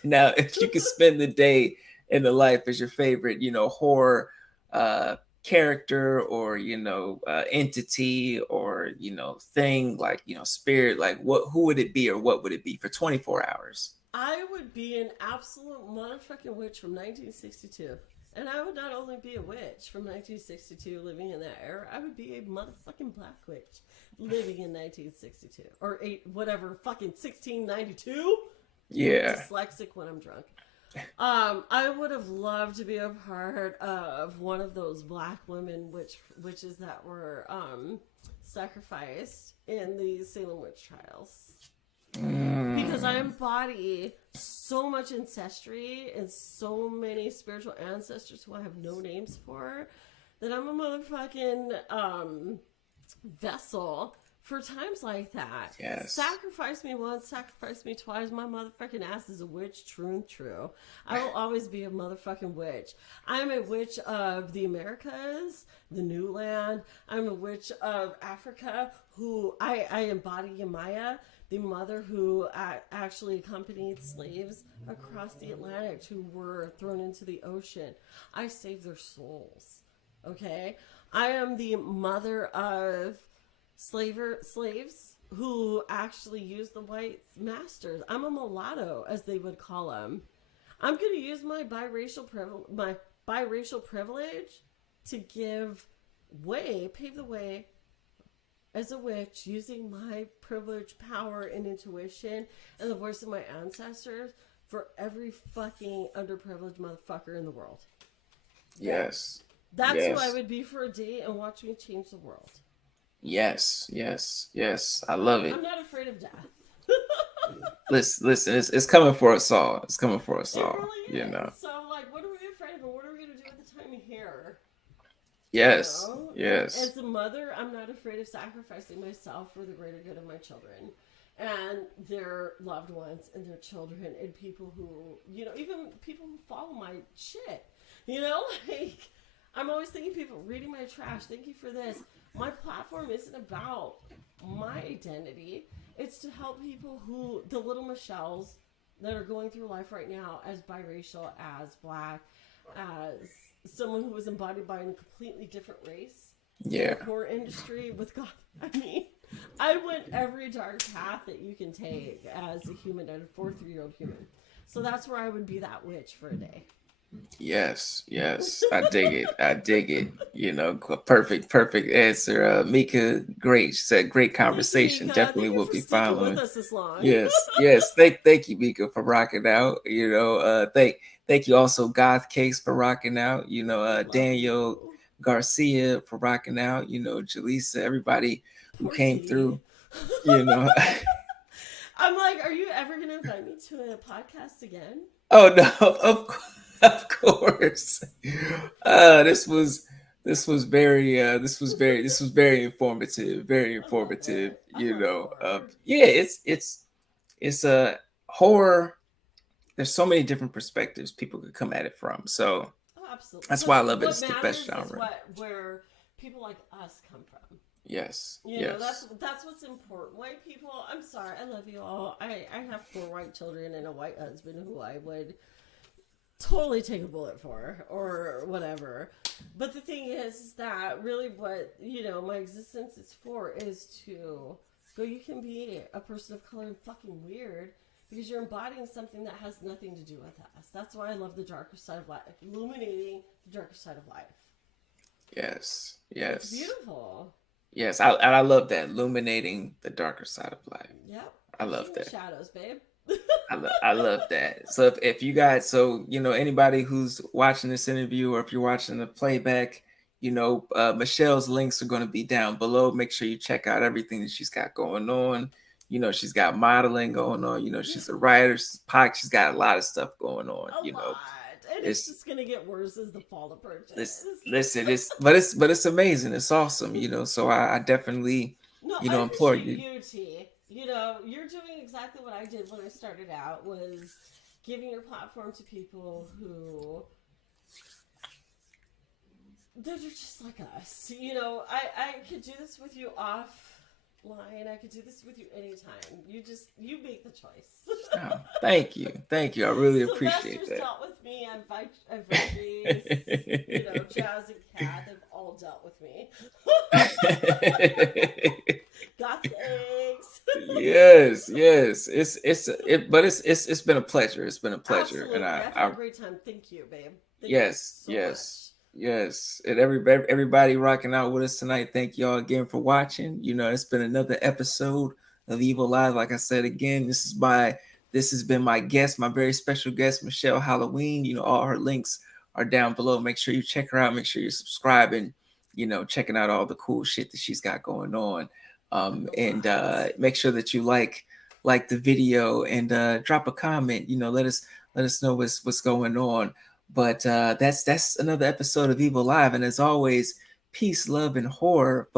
Now, if you could spend the day in the life as your favorite, horror character or entity or thing, like spirit, like who would it be or what would it be for 24 hours? I would be an absolute motherfucking witch from 1962. And I would not only be a witch from 1962 living in that era, I would be a motherfucking black witch living in 1962 or whatever fucking 1692. Yeah. I'm dyslexic when I'm drunk. I would have loved to be a part of one of those black women witches that were sacrificed in the Salem witch trials. Because I embody so much ancestry and so many spiritual ancestors who I have no names for that I'm a motherfucking vessel for times like that. Yes. Sacrifice me once, sacrifice me twice. My motherfucking ass is a witch, true and true. I will always be a motherfucking witch. I'm a witch of the Americas, the New Land. I'm a witch of Africa who I embody Yamaya, the mother who actually accompanied slaves across the Atlantic who were thrown into the ocean. I saved their souls. Okay? I am the mother of slaves who actually used the white masters. I'm a mulatto, as they would call them. I'm going to use my biracial privilege to pave the way as a witch, using my privilege, power, and intuition, and the voice of my ancestors for every fucking underprivileged motherfucker in the world. Yes. That's who I would be for a day, and watch me change the world. Yes. I love it. I'm not afraid of death. listen, it's coming for us all. It's coming for us It all. really You know. is. So, like, what are we afraid of, and what are we gonna do at the time here? You Yes. know, Yes. as a mother, I'm not afraid of sacrificing myself for the greater good of my children and their loved ones and their children and people who, even people who follow my shit. You know, like, I'm always thinking people reading my trash. Thank you for this. My platform isn't about my identity. It's to help people who, the little Michelles that are going through life right now as biracial, as black, as someone who was embodied by a completely different race in the Yeah. porn industry with God. I mean, I went every dark path that you can take as a human and a 4-3-year-old human. So that's where I would be that witch for a day. Yes. Yes. I dig it. I dig it. You know, perfect answer. Mika, great. She said great Thank you, conversation. Mika. Definitely Thank you will for be sticking with following. us this long. Yes. Thank you, Mika, for rocking out. Thank you also, Goth Case, for rocking out. I love Daniel you. Garcia for rocking out. Jaleesa, everybody who Poor came D. through. You know. I'm like, are you ever going to invite me to a podcast again? Oh no, of course. This was very informative. Very I love informative. it. I love horror. Yeah, it's a horror. There's so many different perspectives people could come at it from. So Oh, absolutely. that's why I But love it. what It's the best matters is genre. where people like us come from. Yes, That's yes, what's important. White people, I'm sorry, I love you all. I have 4 white children and a white husband who I would totally take a bullet for or whatever. But the thing is that really what, my existence is for is to go, you can be a person of color and fucking weird because you're embodying something that has nothing to do with us. That's why I love the darker side of life, illuminating the darker side of life. yes, It's yes, beautiful. yes. I love that, illuminating the darker side of life. Yep. I I'm love seeing the that. shadows, babe. I love that. So if you guys, so anybody who's watching this interview, or if you're watching the playback, Michelle's links are going to be down below. Make sure you check out everything that she's got going on. She's got modeling going on. Yeah. She's a writer. She's got a lot of stuff going on. A lot. And it's It's just gonna get worse as the fall approaches. this listen, it's amazing. It's awesome. So I definitely No, I implore appreciate you. you, T. You're doing exactly what I did when I started out, was giving your platform to people who they're just like us. I could do this with you offline. I could do this with you anytime. You make the choice. Oh, thank you. I really appreciate Sylvester's that. dealt with me. I've Veggies, Jazz and Cat. They've all dealt with me. Got thanks. Yes. But it's been a pleasure. It's been a pleasure, and Absolutely. I've had a great time. Thank you, babe. Thank you yes, so much. yes, yes. And everybody rocking out with us tonight. Thank y'all again for watching. It's been another episode of Evil Live. Like I said again, this has been my guest, my very special guest, Michelle Halloween. All her links are down below. Make sure you check her out. Make sure you're subscribing. Checking out all the cool shit that she's got going on. And make sure that you like the video, and drop a comment. Let us know what's going on. But that's another episode of Evil Live. And as always, peace, love, and horror.